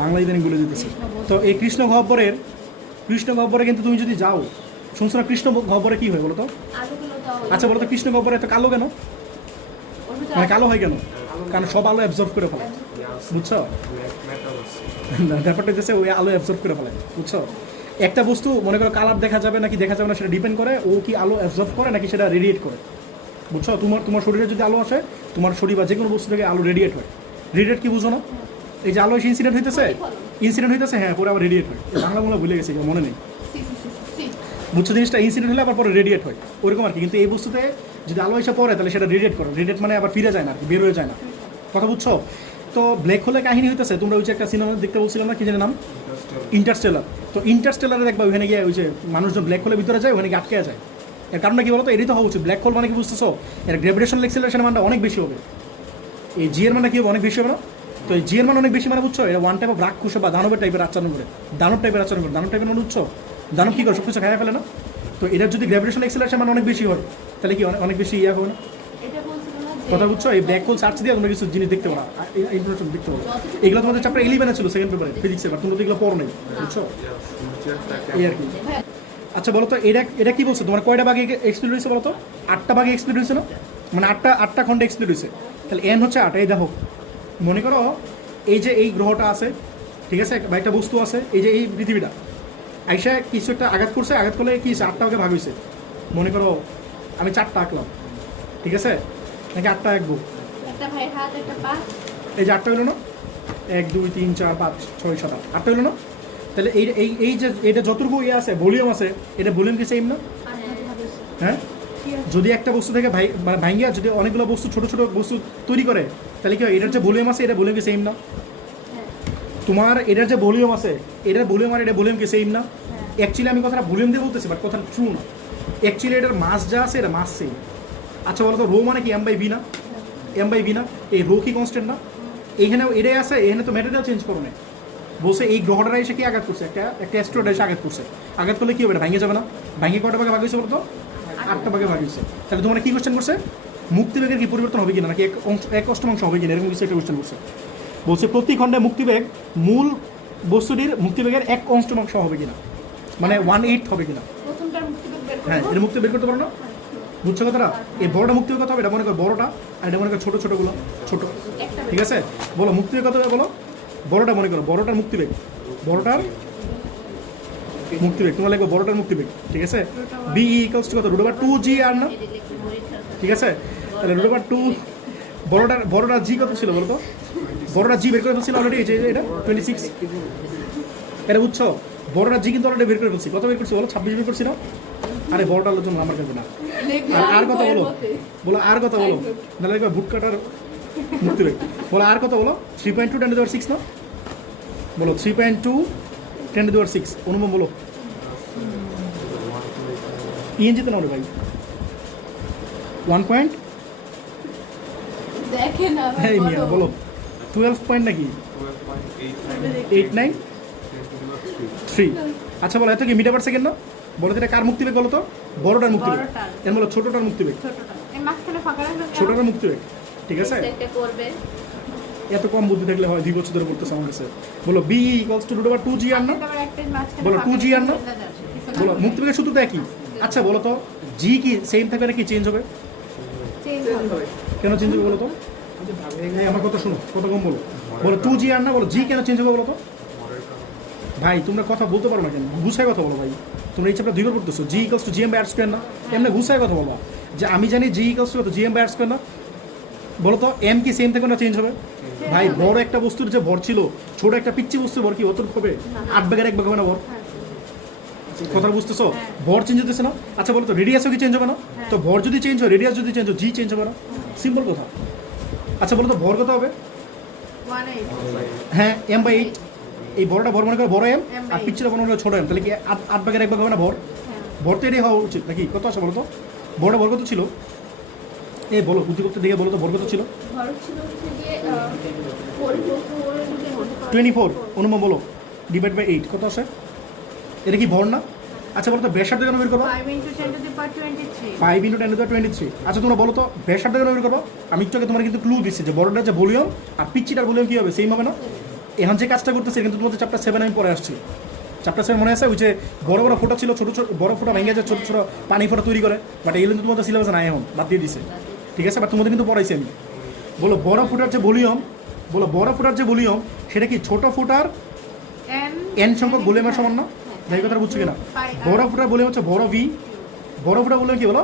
বাংলা ইদানিং বলে দিতেছি। তো এই কৃষ্ণ গহ্বরে কিন্তু তুমি যদি যাও, শুনছো না কৃষ্ণ গহ্বরে কি হয় বলো তো? আলোগুলো দাও আচ্ছা বলো তো কৃষ্ণ গহ্বরে এত কালো কেন? মানে কালো হয় কেন? কারণ সব আলো অ্যাবজর্ব করে ফেলে, বুঝছো? ব্ল্যাক মেটাল আছে। ব্যাপারটা হচ্ছে ওই আলো অ্যাবজর্ব করে ফেলে, বুঝছো? একটা বস্তু মনে করো কালার দেখা যাবে নাকি দেখা যাবে না, সেটা ডিপেন্ড করে ও কি আলো অ্যাবজর্ব করে নাকি সেটা রেডিয়েট করে, বুঝছো? তোমার শরীরে যদি আলো আসে, তোমার শরীর বা যে কোনো বস্তু থেকে আলো রেডিয়েট হয়। রেডিয়েট কি বুঝো না? এই যে আলো এসে ইনসিডেন্ট হইতেছে, হ্যাঁ পরে আবার রেডিয়েট হয়। এই বাংলা ভুলে গেছে, মনে নেই, বুঝছো জিনিসটা? ইনসিডেন্ট হলে আবার পরে রেডিয়েট হয়, ওরকম আর কি। কিন্তু এই বস্তুতে যদি আলো এসে পড়ে তাহলে সেটা রেডিয়েট করে, রেডিয়েট মানে আবার ফিরে যায় না আর কি, বের হয়ে যায় না, কথা বুঝছো? তো ব্ল্যাক হোলের কাহিনী হইতেছে, তোমরা ওই যে একটা সিনেমা দেখতে বলছিলাম না, কি জানি নাম? ইন্টারস্টেলার। তো ইন্টারস্টেলারে দেখবা ওইখানে গিয়ে ওই যে মানুষজন ব্ল্যাক হোলের ভিতরে যায়, ওখানে গিয়ে আটকে যায়। এর কারণটা কি বলতো? এটাই তো হওয়া উচিত। ব্ল্যাক হোল মানে কি বুঝতেছো? এর গ্র্যাভিটেশনাল এক্সেলারেশন মানটা অনেক বেশি হবে। এই জি এর মানে কি হবে? অনেক বেশি হবে না? তো এই জি এর মান অনেক বেশি মানে বুঝছো? এটা ওয়ান টাইপ অফ রাক্ষস বা দানবের টাইপের আচরণ করে, দানব টাইপের মানে বুঝছো? দানব কি করে? সব কিছু খাইয়া ফেলে না? তো এটার যদি গ্র্যাভিটেশনাল এক্সেলারেশন মান অনেক বেশি হয় তাহলে কি অনেক বেশি ইয়া হবে না? এটা বলছিল না যে কথা বুঝছো? এই ব্ল্যাক হোল সার্চ দিয়ে তোমরা কিছু জিনিস দেখতে পারো, ইনফরমেশন দেখতে পারো। এগুলো তোমাদের চ্যাপ্টার 11 ছিল সেকেন্ড পেপারে ফিজিক্সে, বা তোমরা তো এগুলো পড়ো নাই, বুঝছো? সূর্যের তাকে এই আর কি। আচ্ছা বলো তো এটা কি বলছে? তোমার কয়টা ভাগে এক্সপ্লিট হয়েছে বলো তো? 8টা ভাগে এক্সপ্লিট হয়েছে না? মানে 8টা খণ্ডে এক্সপ্লিট হয়েছে। তাহলে এন হচ্ছে 8। এই দেখো, মনে করো এই যে এই গ্রহটা আছে, ঠিক আছে, বা একটা বস্তু আছে, এই যে এই পৃথিবীটা আইসা কিছু একটা আঘাত করলে কি 8টা ভাগে ভাগ হয়েছে। মনে করো আমি 4টা আঁকলাম, ঠিক আছে, নাকি 8টা আঁকবো? একটা ভাই হাত একটা পা এই যে 8টা হলো না? 1 2 3 4 5 6 7 8টা হলো না? তাহলে এই যে এটা যতটুকু ইয়ে আছে, ভলিউম আছে, এটা ভলিউম কি সেম না? হ্যাঁ, যদি একটা বস্তু থেকে ভাঙ্গিয়া যদি অনেকগুলো বস্তু ছোট ছোট বস্তু তৈরি করে তাহলে কি হয়? এটার যে ভলিউম আছে এটা ভলিউম কি সেম না? তোমার এটার যে ভলিউম আছে, এটার ভলিউম আর এটা ভলিউম কি সেম না? অ্যাকচুয়ালি আমি কথাটা ভলিউম দিয়ে বলতেছি, বাট কথাটা ট্রু না। অ্যাকচুয়ালি এটার মাস যা আছে এটা মাস সেম। আচ্ছা বলো তো রো মানে কি? m/v না? m/v না? এই রো কি কনস্ট্যান্ট না? এইখানেও এটাই আছে, এখানে তো ম্যাটেরিয়াল চেঞ্জ করো না, বলছে এই গ্রহটা এসে কি আঘাত করছে, একটা অ্যাস্ট্রয়েড এসে আঘাত করছে। আঘাত করলে কি হবে, এটা ভেঙে যাবে না? ভেঙে কয়টা ভাগে ভাগ হয়েছে বলতো? 8টা ভাগে ভাগ হয়েছে। তাহলে তোমরা কি কোশ্চেন করছে, মুক্তিবেগের কি পরিবর্তন হবে কিনা, নাকি এক অষ্টমাংশ হবে কিনা, এরকম কিছু একটা কোশ্চেন করছে। বলছে প্রতি খণ্ডে মুক্তিবেগ মূল বস্তুটির মুক্তিবেগের 1/8 হবে কিনা, মানে 1/8 হবে কিনা। প্রথমটার মুক্তিবেগ বের হ্যাঁ, করবো। এটা মুক্তি বের করতে পারো না? বুঝছো কথাটা? এই বড়টা মুক্তিবেগ কত হবে, এটা মনে করো বড়টা, আর এটা মনে করো ছোটো ছোটোগুলো ছোট, একটা ঠিক আছে? বলো মুক্তিবেগ কত হবে বলো। বড়টা মনে করো, বড়টার মুক্তিবেগ, বড়টার মুক্তিবেগ তোমরা লিখবো বড়টার মুক্তিবেগ, ঠিক আছে? বি ইকুয়ালস টু কত, √2g আর না, ঠিক আছে? তাহলে √2, বড়টার জি কত ছিল বলো তো? বড়টা জি বের করে ফেলছিল অলরেডি, এই যে এটা 26, এটা বুঝছো? বড়টা জি কিন্তু অলরেডি বের করে ফেলছি। কত বের করছি বলো? 26 বের করছি না? আরে বড়টা আলোচনা আমার কাছে না। আর কথা বলো, বলো আর কথা বলো, নাহলে দেখবে বুট কাটার মুক্তিবেগ। বলো আর কথা বলো, 3.2 × 10⁶ না? বলো 3.2 × 10⁶, অনুমান বলো। ইএনজিতে নাও রে ভাই, 1 পয়েন্ট, দেখে না ভাই, হ্যাঁ মিয়া বলো 12 পয়েন্ট নাকি 89 3। আচ্ছা বলো এত কি মিটার পার সেকেন্ড না? বলো তো এটা কার মুক্তিবেগ বলো তো? বড়টার মুক্তিবেগ। বড়টার। এর বলো ছোটটার মুক্তিবেগ, ছোটটা এই মাঝখানে ফাঁকা রাখলে কেন? ছোটটার মুক্তিবেগ, ঠিক আছে? একটা করবে এত কম বুদ্ধি থাকলে হয়, 2 বছর ধরে পড়তেছে আমার কাছে। বলো বি ইকুয়ালস টু √2g আর না? তারপর একটা মাঝখানে বলো ফাঁকা 2g আর না? রাখলে কিছু বলো না। মুক্তিবেগের সূত্র তো একই। আচ্ছা বলো তো জি কি সেম থাকবে নাকি চেঞ্জ হবে? চেঞ্জ হবে। কেন চেঞ্জ হবে বলো তো? এই আমার কথা শোনো, কত কম বলো। বলো 2g আর না, বলো জি কেন চেঞ্জ হবে বলো তো? ভাই তোমরা কথা বলতে পারো না কেন? গুছায় কথা বলো ভাই। তোমরা এই চ্যাপ্টার 2বার পড়তেছো, জি ইকুয়ালস টু gm/r² না? এমনি গুছায় কথা বলবা যে আমি জানি জি ইকুয়ালস টু gm/r² না? বলো তো এম কি সেম থাকবে না চেঞ্জ হবে? ভাই বড় একটা বস্তুর যে ভর ছিল, ছোট একটা পিচ্ছি বস্তুর ভর কি অত হবে? 8 ভাগের 1 ভাগ হবে না ভর? কথা বুঝতেছো? ভর চেঞ্জ হতেছে না? আচ্ছা বলো তো রেডিয়াসও কি চেঞ্জ হবে না? তো ভর যদি চেঞ্জ হয়, রেডিয়াস যদি চেঞ্জ হয়, জি চেঞ্জ হবে না? সিম্পল কথা। আচ্ছা বলো তো ভর কত হবে? 1/8 হ্যাঁ m/8। এই বড়টা ভর মনে করো বড় এম, আর M/8 পিচ্ছিটা মনে করো ছোট এম, তাহলে কি 8 ভাগের 1 ভাগ হবে না ভর? ভর তো এটাই হওয়া উচিত নাকি? কত আছে বলো তো? বড়টা ভর কত ছিল? এই বলো বুদ্ধি করতে দেখে বলো তো ভর কত ছিল? ঘর ছিল হচ্ছে গিয়ে 4 24। অনুমান বলো ডিভাইড বাই 8 কত আসে? এটা কি ভর না? আচ্ছা বলো তো ব্যাসার্ধ কেন বের করবো? 5 × 10⁻23 5 × 10⁻23। আচ্ছা তোমরা বলো তো ব্যাসার্ধ কেন বের করবো? আমি একটু আগে তোমার কিন্তু ক্লু দিচ্ছি যে বড়টার যে ভলিউম আর পিচ্ছিটার ভলিউম কী হবে, সেম হবে না? এখন যে কাজটা করতেছে কিন্তু তোমাদের চ্যাপ্টার 7 আমি পরে আসছি। চ্যাপ্টার 7 মনে আছে ওই যে বড় বড় ফোঁটা ছিল, ছোটো ছোটো বড় ফোঁটা ভেঙে যায়, ছোটো ছোটো পানি ফোঁটা তৈরি করে, বাট এগুলো কিন্তু তোমাদের সিলেবাসে নাই, এখন বাদ দিয়ে দিছে, ঠিক আছে? বাট তোমাদের কিন্তু পড়াইছি আমি। বলো বড় ফোঁটার যে ভলিউম, বলো বড় ফোঁটার যে ভলিউম সেটা কি ছোটো ফোঁটার এন সংখ্যক ভলিউমের সমান না? যাই কথা বুঝছো কিনা? বড় ফোঁটার ভলিউম হচ্ছে বড় ভি, বড় ফোঁটা ভলিউম কি বলো?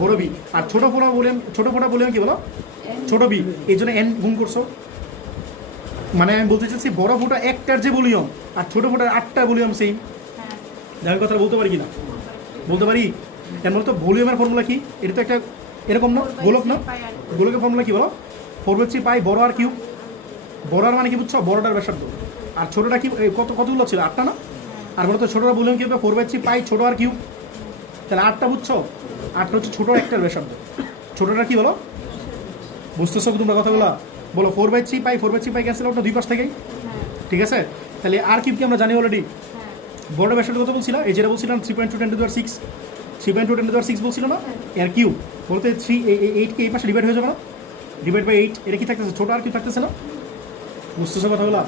বড় ভি। আর ছোটো ফোঁটা ভলিউম কি বলো? ছোট বি। এই জন্য এন গুণ করছো। মানে আমি বলতে চাচ্ছি বড় ফোঁটা একটার যে ভলিউম আর ছোটো ফোঁটার 8টা ভলিউম সেম। আমি কথা বলতে পারি কিনা? বলতে পারি। এর মূলত ভলিউমের ফর্মুলা কি? এটা তো একটা এরকম না, গোলক না? গোলকের ফর্মুলা কি বলো? 4/3 পাই বড় আর কিউব। বড় আর মানে কি বুঝছো? বড়টার ব্যাসার্ধ। আর ছোটোটা কি কতগুলো ছিল? 8টা না? আর বলো তো ছোটোটা ভলিউম কি হবে? 4/3 পাই ছোটো আর কিউব। তাহলে 8টা বুঝছো? 8টা হচ্ছে ছোটো একটার ব্যাসার্ধ। ছোটোটা কি বলো? বুঝতেছো তোমরা কথাগুলো? বলো 4/3 পাই 4/3 পাই ক্যান্সেল আউট না 2 পাশ থেকেই, ঠিক আছে? তাহলে আর কিউব কি আমরা জানি অলরেডি। বড় ব্যাসার্ধ কত বলছিলাম? এই যেটা বলছিলাম 3.2 × 10⁶, 3.2 × 10⁶ বলছিল না? এর কিউব বলতে 8কে এই পাশে ডিভাইড হয়ে যাবে না? Divide by 8। এটা কি থাকতেছে? ছোটো আর কিউব থাকতেছে না? বুঝতেছো কথাগুলো?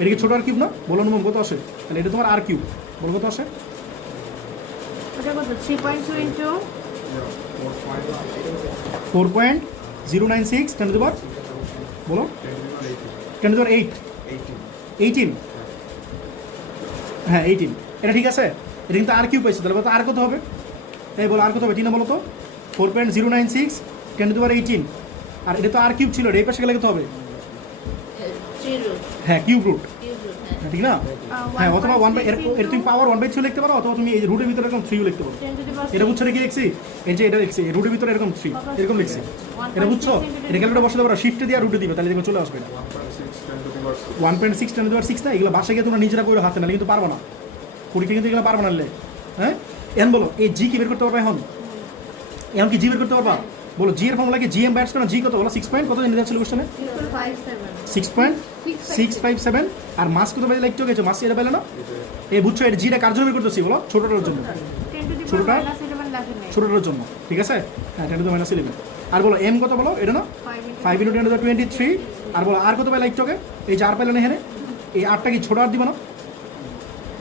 এটা কি ছোটো আর কিউব না? বলো অনুমান কত আসে? তাহলে এটা তোমার আর কিউব। বলো কত আসে? ওটা কত? 3.2 × 4.096 10 টু দি পাওয়ার বলো 10 টু দি পাওয়ার 8 18। হ্যাঁ 18। এটা ঠিক আছে? এটা কিন্তু আর কিউব পাইছে, তাহলে বলো আর কত হবে? এই বলো আর কত হবে? ঠিক না বলো তো? 4.096 10 টু দি পাওয়ার 18। আর এটা তো আর কিউব ছিল, এই পাশে গেলে কত হবে? 3 root হ্যাঁ কিউব রুট, cube root হ্যাঁ ঠিক না? হ্যাঁ অথবা 1/, এর তুমি পাওয়ার 1/3 লিখতে পারো, অথবা তুমি এই রুটের ভিতরে এরকম 3 লিখতে পারো। 10 to the power এটা বুঝছো কি লিখছি? এই যে এটা লিখছি রুটের ভিতরে এরকম 3 এরকম লিখছি। এটা বুঝছো? এটা ক্যালকুলেটর বসাতে পারো, শিফট দিয়ে রুটে দিবে, তাহলে দেখবে চলে আসবে। 1.6 10 টু দি পাওয়ার 6 না? এগুলো বাসায় গিয়ে তোমরা নিজেরা করে হাতে নালে কিন্তু পারবে না, পরীক্ষা কিন্তু এগুলো পারবে না। হ্যাঁ এখন বলো এই জি কি বের করতে পারবা? এখন কি জি বের করতে পারবা? বলো জি এর ফর্মুলা কি? জি এম ব্যাটস কেন জি কত বলো? 6 পয়েন্ট কত নিতে ছিল কোশ্চেনে? 57 6.657। আর মাস কত পাইলে একটু গেছে মাস এটা পাইলে না এই বুঝছো এটা জিটা কার জন্য বের করতেছি বলো ছোটটার জন্য 10 to the ছোটটা? power minus 11 লেখেন নাই ছোটটার জন্য ঠিক আছে হ্যাঁ 10 to the minus 11 আর বলো এম কত বলো এটা না 5 5 into 10 to the 23 আর বলো আর কত পাইলে একটু এই যে আর পাইলে না এখানে এই আরটা কি ছোট আর দিব না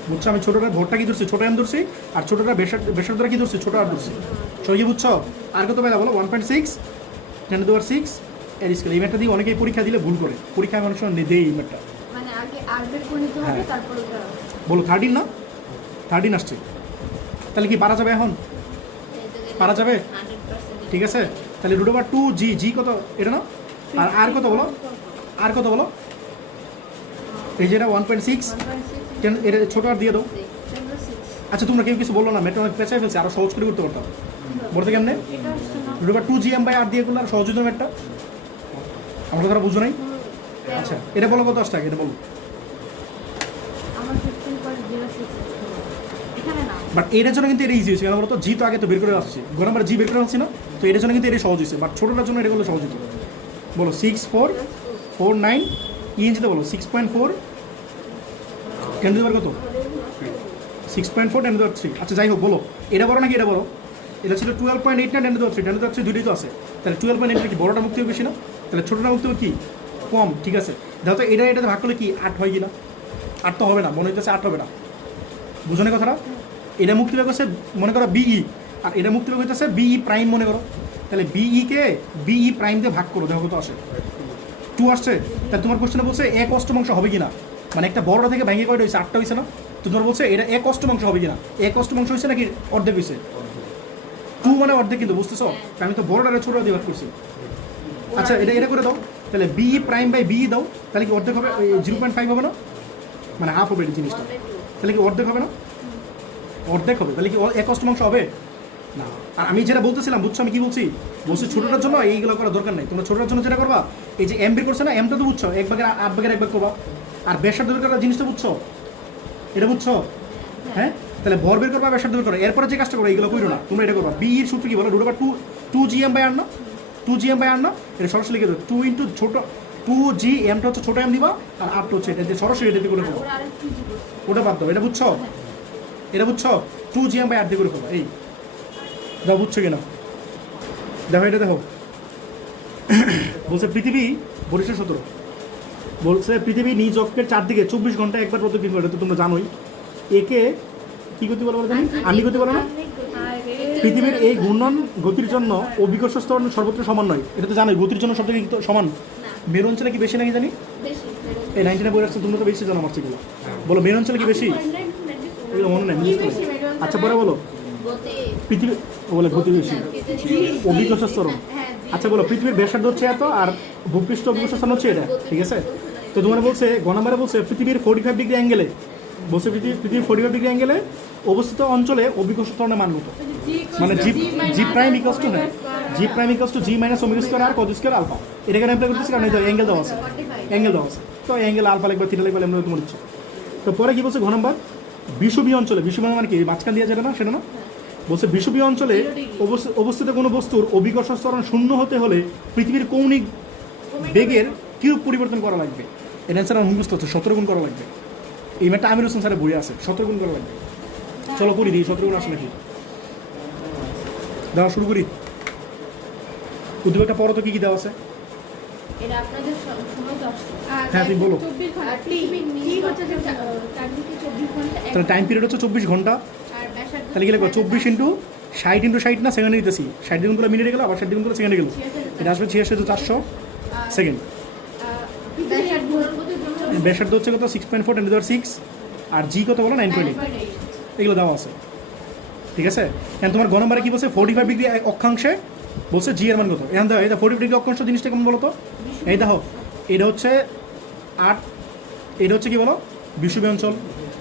বুঝছো আমি ছোটটা ভোটটা কি ধরছি ছোট এম ধরছি আর ছোটটা বেসার ধরে কি ধরছি ছোট আর ধরছি সবাই কি বুঝছো আর কত পাইলা বলো 1.6 10 to the power 6 এর স্কেল এই ম্যাথটা দিয়ে অনেকেই পরীক্ষা দিলে ভুল করে পরীক্ষায় মানুষ দেয় এই ম্যাথটা মানে আগে আর বের করে নিতে হবে হ্যাঁ। তারপর ওটা বলো 13 না 13 আসছে তাহলে কি পারা যাবে এখন পারা যাবে 100% ঠিক আছে তাহলে রুট ওভার 2 জি জি কত এটা না আর কত বলো আর কত বলো এই যেটা 1.6 1.6 এটা ছোট আর দিয়ে দাও 6 আচ্ছা তোমরা কেউ কিছু বললো না মেট্রো অনেক পেঁচাই ফেলছে আরো সহজ করে করতে পারতাম বলতে কেমনে এটা হচ্ছে না root over 2 G M by R দিয়ে করলে আর সহজ হতো ম্যাটটা আমরা কথাটা বুঝো নাই আচ্ছা এটা বলো কত আসছে আগে এটা বলো আমার 15.06 এখানে না বাট এটার জন্য কিন্তু এটা ইজি হয়েছে কেন বলতো জি তো আগে তো বের করে আসছি গো নাম্বার জি বের করে আসছি না তো এটার জন্য কিন্তু এটা সহজ হয়েছে বাট ছোটোটার জন্য এটা করলে সহজ হতো বলো 6449 ইঞ্চিতে বলো 6.4 10 টু কত 6.4 10 টু 3 আচ্ছা যাই হোক বলো এটা বড় নাকি এটা বড় এটা ছিল 12.8 না 10 টু 3 10 টু 3 দুটোই তো আছে তাহলে 12.8 কি বড়টা মুক্তি হবে বেশি না তাহলে ছোটোটা মুক্তি হবে কি কম ঠিক আছে দেখো তো এটাতে ভাগ করলে কি 8 হয় কি না 8 তো হবে না মনে হইতেছে 8 হবে না বুঝো না কথাটা এটা মুক্তি বের করছে মনে করো বিই আর এটা মুক্তি বের করতেছে বিই প্রাইম মনে করো তাহলে বিই কে বিই প্রাইম দিয়ে ভাগ করো দেখো কত আসে 2 আসছে তাহলে তোমার কোশ্চেনে বলছে এক অষ্টমাংশ হবে কিনা মানে একটা বড়টা থেকে ভেঙে কয়টা হয়েছে 8টা হয়েছে না তো তোমার বলছে এটা এক অষ্টমাংশ হবে কিনা এক অষ্টমাংশ হয়েছে নাকি অর্ধেক হয়েছে 2 মানে অর্ধেক কিন্তু বুঝতেছো আমি তো বড়টারে ছোট দিয়ে ভাগ করছি আচ্ছা এটা এটা করে দাও তাহলে বিই প্রাইম বাই বিই দাও তাহলে কি অর্ধেক হবে 0.5 হবে না মানে হাফ হবে এই জিনিসটা তাহলে কি অর্ধেক হবে না অর্ধেক হবে তাহলে কি এক অষ্টমাংশ হবে না আর আমি যেটা বলতেছিলাম বুঝছো আমি কি বলছি ছোটোটার জন্য এইগুলো করার দরকার নেই তোমরা ছোটোটার জন্য যেটা করবা এই যে এম বের করছে না এমটা তো বুঝছো 1/8 এক ভাগ করবা আর বেসার বের করার জিনিসটা বুঝছো এটা বুঝছো হ্যাঁ তাহলে ভর বের করবা বেসার বের করো এরপরে যে কাজটা করো এইগুলো করো না তোমরা এটা করবা বি এর সূত্র কি বলো root over 2 G M by R না 2 জি এম বাই আর না এটা সরাসরি লিখে দাও 2 ইন্টু ছোট 2 জি এমটা হচ্ছে ছোট এম দিবা আর আরটা হচ্ছে এটা দিয়ে সরাসরি এটা দিয়ে করে ফেলো ওরা আরেকটু জি করছে ওটা বাদ দাও এটা বুঝছো এটা বুঝছো 2 জি এম বাই আর দিয়ে করে ফেলো এই দাও বুঝছো কিনা দেখো এটা দেখো বলছে পৃথিবী 17 বলছে পৃথিবী নিজ অক্ষের চারদিকে 24 ঘন্টা একবার প্রদক্ষিণ করে এটা তো তোমরা জানোই একে কি গতি বলো জানি আমি গতি বলো না পৃথিবীর এই ঘূর্ণন গতির জন্য অভিকর্ষ স্তর সর্বত্র সমান নয় এটা তো জানোই গতির জন্য সব থেকে সমান মেরু অঞ্চলে কি বেশি নাকি জানি বেশি এই 99 বই রাখছো তোমরা তো বেশি জানো আমার সেগুলো বলো মেরু অঞ্চলে কি বেশি এগুলো মনে নেই মুখস্থ নেই। আচ্ছা পরে বলো গতি পৃথিবী ও বলে গতি বেশি অভিকর্ষ স্তরণ আচ্ছা বলো পৃথিবীর ব্যাসার্ধ হচ্ছে এত আর ভূপৃষ্ঠ অভিকর্ষ স্থান হচ্ছে এটা ঠিক আছে তো তোমার বলছে গণামারে বলছে পৃথিবীর 45 ডিগ্রি অ্যাঙ্গেলে বলছে পৃথিবীর 45 ডিগ্রি অ্যাঙ্গেলে অবস্থিত অঞ্চলে অভিকর্ষ স্তরণের মান কত মানে জি প্রাইম ইকুয়ালস টু হ্যাঁ g prime equals to G minus omega square R cos square alpha এটাকে অ্যাপ্লাই করতেছি কারণ এই অ্যাঙ্গেল দেওয়া আছে অ্যাঙ্গেল দেওয়া আছে তো অ্যাঙ্গেল আলফা লিখবা থিটা লিখবা আমরা তোমার ইচ্ছা তো পরে কি বলছে ঘ নম্বর বিষুবীয় অঞ্চলে বিষুবীয় মানে কি মাঝখান দিয়ে যাবে না সেটা না বলছে বিষুবীয় অঞ্চলে অবস্থিত কোনো বস্তুর অভিকর্ষ স্তরণ শূন্য হতে হলে পৃথিবীর কৌণিক বেগের কিরূপ পরিবর্তন করা লাগবে এর অ্যান্সার আমার মুখস্থ হচ্ছে 17 গুণ করা লাগবে এই ম্যাটটা আমির হোসেন স্যারের বই আছে 17 গুণ করা লাগবে চলো করি দিই 17 গুণ আসলে কি দেওয়া শুরু করি উদ্যোগটা পরে তো কি দেওয়া আছে এটা আপনাদের সময় তো আসছে হ্যাঁ তুমি বলো 24 ঘন্টা আর পৃথিবীর নিজ হচ্ছে যে চারদিকে 24 ঘন্টা তাহলে টাইম পিরিয়ড হচ্ছে 24 ঘন্টা আর ব্যাসার্ধ তাহলে কি লিখবো 24 ইন্টু 60 ইন্টু 60 না সেকেন্ডে নিতেছি 60 দ্বিগুণ করে মিনিটে গেল আবার 60 দ্বিগুণ করে সেকেন্ডে গেল এটা আসবে 86,400 সেকেন্ড ব্যাসার্ধ ঘূর্ণনগতির জন্য ব্যাসার্ধ হচ্ছে কত 6.4 10 টু the 6 আর জি কত বলো 9.8 এগুলো দেওয়া আছে ঠিক আছে এখন তোমার গ নম্বরে কি বলছে 45 ডিগ্রি অক্ষাংশে বলছে জি এর মান কত এখন দেখো এটা 45 ডিগ্রি অক্ষাংশ জিনিসটা কেমন বলো তো এই দেখো এটা হচ্ছে 8 এটা হচ্ছে কি বলো বিষুবীয় অঞ্চল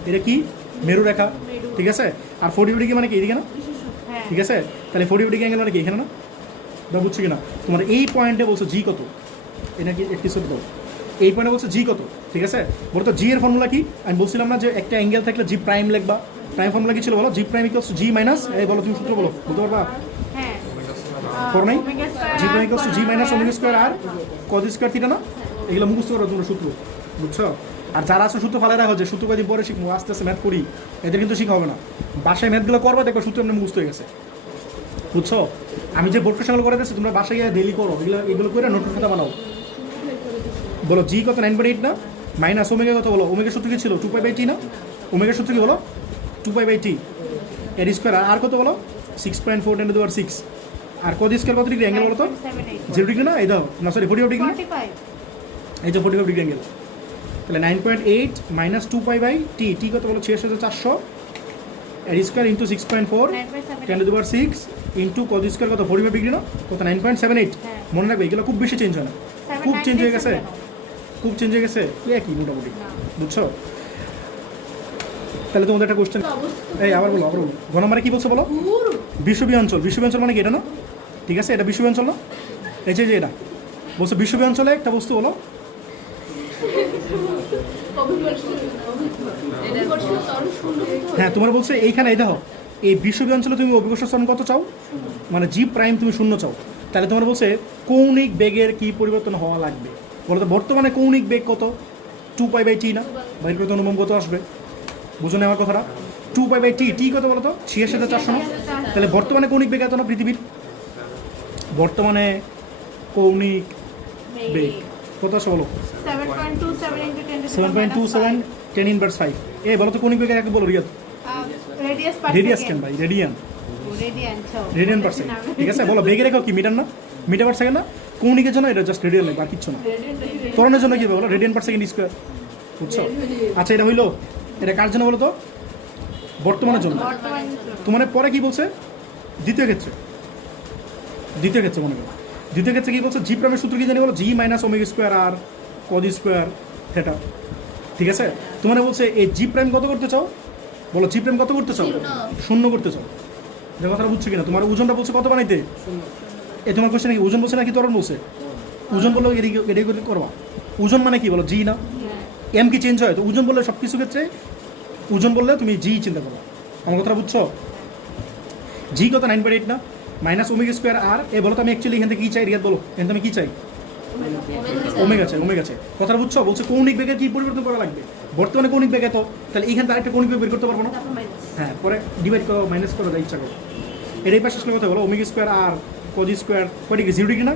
এটা কি মেরু রেখা ঠিক আছে আর 45 ডিগ্রি মানে কি এদিকে না হ্যাঁ ঠিক আছে তাহলে 45 ডিগ্রি অ্যাঙ্গেল মানে কি এখানে না দাও বুঝছো কিনা তোমার এই পয়েন্টে বলছো জি কত এটা কি একটি সূত্র দাও এই পয়েন্টে বলছো জি কত ঠিক আছে বলো তো জি এর ফর্মুলা কি আমি বলছিলাম না যে একটা অ্যাঙ্গেল থাকলে জি প্রাইম লিখবা প্রাইম ফর্মুলা কি ছিল বলো g prime equals to G minus এই বলো তুমি সূত্র বলো বলতে পারবা হ্যাঁ পড়ো নাই omega square G prime equals to G minus omega square R cos square theta না এগুলো মুখস্থ করো তোমরা সূত্র বুঝছো আর যারা আছে সূত্র ফালাই রাখো যে সূত্র কদিন পরে শিখবো, আস্তে আস্তে ম্যাথ করি, এদের কিন্তু শিখা হবে না। বাসায় ম্যাথগুলো করবা, দেখো সূত্র এমনি মুখস্থ হয়ে গেছে, বুঝছো? আমি যে বোর্ড কোশ্চেনগুলো করে দিচ্ছি তোমরা বাসায় গিয়ে ডেলি করো, এগুলো করে নোট খাতা বানাও। বলো জি কত 9.8 না, মাইনাস ওমেগা কত বলো, ওমেগা সূত্র কি ছিল 2π/t না, ওমেগা সূত্র কি বলো 2π/t এর স্কোয়ার, আর কত বলো 6.4 × 10⁶, আর কত স্কোয়ার কত ডিগ্রি অ্যাঙ্গেল বলো তো 0 ডিগ্রি না, এই দাও না সরি 45 ডিগ্রি, 45 এই যে 45 ডিগ্রি অ্যাঙ্গেল। তাহলে 9.8 মাইনাস 2π/t, টি কত বলো 66400 এর স্কোয়ার ইন্টু 6.4 10⁶ ইন্টু কত স্কোয়ার কত 45 ডিগ্রি না, কত 9.78। হ্যাঁ। মনে রাখবে এগুলো খুব বেশি চেঞ্জ হয় না, খুব চেঞ্জ হয়ে গেছে, খুব চেঞ্জ হয়ে গেছে, একই মোটামুটি, বুঝছো? তাহলে তোমাদের একটা কোশ্চেন, এই আবার বলো ঘ নম্বরে কি বলছো বলো, বিষুবী অঞ্চল। বিষুবী অঞ্চল মানে কি এটা না, ঠিক আছে, এটা বিষুবী অঞ্চল না, এই যে এটা বলছো বিষুবী অঞ্চলে একটা বস্তু বলো, হ্যাঁ তোমার বলছে এইখানে এই দেখো এই বিষুবী অঞ্চলে তুমি অভিকর্ষ ত্বরণ কত চাও, মানে জি প্রাইম তুমি 0 চাও, তাহলে তোমার বলছে কৌণিক বেগের কি পরিবর্তন হওয়া লাগবে বলো তো। বর্তমানে কৌণিক বেগ কত 2π/t না, বাইর করতে অনুমান কত আসবে, বুঝো না আমার কথাটা, 2π/t, টি কত বলো তো 86400 না, তাহলে বর্তমানে কৌণিক বেগ এত না পৃথিবীর, বর্তমানে কৌণিক বেগ কত আসে বলো 7.27 10⁻⁵। এই বলো তো কৌণিক বেগ একে বলো রিয়াদ, রেডিয়াস কেন ভাই, রেডিয়ান পার সেকেন্ড, ঠিক আছে। বলো বেগের একক কি মিটার না, মিটার পার সেকেন্ড না, কৌণিকের জন্য এটা জাস্ট রেডিয়ান লাগবে আর কিচ্ছু না, ত্বরণের জন্য কি বলো রেডিয়ান পার সেকেন্ড স্কোয়ার, বুঝছো? আচ্ছা এটা হইলো, এটা কার জন্য বলো তো, বর্তমানের জন্য। তোমার পরে কি বলছে দ্বিতীয় ক্ষেত্রে, দ্বিতীয় ক্ষেত্রে মনে করো, দ্বিতীয় ক্ষেত্রে কি বলছে জি প্রাইমের সূত্র কি জানি বলো, জি মাইনাস ওমেগা স্কোয়ার আর কদ স্কোয়ার থেটা, ঠিক আছে। তোমার বলছে এই জি প্রাইম কত করতে চাও বলো, জি প্রাইম কত করতে চাও, 0 করতে চাও, যে কথাটা বুঝছো কিনা। তোমার ওজনটা বলছে কত বানাইতে, এ তোমার কোশ্চেন কি ওজন বলছে নাকি ত্বরণ বলছে, ওজন বললো এটাই করবা, ওজন মানে কি বলো জি না, এম কি চেঞ্জ হয়, তো ওজন বললে সব কিছু ক্ষেত্রে ওজন বললে তুমি জি চিন্তা করো, আমার কথাটা বুঝছো। জি কত 9.8 না, মাইনাস ওমেগা স্কোয়ার আর, এ বলো তো আমি অ্যাকচুয়ালি এখান থেকে কী চাই রিয়াদ বলো, এখান থেকে আমি কী চাই ওমেগা চাই, ওমেগা চাই, কথাটা বুঝছো। বলছে কৌণিক বেগের কী পরিবর্তন করা লাগবে, বর্তমানে কৌণিক বেগ এত, তাহলে এইখান থেকে আরেকটা কৌণিক বেগ বের করতে পারবো না, হ্যাঁ পরে ডিভাইড করো মাইনাস করো যা ইচ্ছা করো, এটাই পাশে আসলে কথা বলো omega square R cos square কয় ডিগ্রি 0 ডিগ্রি না,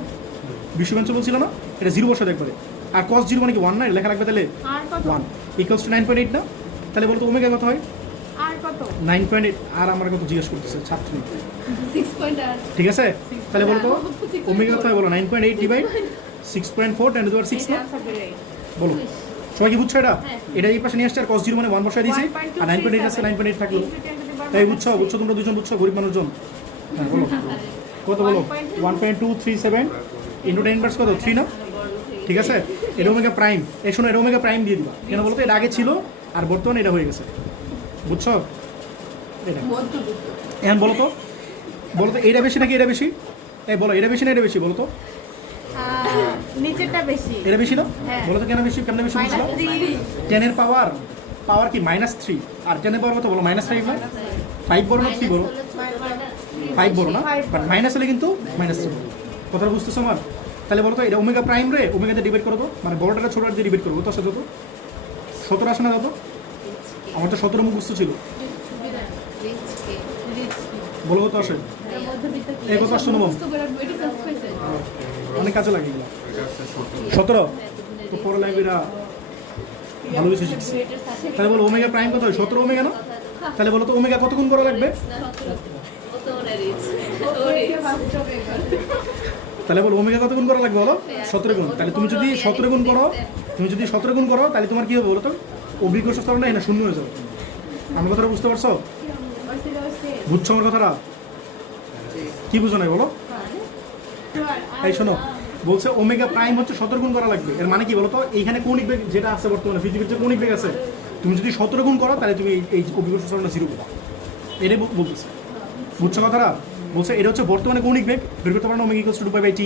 বিশ্ববাঞ্চল বলছিল না, এটা 0 বসে দেখবে, আর কজ 0 মানে কি 1 না, লেখা লাগবে তাহলে 1 ইকুয়ালস টু 9.8 না, তাহলে বলো তো ওমেগা কত হয় আর কত 9.8, আর আমার কত জিজ্ঞেস করতেছে ছাত্রী, 6.8 ঠিক আছে। তাহলে বলো তো ওমেগা কত হয় বলো, 9.8 ডিভাইড 6.4 10⁶ না, বলো সবাই কি বুঝছো এটা, এটা এই পাশে নিয়ে আসছে, আর cos 0 মানে 1 বসায় দিয়েছি, আর 9.8 আছে 9.8 থাকলো, তাই বুঝছো, বুঝছো তোমরা দুজন বুঝছো, গরিব মানুষজন, হ্যাঁ বলো কত বলো 1.237 ইন্টু 10 কত 3 না, ঠিক আছে। এটা ওমেগা প্রাইম, এই শোনো এটা ওমেগা প্রাইম দিয়ে দিবা, কেন বলো তো এটা আগে ছিল আর বর্তমানে এটা হয়ে গেছে, বুঝছো। এটা এখন বলো তো এটা বেশি নাকি এটা বেশি, এই বলো এটা বেশি না এটা বেশি বলো তো, নিচেরটা বেশি, এটা বেশি না, হ্যাঁ। বলো তো কেন বেশি, কেমন বেশি বুঝছো, 10 এর পাওয়ার কি -3, আর 10 এর পাওয়ার কত বলো -5 না, 5 বড় না 3 বড়, 5 বড় না, বাট মাইনাস হলে কিন্তু -3, কথাটা বুঝতেছো আমার। তাহলে বলো তো এটা ওমেগা প্রাইম রে ওমেগাতে ডিভাইড করো তো, মানে বড়টা ছোটটা দিয়ে ডিভাইড করবো, তো সাথে তো 17 আসে না কত, আমার তো 17 মুখস্থ ছিল, বলো কত আসে, এই কত আসছে নবম, অনেক কাজে লাগে এগুলো, 17 তো পরে লাগবে এরা ভালো কিছু শিখছে। তাহলে বলো ওমেগা প্রাইম কত হয় 17 ওমেগা না, তাহলে বলো তো ওমেগা কত গুণ করা লাগবে, তাহলে বলো ওমেগা কত গুণ করা লাগবে বলো 17 গুণ, তাহলে তুমি যদি 17 গুণ করো তাহলে তোমার কি হবে বলো তো, অভিকর্ষ ত্বরণটা এখানে 0 হয়ে যাবে, আমার কথাটা বুঝতে পারছো, বুঝছো আমার কথাটা, কি বুঝো নাই বলো, এই শোনো বলছে ওমেগা প্রাইম হচ্ছে 17 গুণ করা লাগবে, এর মানে কি বলো তো, এইখানে কৌণিক বেগ যেটা আছে বর্তমানে পৃথিবীর যে কৌণিক বেগ আছে, তুমি যদি 17 গুণ করো তাহলে তুমি এই অভিকর্ষ ত্বরণটা 0 পাবা, এটাই বলতেছে, বুঝছো কথাটা। বলছে এটা হচ্ছে বর্তমানে কৌণিক বেগ বের করতে পারো না, ওমেগা ইকুয়ালস টু 2π/t,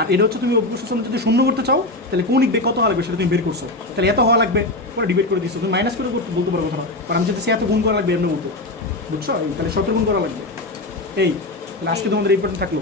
আর এটা হচ্ছে তুমি অভিকর্ষ ত্বরণ যদি 0 করতে চাও তাহলে কৌণিক বেগ কত হওয়া লাগবে সেটা তুমি বের করছো, তাহলে এত হওয়া লাগবে, পরে ডিভাইড করে দিচ্ছো, তুমি মাইনাস করে বলতে পারো কথা না, আর আমি যদি সে এত গুণ করা লাগবে এমনি বলতো, বুঝছো, তাহলে 17 গুণ করা লাগবে, এই তাহলে আজকে তোমাদের এই পর্যন্ত থাকলো।